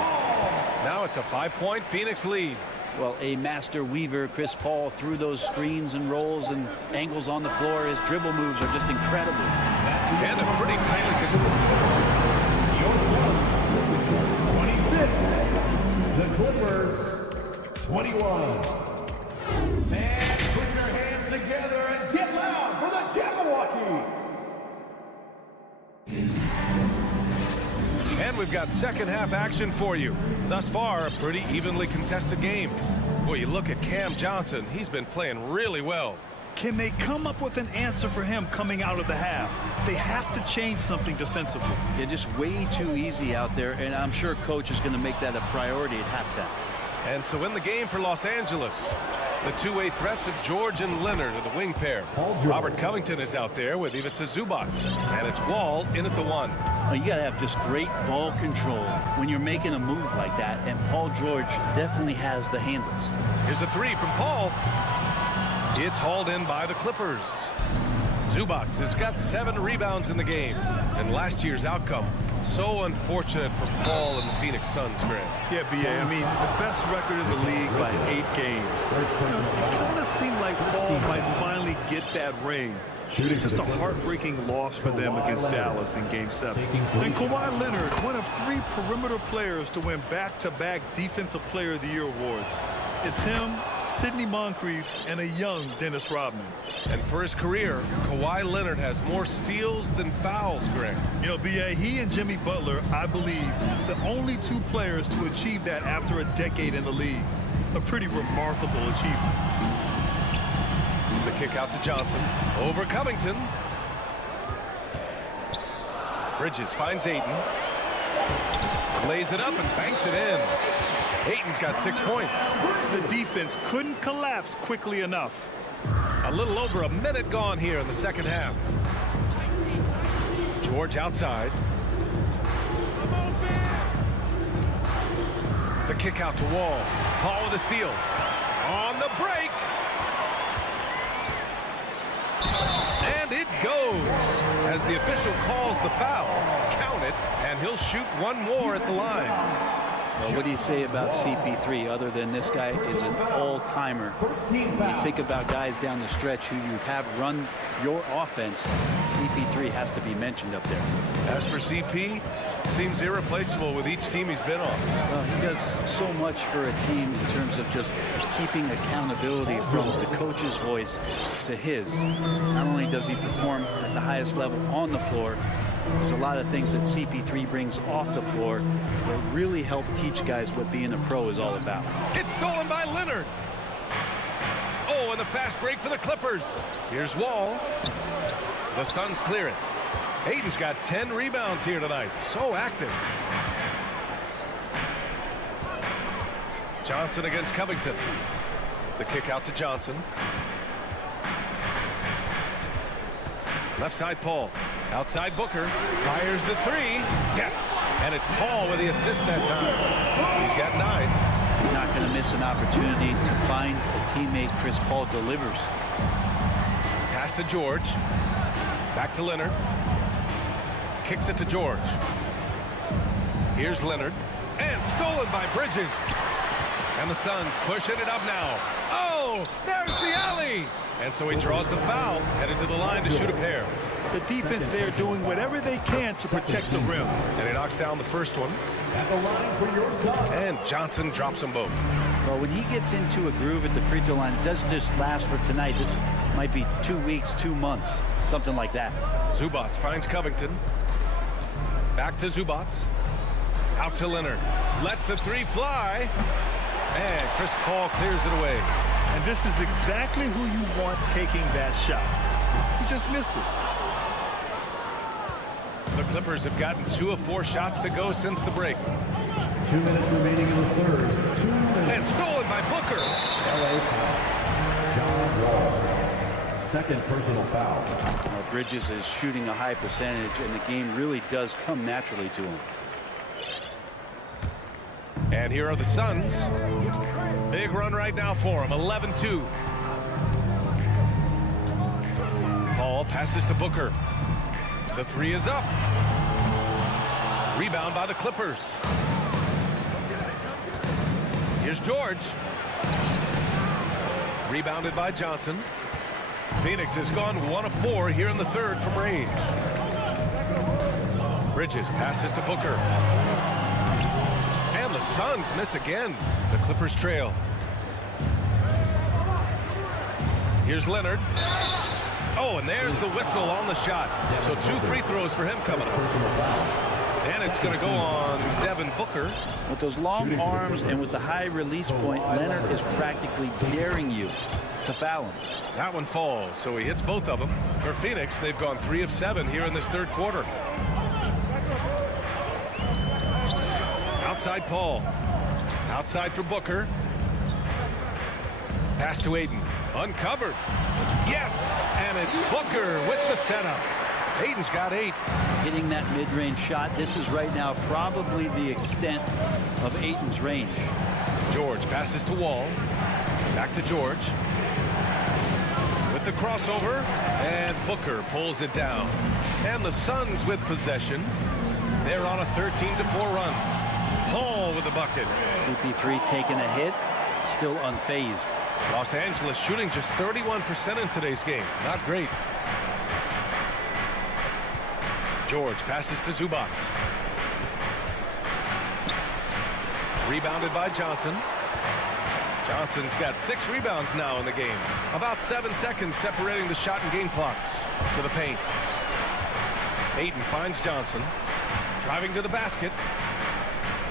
Now it's a 5-point Phoenix lead. Well, a master weaver, Chris Paul, through those screens and rolls and angles on the floor. His dribble moves are just incredible. And a pretty tightly controlled. 26. The Clippers, 21. And put your hands together and get loud for the Jabberwockies. And we've got second half action for you. Thus far, a pretty evenly contested game. Boy, you look at Cam Johnson. He's been playing really well. Can they come up with an answer for him coming out of the half? They have to change something defensively. Yeah, just way too easy out there, and I'm sure coach is going to make that a priority at halftime. And so in the game for Los Angeles, the two-way threats of George and Leonard are the wing pair. Robert Covington is out there with Ivica Zubac. And it's Wall in at the 1. Well, you got to have just great ball control when you're making a move like that, and Paul George definitely has the handles. Here's a 3 from Paul. It's hauled in by the Clippers. Zubac has got 7 rebounds in the game, and last year's outcome so unfortunate for Paul and the Phoenix Suns, Greg. Yeah, B.A. I mean, the best record in the league by 8 games. It kind of seemed like Paul might finally get that ring. Just a heartbreaking loss for them against Dallas in Game 7. And Kawhi Leonard, one of 3 perimeter players to win back-to-back Defensive Player of the Year awards. It's him, Sidney Moncrief, and a young Dennis Rodman. And for his career, Kawhi Leonard has more steals than fouls, Greg. You know, B.A., he and Jimmy Butler, I believe, the only 2 players to achieve that after a decade in the league. A pretty remarkable achievement. The kick out to Johnson. Over Covington. Bridges finds Ayton. Lays it up and banks it in. Ayton's got 6 points. The defense couldn't collapse quickly enough. A little over a minute gone here in the second half. George outside. The kick out to Wall. Paul with a steal. On the break. And it goes as the official calls the foul. Count it, and he'll shoot one more at the line. Well, what do you say about CP3 other than this guy is an all-timer? When you think about guys down the stretch who you have run your offense, CP3 has to be mentioned up there. As for CP, seems irreplaceable with each team he's been on. Well, he does so much for a team in terms of just keeping accountability from the coach's voice to his. Not only does he perform at the highest level on the floor, there's a lot of things that CP3 brings off the floor that really help teach guys what being a pro is all about. It's stolen by Leonard. Oh, and the fast break for the Clippers. Here's Wall. The Suns clear it. Ayton's got 10 rebounds here tonight. So active. Johnson against Covington. The kick out to Johnson. Left side Paul. Outside Booker. Fires the three. Yes. And it's Paul with the assist that time. He's got 9. He's not going to miss an opportunity to find a teammate. Chris Paul delivers. Pass to George. Back to Leonard. Kicks it to George. Here's Leonard. And stolen by Bridges. And the Suns pushing it up now. Oh, there's the alley. And so he draws the foul, headed to the line to shoot a pair. The defense there doing whatever they can to protect the rim. And he knocks down the first one. At the line for your side. And Johnson drops them both. Well, when he gets into a groove at the free throw line, it doesn't just last for tonight. This might be 2 weeks, 2 months, something like that. Zubats finds Covington. Back to Zubats. Out to Leonard. Lets the three fly. And Chris Paul clears it away. And this is exactly who you want taking that shot. He just missed it. The Clippers have gotten 2 of 4 shots to go since the break. 2 minutes remaining in the third. 2 minutes. And stolen by Booker. LA foul. John Wall. Second personal foul. Well, Bridges is shooting a high percentage, and the game really does come naturally to him. And here are the Suns. Big run right now for him. 11-2. Paul passes to Booker. The three is up. Rebound by the Clippers. Here's George. Rebounded by Johnson. Phoenix has gone 1 of 4 here in the third from range. Bridges passes to Booker. And the Suns miss again. The Clippers trail. Here's Leonard. Oh, and there's the whistle on the shot. So 2 free throws for him coming up. And it's going to go on Devin Booker. With those long arms and with the high release point, Leonard is practically daring you to foul him. That one falls, so he hits both of them. For Phoenix, they've gone 3 of 7 here in this third quarter. Outside Paul. Outside for Booker. Pass to Ayton. Uncovered. Yes! And it's Booker with the setup. Ayton's got 8. Hitting that mid-range shot. This is right now probably the extent of Ayton's range. George passes to Wall. Back to George. With the crossover. And Booker pulls it down. And the Suns with possession. They're on a 13-4 run. Paul with the bucket. CP3 taking a hit. Still unfazed. Los Angeles shooting just 31% in today's game. Not great. George passes to Zubats. Rebounded by Johnson. Johnson's got 6 rebounds now in the game. About 7 seconds separating the shot and game clocks. To the paint. Ayton finds Johnson. Driving to the basket.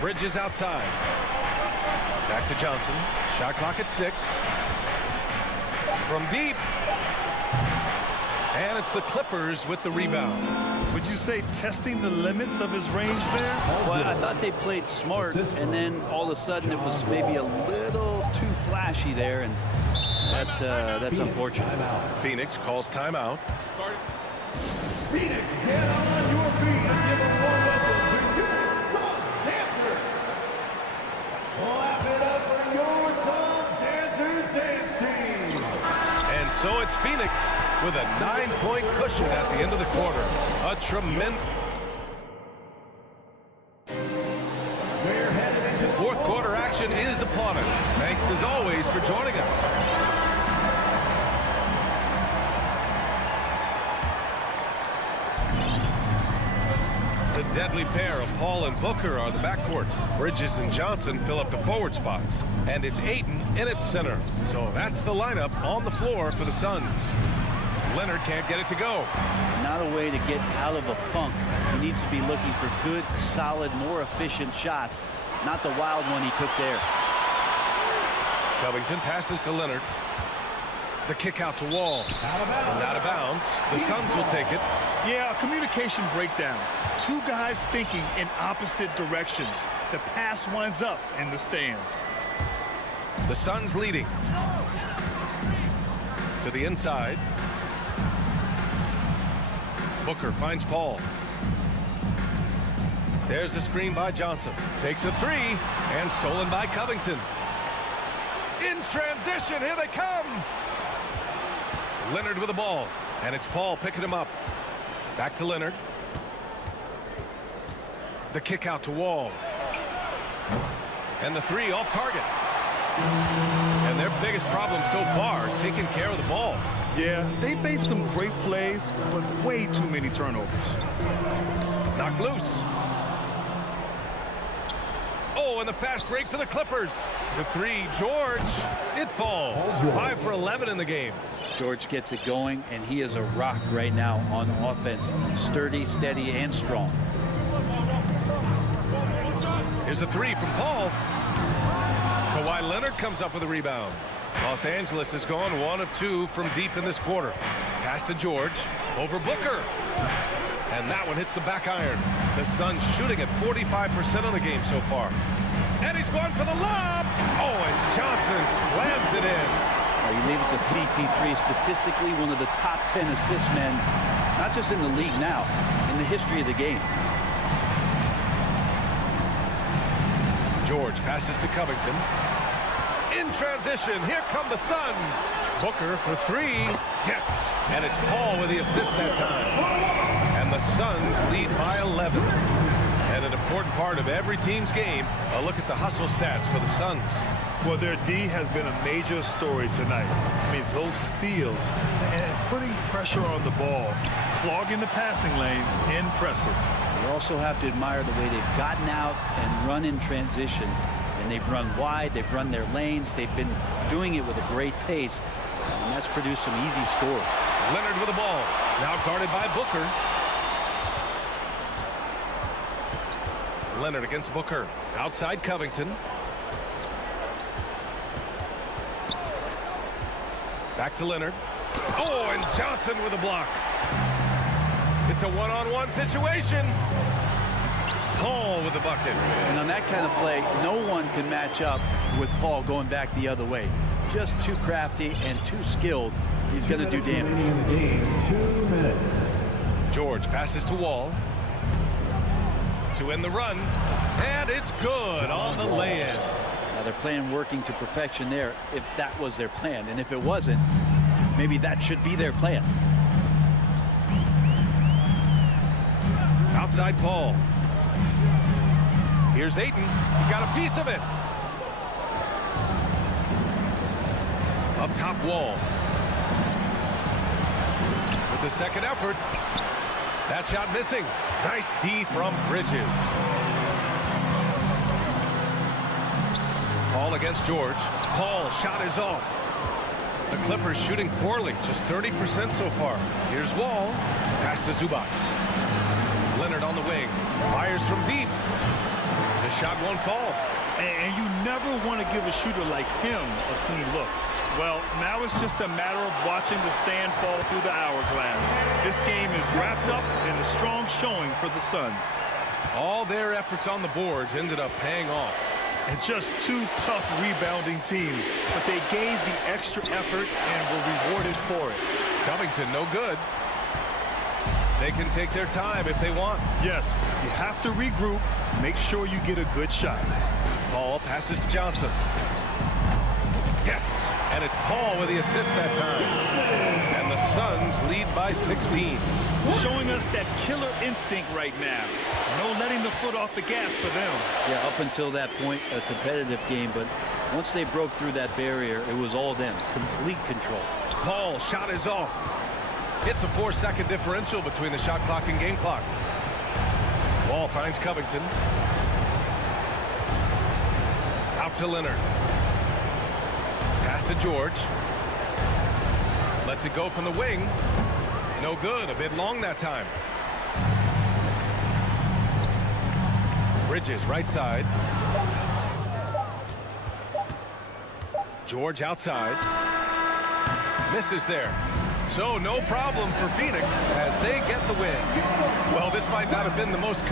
Bridges outside. Back to Johnson. Shot clock at 6. From deep. And it's the Clippers with the rebound. Would you say testing the limits of his range there? Well, I thought they played smart, and then all of a sudden it was maybe a little too flashy there, and that's unfortunate. Phoenix calls timeout. Phoenix, get on your feet and give a warm welcome to your Suns dancers. Clap it up for your Suns dancers dance team. And so it's Phoenix with a 9-point cushion at the end of the quarter. A tremendous. season is upon us. Thanks as always for joining us. The deadly pair of Paul and Booker are the backcourt. Bridges and Johnson fill up the forward spots. And it's Ayton in its center. So that's the lineup on the floor for the Suns. Leonard can't get it to go. Not a way to get out of a funk. He needs to be looking for good, solid, more efficient shots. Not the wild one he took there. Covington passes to Leonard. The kick out to Wall. And out of bounds. The Suns will take it. Yeah, a communication breakdown. Two guys thinking in opposite directions. The pass winds up in the stands. The Suns leading. To the inside. Booker finds Paul. There's a screen by Johnson. Takes a three. And stolen by Covington. In transition. Here they come. Leonard with the ball. And it's Paul picking him up. Back to Leonard. The kick out to Wall. And the three off target. And their biggest problem so far, taking care of the ball. Yeah, they made some great plays, but way too many turnovers. Knocked loose. Oh, and the fast break for the Clippers. The three, George. It falls. 5 for 11 in the game. George gets it going, and he is a rock right now on offense. Sturdy, steady, and strong. Here's a three from Paul. Kawhi Leonard comes up with a rebound. Los Angeles has gone 1 of 2 from deep in this quarter. Pass to George. Over Booker. And that one hits the back iron. The Suns shooting at 45% of the game so far. And he's going for the lob. Oh, and Johnson slams it in. You leave it to CP3, statistically one of the top 10 assist men, not just in the league now, in the history of the game. George passes to Covington. In transition, here come the Suns. Booker for three. Yes, and it's Paul with the assist that time. And the Suns lead by 11. And an important part of every team's game, a look at the hustle stats for the Suns. Well, their D has been a major story tonight. I mean, those steals and putting pressure on the ball, clogging the passing lanes, impressive. You also have to admire the way they've gotten out and run in transition. And they've run wide, they've run their lanes, they've been doing it with a great pace. And that's produced some easy scores. Leonard with the ball, now guarded by Booker. Leonard against Booker, outside Covington. Back to Leonard. Oh, and Johnson with a block. It's a one-on-one situation. Paul with the bucket. And on that kind of play, no one can match up with Paul going back the other way. Just too crafty and too skilled. He's going to do damage. 2 minutes. George passes to Wall. To end the run. And it's good on the lay-in. Now they're playing working to perfection there if that was their plan. And if it wasn't, maybe that should be their plan. Outside Paul. Here's Ayton. He got a piece of it. Up top Wall. With the second effort. That shot missing. Nice D from Bridges. Paul against George. Paul, shot is off. The Clippers shooting poorly, just 30% so far. Here's Wall. Pass to Zubac. Leonard on the wing. Fires from deep. The shot won't fall. And you never want to give a shooter like him a clean look. Well, now it's just a matter of watching the sand fall through the hourglass. This game is wrapped up in a strong showing for the Suns. All their efforts on the boards ended up paying off. And just two tough rebounding teams, but they gave the extra effort and were rewarded for it. Covington, no good. They can take their time if they want. Yes, you have to regroup, make sure you get a good shot. Paul passes to Johnson. Yes, and it's Paul with the assist that time. And the Suns lead by 16. showing us that killer instinct right now. No letting the foot off the gas for them. Yeah, up until that point, a competitive game, but once they broke through that barrier, it was all them. Complete control. Paul, shot is off. It's a 4-second differential between the shot clock and game clock. Wall finds Covington. Out to Leonard. Pass to George. Lets it go from the wing. No good. A bit long that time. Bridges, right side. George outside. Misses there. So no problem for Phoenix as they get the win. Well, this might not have been the most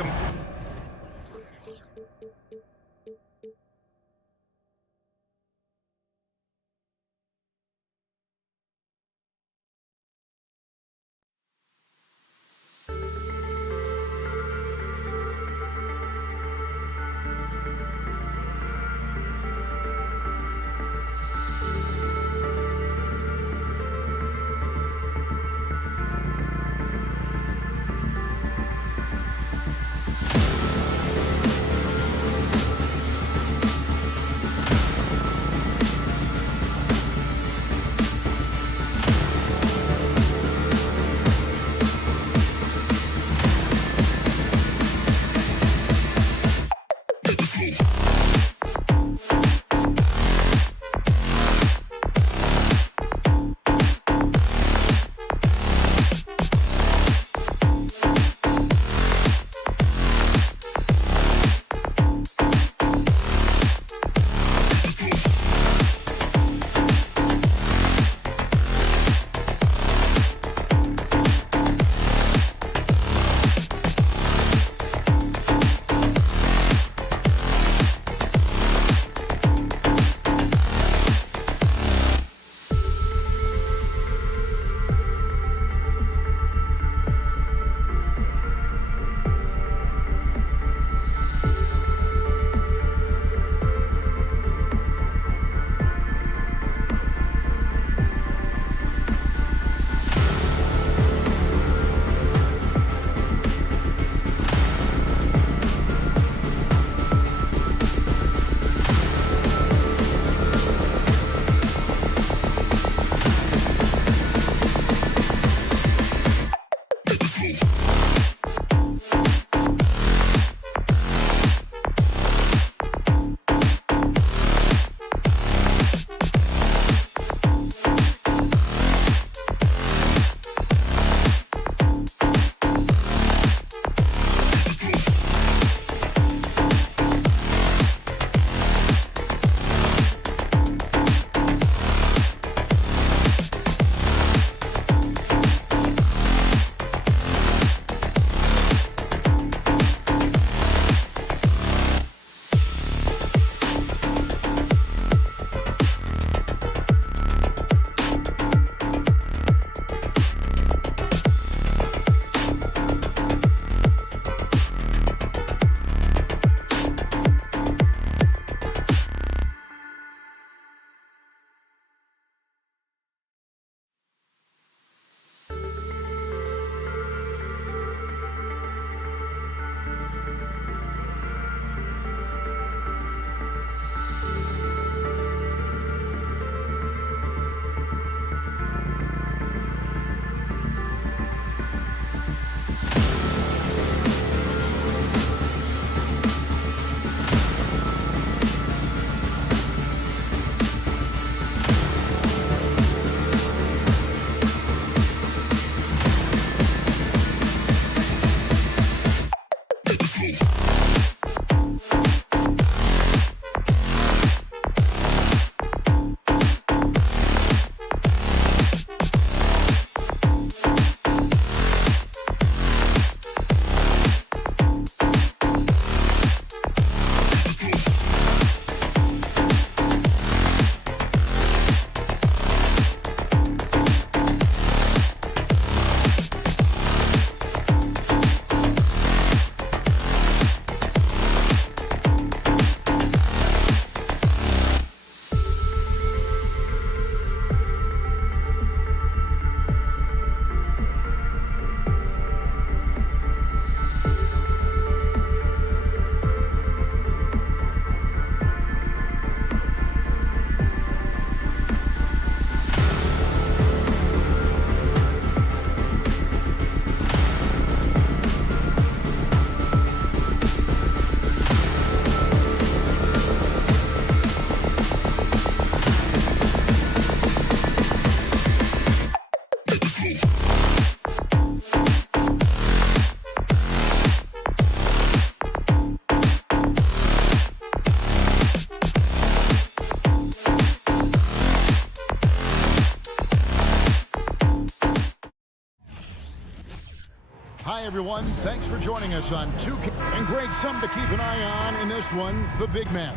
Hi, everyone. Thanks for joining us on 2K. And Greg, something to keep an eye on in this one, the big man.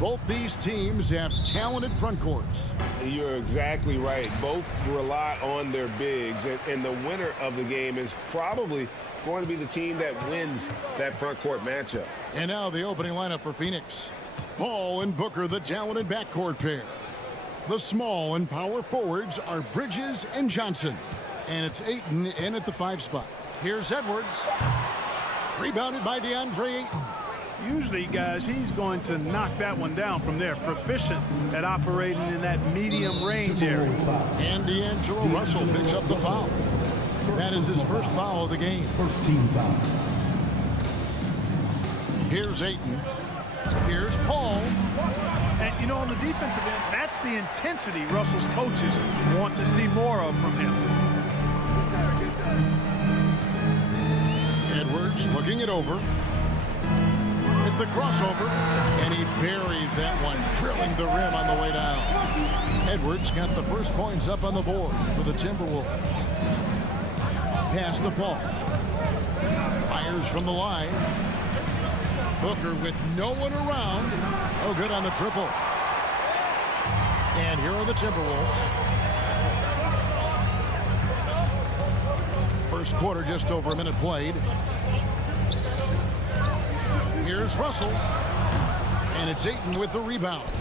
Both these teams have talented front courts. You're exactly right. Both rely on their bigs, and the winner of the game is probably going to be the team that wins that front court matchup. And now the opening lineup for Phoenix. Paul and Booker, the talented backcourt pair. The small and power forwards are Bridges and Johnson. And it's Ayton in at the 5 spot. Here's Edwards. Rebounded by DeAndre Ayton. Usually, guys, he's going to knock that one down from there. Proficient at operating in that medium range area. And D'Angelo Russell picks up the foul. That is his first foul of the game. First team foul. Here's Ayton. Here's Paul. And, you know, on the defensive end, that's the intensity Russell's coaches want to see more of from him. Edwards looking it over. With the crossover. And he buries that one, drilling the rim on the way down. Edwards got the first points up on the board for the Timberwolves. Pass to Paul. Fires from the line. Booker with no one around. Oh, good on the triple. And here are the Timberwolves. First quarter, just over a minute played. Here's Russell. And it's Ayton with the rebound.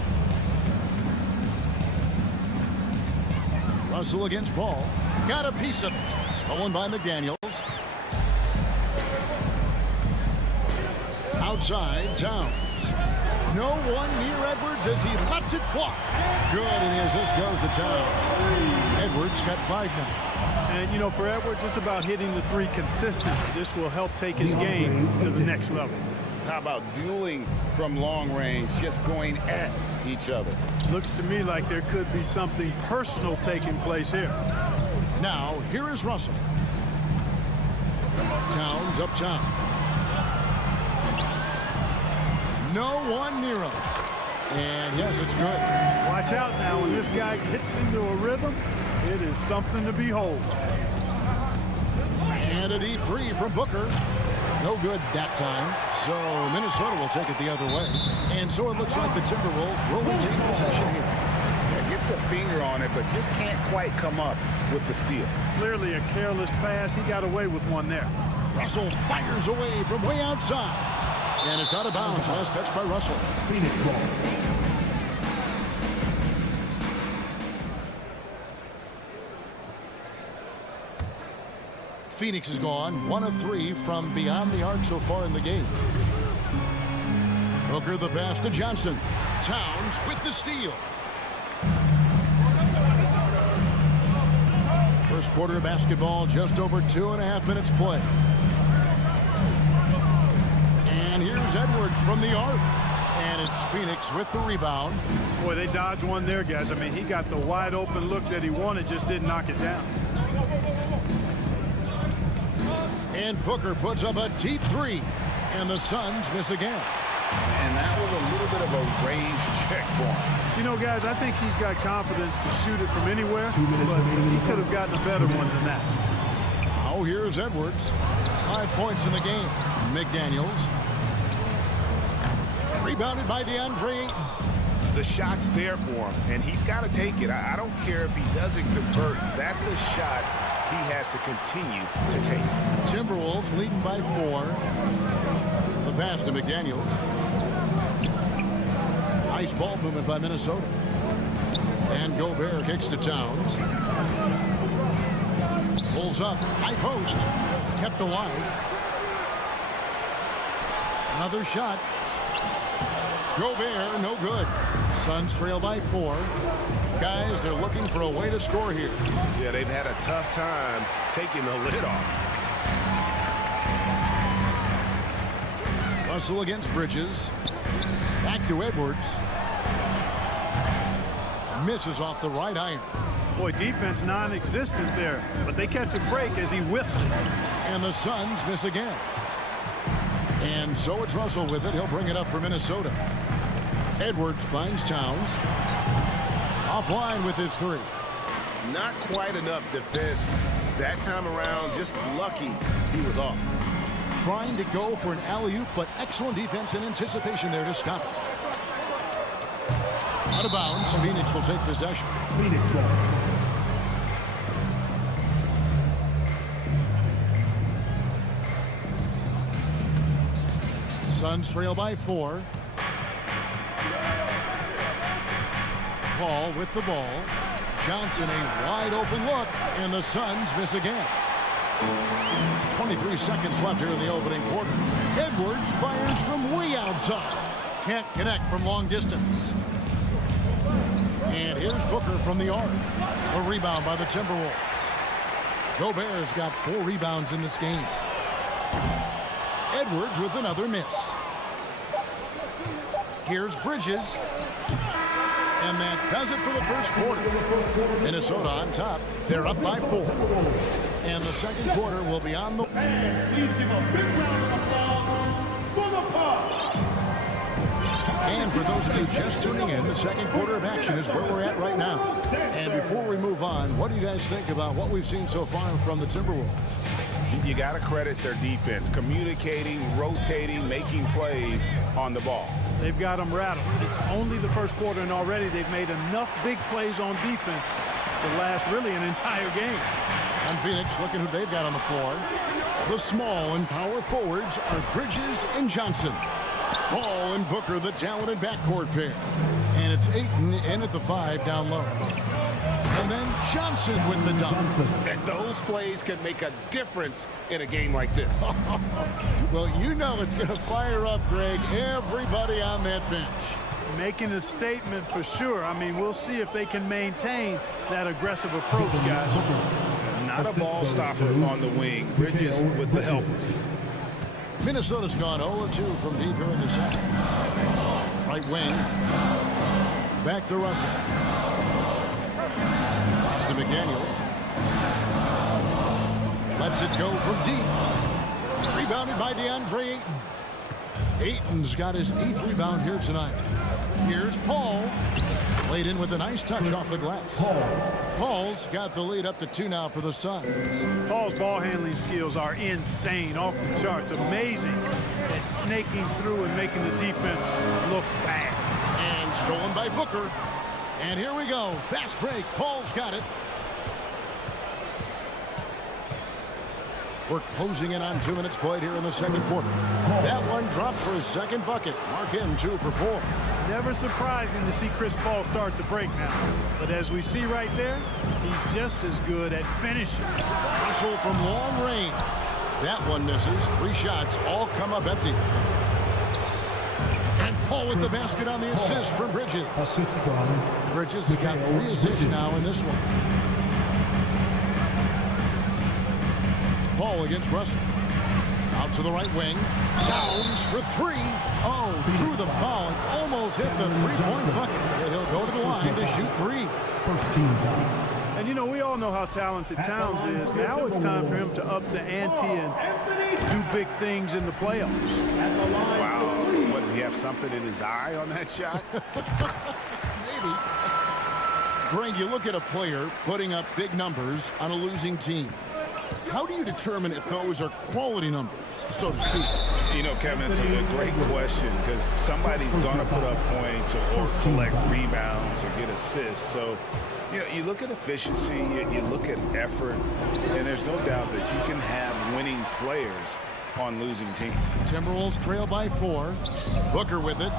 Russell against Paul. Got a piece of it. Stolen by McDaniels. Outside, Towns. No one near Edwards as he lets it fly. Good, and as this goes to Towns. Edwards got 5 now. And, you know, for Edwards, it's about hitting the 3 consistently. This will help take his game to the next level. How about dueling from long range, just going at each other? Looks to me like there could be something personal taking place here. Now, here is Russell. Towns up top. No one near him. And yes, it's good. Watch out now. When this guy gets into a rhythm, it is something to behold. And a deep 3 from Booker. No good that time. So Minnesota will take it the other way. And so it looks like the Timberwolves will retain possession here. Yeah, gets a finger on it, but just can't quite come up with the steal. Clearly a careless pass. He got away with one there. Russell fires away from way outside. And it's out of bounds. Last touch by Russell. Phoenix ball. Phoenix is gone 1 of 3 from beyond the arc so far in the game. Booker the pass to Johnson. Towns with the steal. First quarter of basketball, just over 2.5 minutes play. And here's Edwards from the arc. And it's Phoenix with the rebound. Boy, they dodged one there, guys. I mean, he got the wide open look that he wanted, just didn't knock it down. And Booker puts up a deep 3. And the Suns miss again. And that was a little bit of a range check for him. You know, guys, I think he's got confidence to shoot it from anywhere, but he could have gotten a better one than that. Oh, here's Edwards. 5 points in the game. McDaniels. Rebounded by DeAndre Ayton. The shot's there for him, and he's got to take it. I don't care if he doesn't convert. That's a shot he has to continue to take. Timberwolves leading by 4. The pass to McDaniels. Nice ball movement by Minnesota. And Gobert kicks to Towns. Pulls up. High post. Kept alive. Another shot. Gobert, no good. Suns trail by 4. Guys, they're looking for a way to score here. Yeah, they've had a tough time taking the lid off. Russell against Bridges. Back to Edwards. Misses off the right iron. Boy, defense non-existent there, but they catch a break as he whiffs it. And the Suns miss again. And so it's Russell with it. He'll bring it up for Minnesota. Edwards finds Towns. Offline with his 3. Not quite enough defense That time around, just lucky he was off. Trying to go for an alley-oop, but excellent defense and anticipation there to stop it. Out of bounds, Phoenix will take possession. Phoenix ball. Suns trail by 4. Paul with the ball. Johnson a wide open look, and the Suns miss again. 23 seconds left here in the opening quarter. Edwards fires from way outside. Can't connect from long distance. And here's Booker from the arc. A rebound by the Timberwolves. Gobert's got 4 rebounds in this game. Edwards with another miss. Here's Bridges. And that does it for the first quarter. Minnesota on top. They're up by 4. And the second quarter will be on the... Please give a big round of applause for the Bucks. And for those of you just tuning in, the second quarter of action is where we're at right now. And before we move on, what do you guys think about what we've seen so far from the Timberwolves? You got to credit their defense, communicating, rotating, making plays on the ball. They've got them rattled. It's only the first quarter, and already they've made enough big plays on defense to last really an entire game. And Phoenix, looking who they've got on the floor. The small and power forwards are Bridges and Johnson. Paul and Booker, the talented backcourt pair. And it's Ayton in at the 5 down low. And then Johnson with the dunk. And those plays can make a difference in a game like this. Well, you know it's going to fire up, Greg, everybody on that bench. Making a statement for sure. I mean, we'll see if they can maintain that aggressive approach, guys. Not a ball stopper on the wing. Bridges with the help. Minnesota's gone 0-2 from deep here in the second. Right wing. Back to Russell. Pass to McDaniels. Lets it go from deep. Rebounded by DeAndre Ayton. Ayton's got his 8th rebound here tonight. Here's Paul. Laid in with a nice touch off the glass. Paul's got the lead up to 2 now for the Suns. Paul's ball handling skills are insane, off the charts. Amazing at snaking through and making the defense look bad. And stolen by Booker. And here we go. Fast break. Paul's got it. We're closing in on 2 minutes played here in the second quarter. That one dropped for his second bucket. Mark him 2 for 4. Never surprising to see Chris Paul start the break now. But as we see right there, he's just as good at finishing. Russell from long range. That one misses. 3 shots all come up empty. And Paul with the basket on the assist from Bridges. Bridges has got 3 assists now in this one. Paul against Russell. Out to the right wing. Downs for 3. Oh, through the foul. Almost hit the 3-point bucket. And he'll go to the line to shoot 3. First team foul. And you know, we all know how talented Towns is. Now it's time for him to up the ante and do big things in the playoffs. Wow. What, did he have something in his eye on that shot? Maybe. Greg, you look at a player putting up big numbers on a losing team. How do you determine if those are quality numbers, so to speak? You know, Kevin, it's a great question because somebody's going to put up points or collect rebounds or get assists. So, you know, you look at efficiency, you look at effort, and there's no doubt that you can have winning players on losing teams. Timberwolves trail by 4. Booker with it.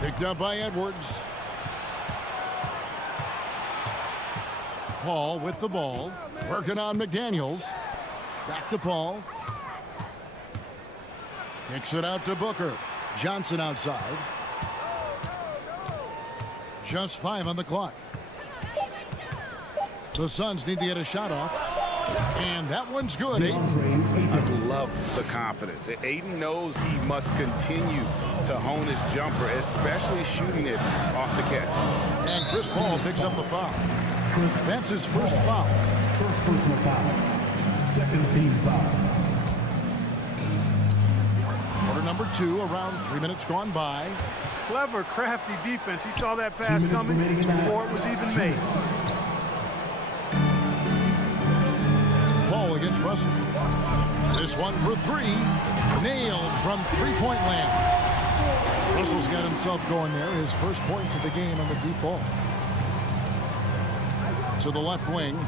Picked up by Edwards. Paul with the ball. Working on McDaniels. Back to Paul. Kicks it out to Booker. Johnson outside. Just 5 on the clock. The Suns need to get a shot off. And that one's good. I love the confidence. Ayton knows he must continue to hone his jumper, especially shooting it off the catch. And Chris Paul picks up the foul. That's his first foul. First personal foul. Second team foul. Quarter number 2, around 3 minutes gone by. Clever, crafty defense. He saw that pass coming before it was even made. Russell. This one for three. Nailed from three-point land. Russell's got himself going there. His first points of the game on the deep ball. To the left wing.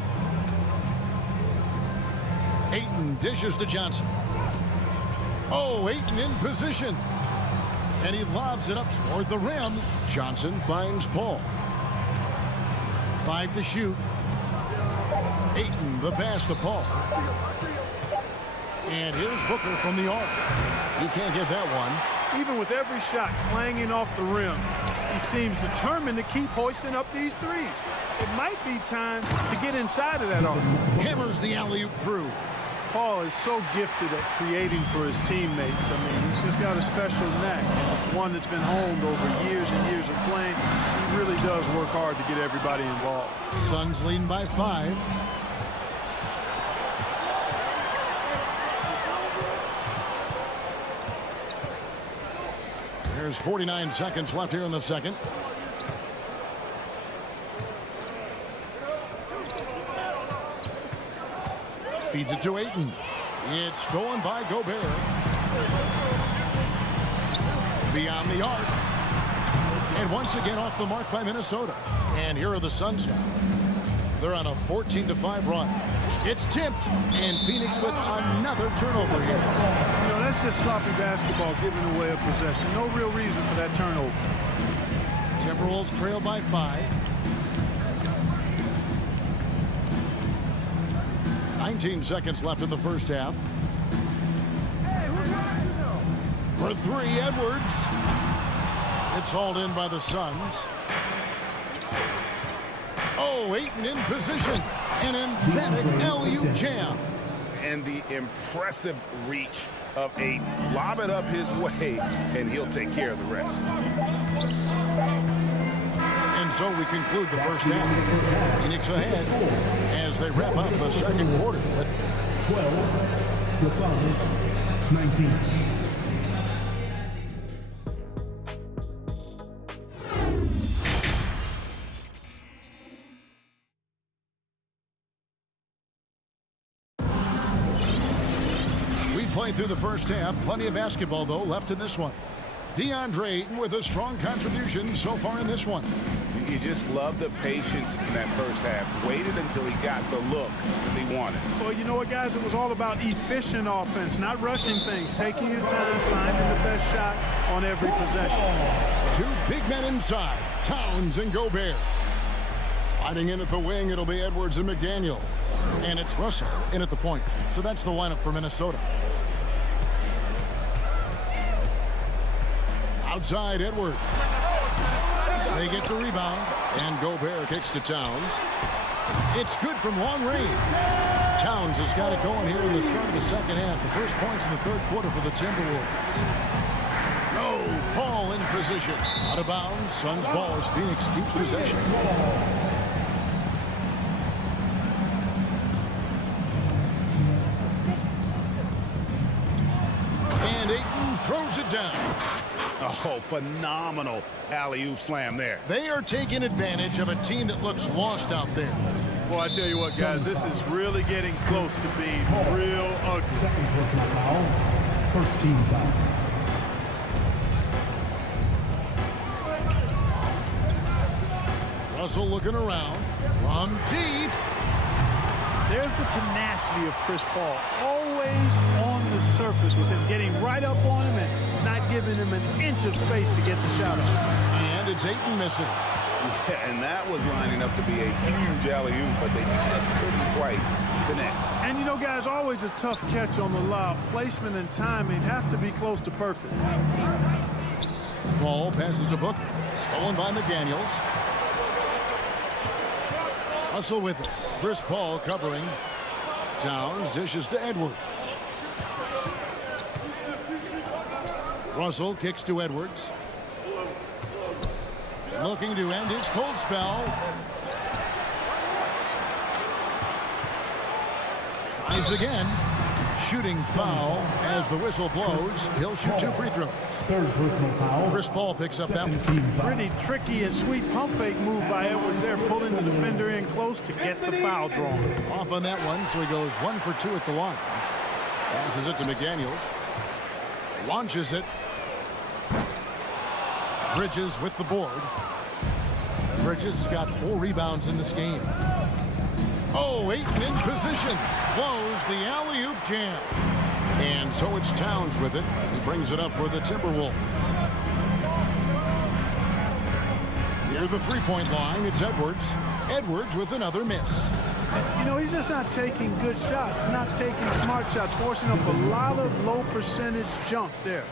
Ayton dishes to Johnson. Oh, Ayton in position. And he lobs it up toward the rim. Johnson finds Paul. 5 to shoot. Ayton, the pass to Paul. And here's Booker from the arc. He can't get that one. Even with every shot clanging off the rim, he seems determined to keep hoisting up these threes. It might be time to get inside of that arc. Hammers the alley-oop through. Paul is so gifted at creating for his teammates. I mean, he's just got a special knack, one that's been honed over years and years of playing. He really does work hard to get everybody involved. Suns leading by 5. There's 49 seconds left here in the second. Feeds it to Ayton. It's stolen by Gobert. Beyond the arc. And once again off the mark by Minnesota. And here are the Suns now. They're on a 14-5 run. It's tipped. And Phoenix with another turnover here. You know, that's just sloppy basketball, giving away a possession. No real reason for that turnover. Timberwolves trail by 5. 19 seconds left in the first half. For 3, Edwards. It's hauled in by the Suns. Oh, Ayton in position. An emphatic alley-oop jam. And the impressive reach of Ayton. Lob it up his way, and he'll take care of the rest. And so we conclude the first half. Phoenix ahead as they wrap up the second quarter. 12, the Suns, 19. Played through the first half. Plenty of basketball, though, left in this one. DeAndre Ayton with a strong contribution so far in this one. You just love the patience in that first half. Waited until he got the look that he wanted. Well, you know what, guys? It was all about efficient offense, not rushing things, taking your time, finding the best shot on every possession. 2 big men inside, Towns and Gobert. Sliding in at the wing, it'll be Edwards and McDaniel. And it's Russell in at the point. So that's the lineup for Minnesota. Outside, Edwards. They get the rebound, and Gobert kicks to Towns. It's good from long range. Towns has got it going here in the start of the second half. The first points in the third quarter for the Timberwolves. No, Paul in position. Out of bounds, Suns ball as Phoenix keeps possession. And Ayton throws it down. Oh, phenomenal alley-oop slam there. They are taking advantage of a team that looks lost out there. Well, I tell you what, guys, this is really getting close to being real ugly. Second personal foul. First team foul. Russell looking around from deep. There's the tenacity of Chris Paul, always on the surface with him, getting right up on him and not giving him an inch of space to get the shot off. And it's Ayton missing. Yeah, and that was lining up to be a huge alley-oop, but they just couldn't quite connect. And, you know, guys, always a tough catch on the lob. Placement and timing have to be close to perfect. Paul passes to Booker. Stolen by McDaniels. Russell with it. Chris Paul covering. Towns dishes to Edwards. Russell kicks to Edwards. Looking to end his cold spell. Tries again. shooting foul as the whistle blows. He'll shoot 2 free throws. Third personal foul. Chris Paul picks up that one. Pretty tricky and sweet pump fake move by Edwards there, pulling the defender in close to get the foul drawn. Off on that one, so he goes 1 for 2 at the line. Passes it to McDaniels. Launches it. Bridges with the board. Bridges has got 4 rebounds in this game. Oh, Ayton in position. Blows the alley-oop jam. And so it's Towns with it. He brings it up for the Timberwolves. Near the three-point line, it's Edwards. Edwards with another miss. You know, he's just not taking good shots, not taking smart shots, forcing up a lot of low percentage jump there.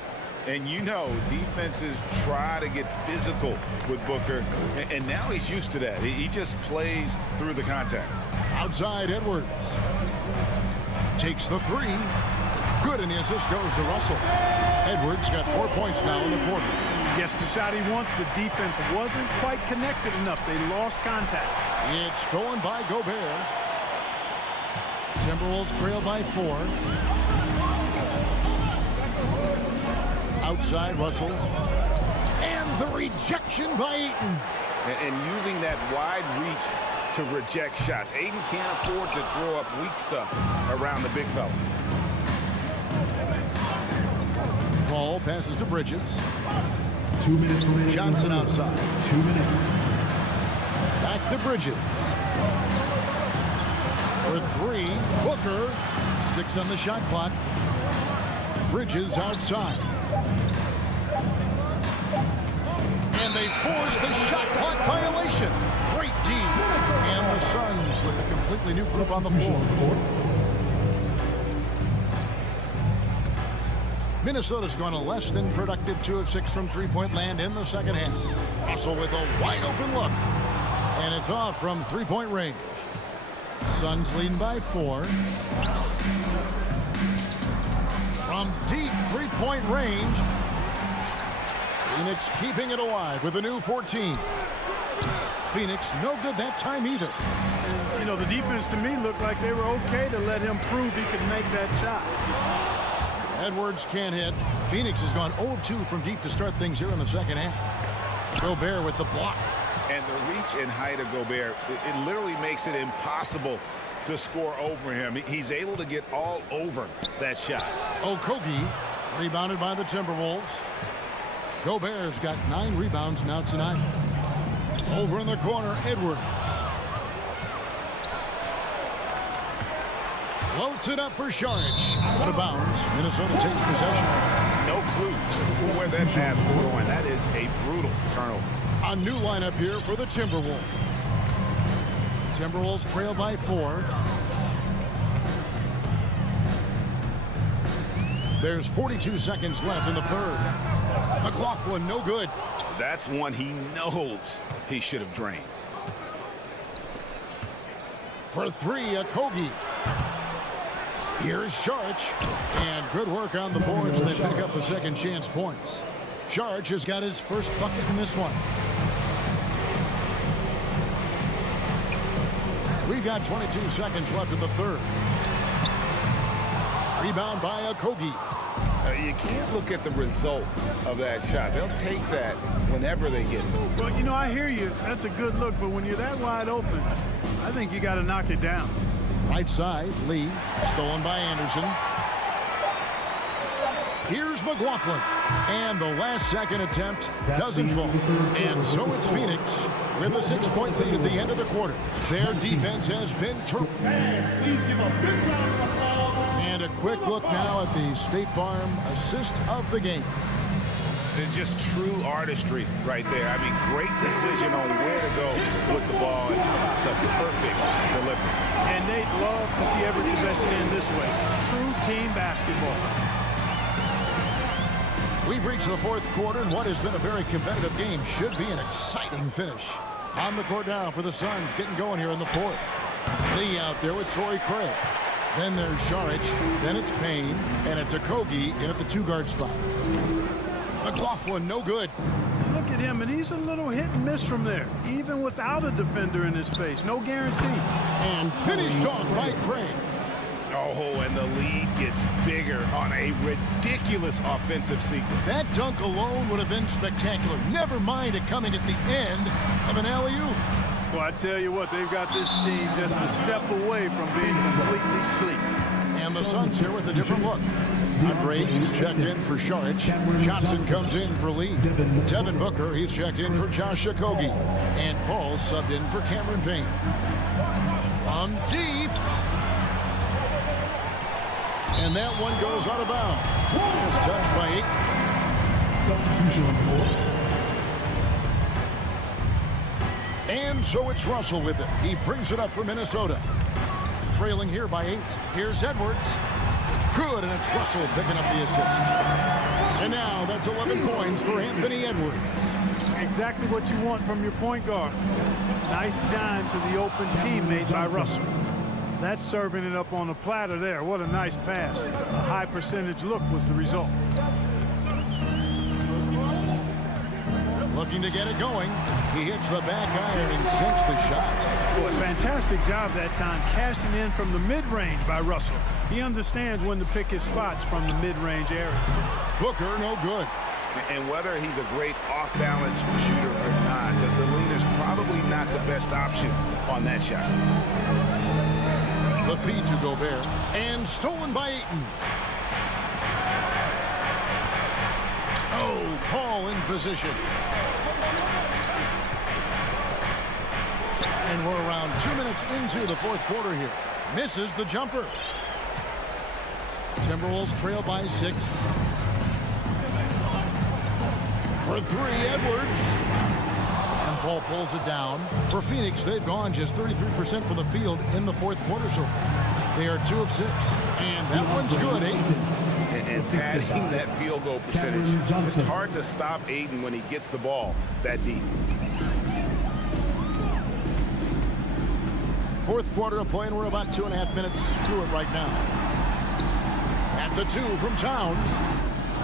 And you know, defenses try to get physical with Booker, and now he's used to that. He just plays through the contact. Outside, Edwards. Takes the 3. Good, and the assist goes to Russell. Edwards got 4 points now in the quarter. Gets the shot he wants. The defense wasn't quite connected enough. They lost contact. It's stolen by Gobert. Timberwolves trail by 4. Outside, Russell. And the rejection by Ayton. And using that wide reach to reject shots. Ayton can't afford to throw up weak stuff around the big fella. Paul passes to Bridges. 2 minutes remaining. Johnson outside. 2 minutes. Back to Bridges. For 3, Booker. 6 on the shot clock. Bridges outside. And they force the shot clock violation. Great D. And the Suns with a completely new group on the floor. Minnesota's gone a less than productive 2 of 6 from three-point land in the second half. Russell with a wide open look. And it's off from three-point range. Suns leading by 4. From deep three-point range. Phoenix keeping it alive with a new 14. Phoenix no good that time either. You know, the defense to me looked like they were okay to let him prove he could make that shot. Edwards can't hit. Phoenix has gone 0 of 2 from deep to start things here in the second half. Gobert with the block. And the reach and height of Gobert, it literally makes it impossible to score over him. He's able to get all over that shot. Okogie rebounded by the Timberwolves. Gobert's got 9 rebounds now tonight. Over in the corner, Edwards. Floats it up for Saric. Out of bounds. Minnesota takes possession. No clues where that pass was going. That is a brutal turnover. A new lineup here for the Timberwolves. Timberwolves trail by 4. There's 42 seconds left in the third. McLaughlin, no good. That's one he knows he should have drained. For 3, Okogie. Here's Saric. And good work on the boards. They pick up the second chance points. Saric has got his first bucket in this one. We've got 22 seconds left in the third. Rebound by Okogie. You can't look at the result of that shot. They'll take that whenever they get it. Well, you know, I hear you. That's a good look, but when you're that wide open, I think you got to knock it down. Right side, Lee, stolen by Anderson. Here's McLaughlin. And the last second attempt doesn't fall. And so it's Phoenix with a 6-point lead at the end of the quarter. Their defense has been terrific. And a quick look now at the State Farm assist of the game. It's just true artistry right there. I mean, great decision on where to go with the ball and the perfect delivery. And they'd love to see every possession end this way. True team basketball. We've reached the fourth quarter, and what has been a very competitive game should be an exciting finish. On the court now for the Suns, getting going here in the fourth. Lee out there with Torrey Craig. Then there's Saric, then it's Payne, and it's Okogie in at the 2-guard spot. McLaughlin, no good. Look at him, and he's a little hit and miss from there, even without a defender in his face. No guarantee. And finished off by Craig. Oh, and the lead gets bigger on a ridiculous offensive sequence. That dunk alone would have been spectacular. Never mind it coming at the end of an alley-oop. Well, I tell you what, they've got this team just a step away from being completely asleep. And the Suns here with a different look. Andre, he's checked in for Saric. Johnson comes in for Lee. Devin Booker, he's checked in for Josh Okogie. And Paul subbed in for Cameron Payne. On deep. And that one goes out of bounds. It's touched by 8. And so it's Russell with it. He brings it up for Minnesota. Trailing here by 8. Here's Edwards. Good, and it's Russell picking up the assist. And now that's 11 points for Anthony Edwards. Exactly what you want from your point guard. Nice dime to the open teammate by Russell. That's serving it up on a platter there. What a nice pass. A high percentage look was the result. Looking to get it going. He hits the back iron and sinks the shot. Boy, fantastic job that time, cashing in from the mid-range by Russell. He understands when to pick his spots from the mid-range area. Booker, no good. And whether he's a great off-balance shooter or not, the lead is probably not the best option on that shot. The feed to Gobert. And stolen by Ayton. Oh, Paul in position. And we're around 2 minutes into the fourth quarter here. Misses the jumper. Timberwolves trail by 6. For 3, Edwards. And Paul pulls it down. For Phoenix, they've gone just 33% from the field in the fourth quarter so far. They are 2 of 6. And that one's good, Ayton. And padding that field goal percentage. It's hard to stop Ayton when he gets the ball that deep. Fourth quarter of play, and we're about 2.5 minutes through it right now. That's a 2 from Towns.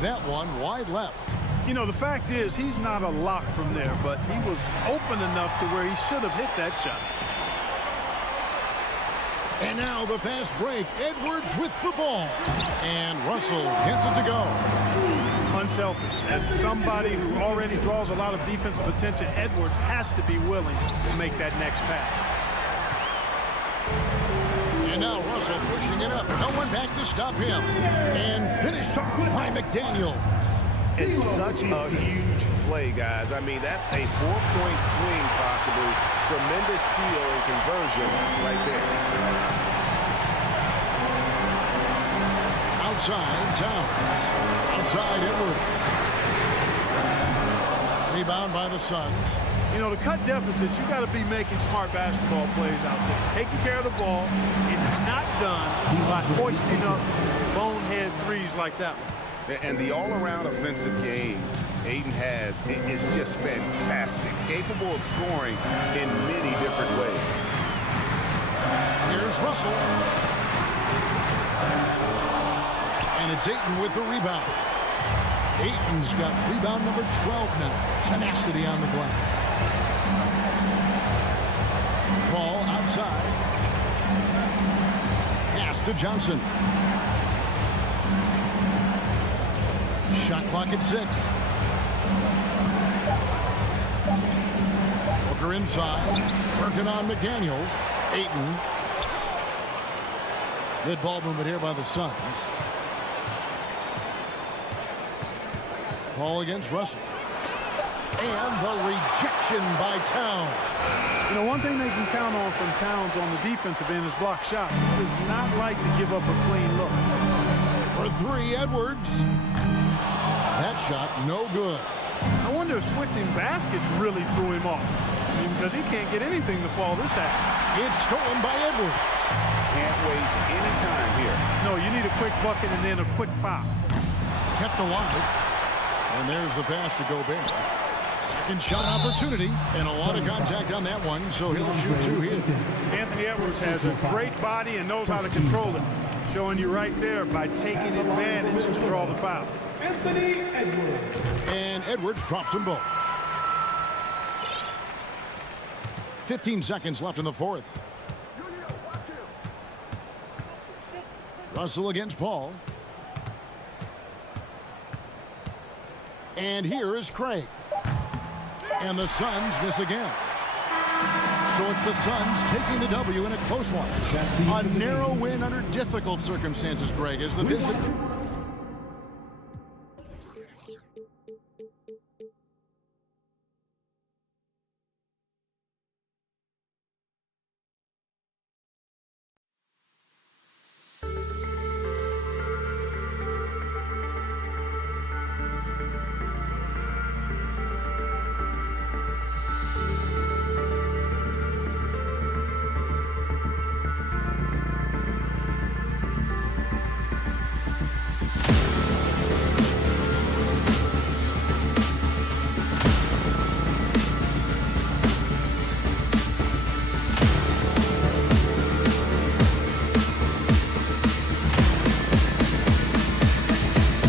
That one wide left. You know, the fact is, he's not a lock from there, but he was open enough to where he should have hit that shot. And now the fast break. Edwards with the ball. And Russell gets it to go. Unselfish. As somebody who already draws a lot of defensive attention, Edwards has to be willing to make that next pass. And now Russell pushing it up. No one back to stop him. And finished off by McDaniel. It's such a huge play, guys. I mean, that's a 4-point swing, possibly. Tremendous steal and conversion right there. Outside, Towns. Outside, Edwards. Rebound by the Suns. You know, to cut deficits, you got to be making smart basketball plays out there. Taking care of the ball. It's not done by hoisting up bonehead threes like that one. And the all-around offensive game Ayton has is just fantastic. Capable of scoring in many different ways. Here's Russell. And it's Ayton with the rebound. Ayton's got rebound number 12 now. Tenacity on the glass. Ball outside. Pass to Johnson. Shot clock at 6. Booker inside. Working on McDaniels. Ayton. Good ball movement here by the Suns. Ball against Russell. And the rejection by Towns. You know, one thing they can count on from Towns on the defensive end is block shots. He does not like to give up a clean look. For 3, Edwards. That shot, no good. I wonder if switching baskets really threw him off. I mean, because he can't get anything to fall this half. It's stolen by Edwards. Can't waste any time here. No, you need a quick bucket and then a quick foul. Kept alive. And there's the pass to Gobert. Second shot opportunity. And a lot of contact on that one, so he'll shoot 2 here. Anthony Edwards has a great body and knows how to control it. Showing you right there by taking advantage to draw the foul. Anthony Edwards. And Edwards drops them both. 15 seconds left in the fourth. Hustle against Paul. And here is Craig. And the Suns miss again. So it's the Suns taking the W in a close one. A narrow win under difficult circumstances, Greg, as the visit.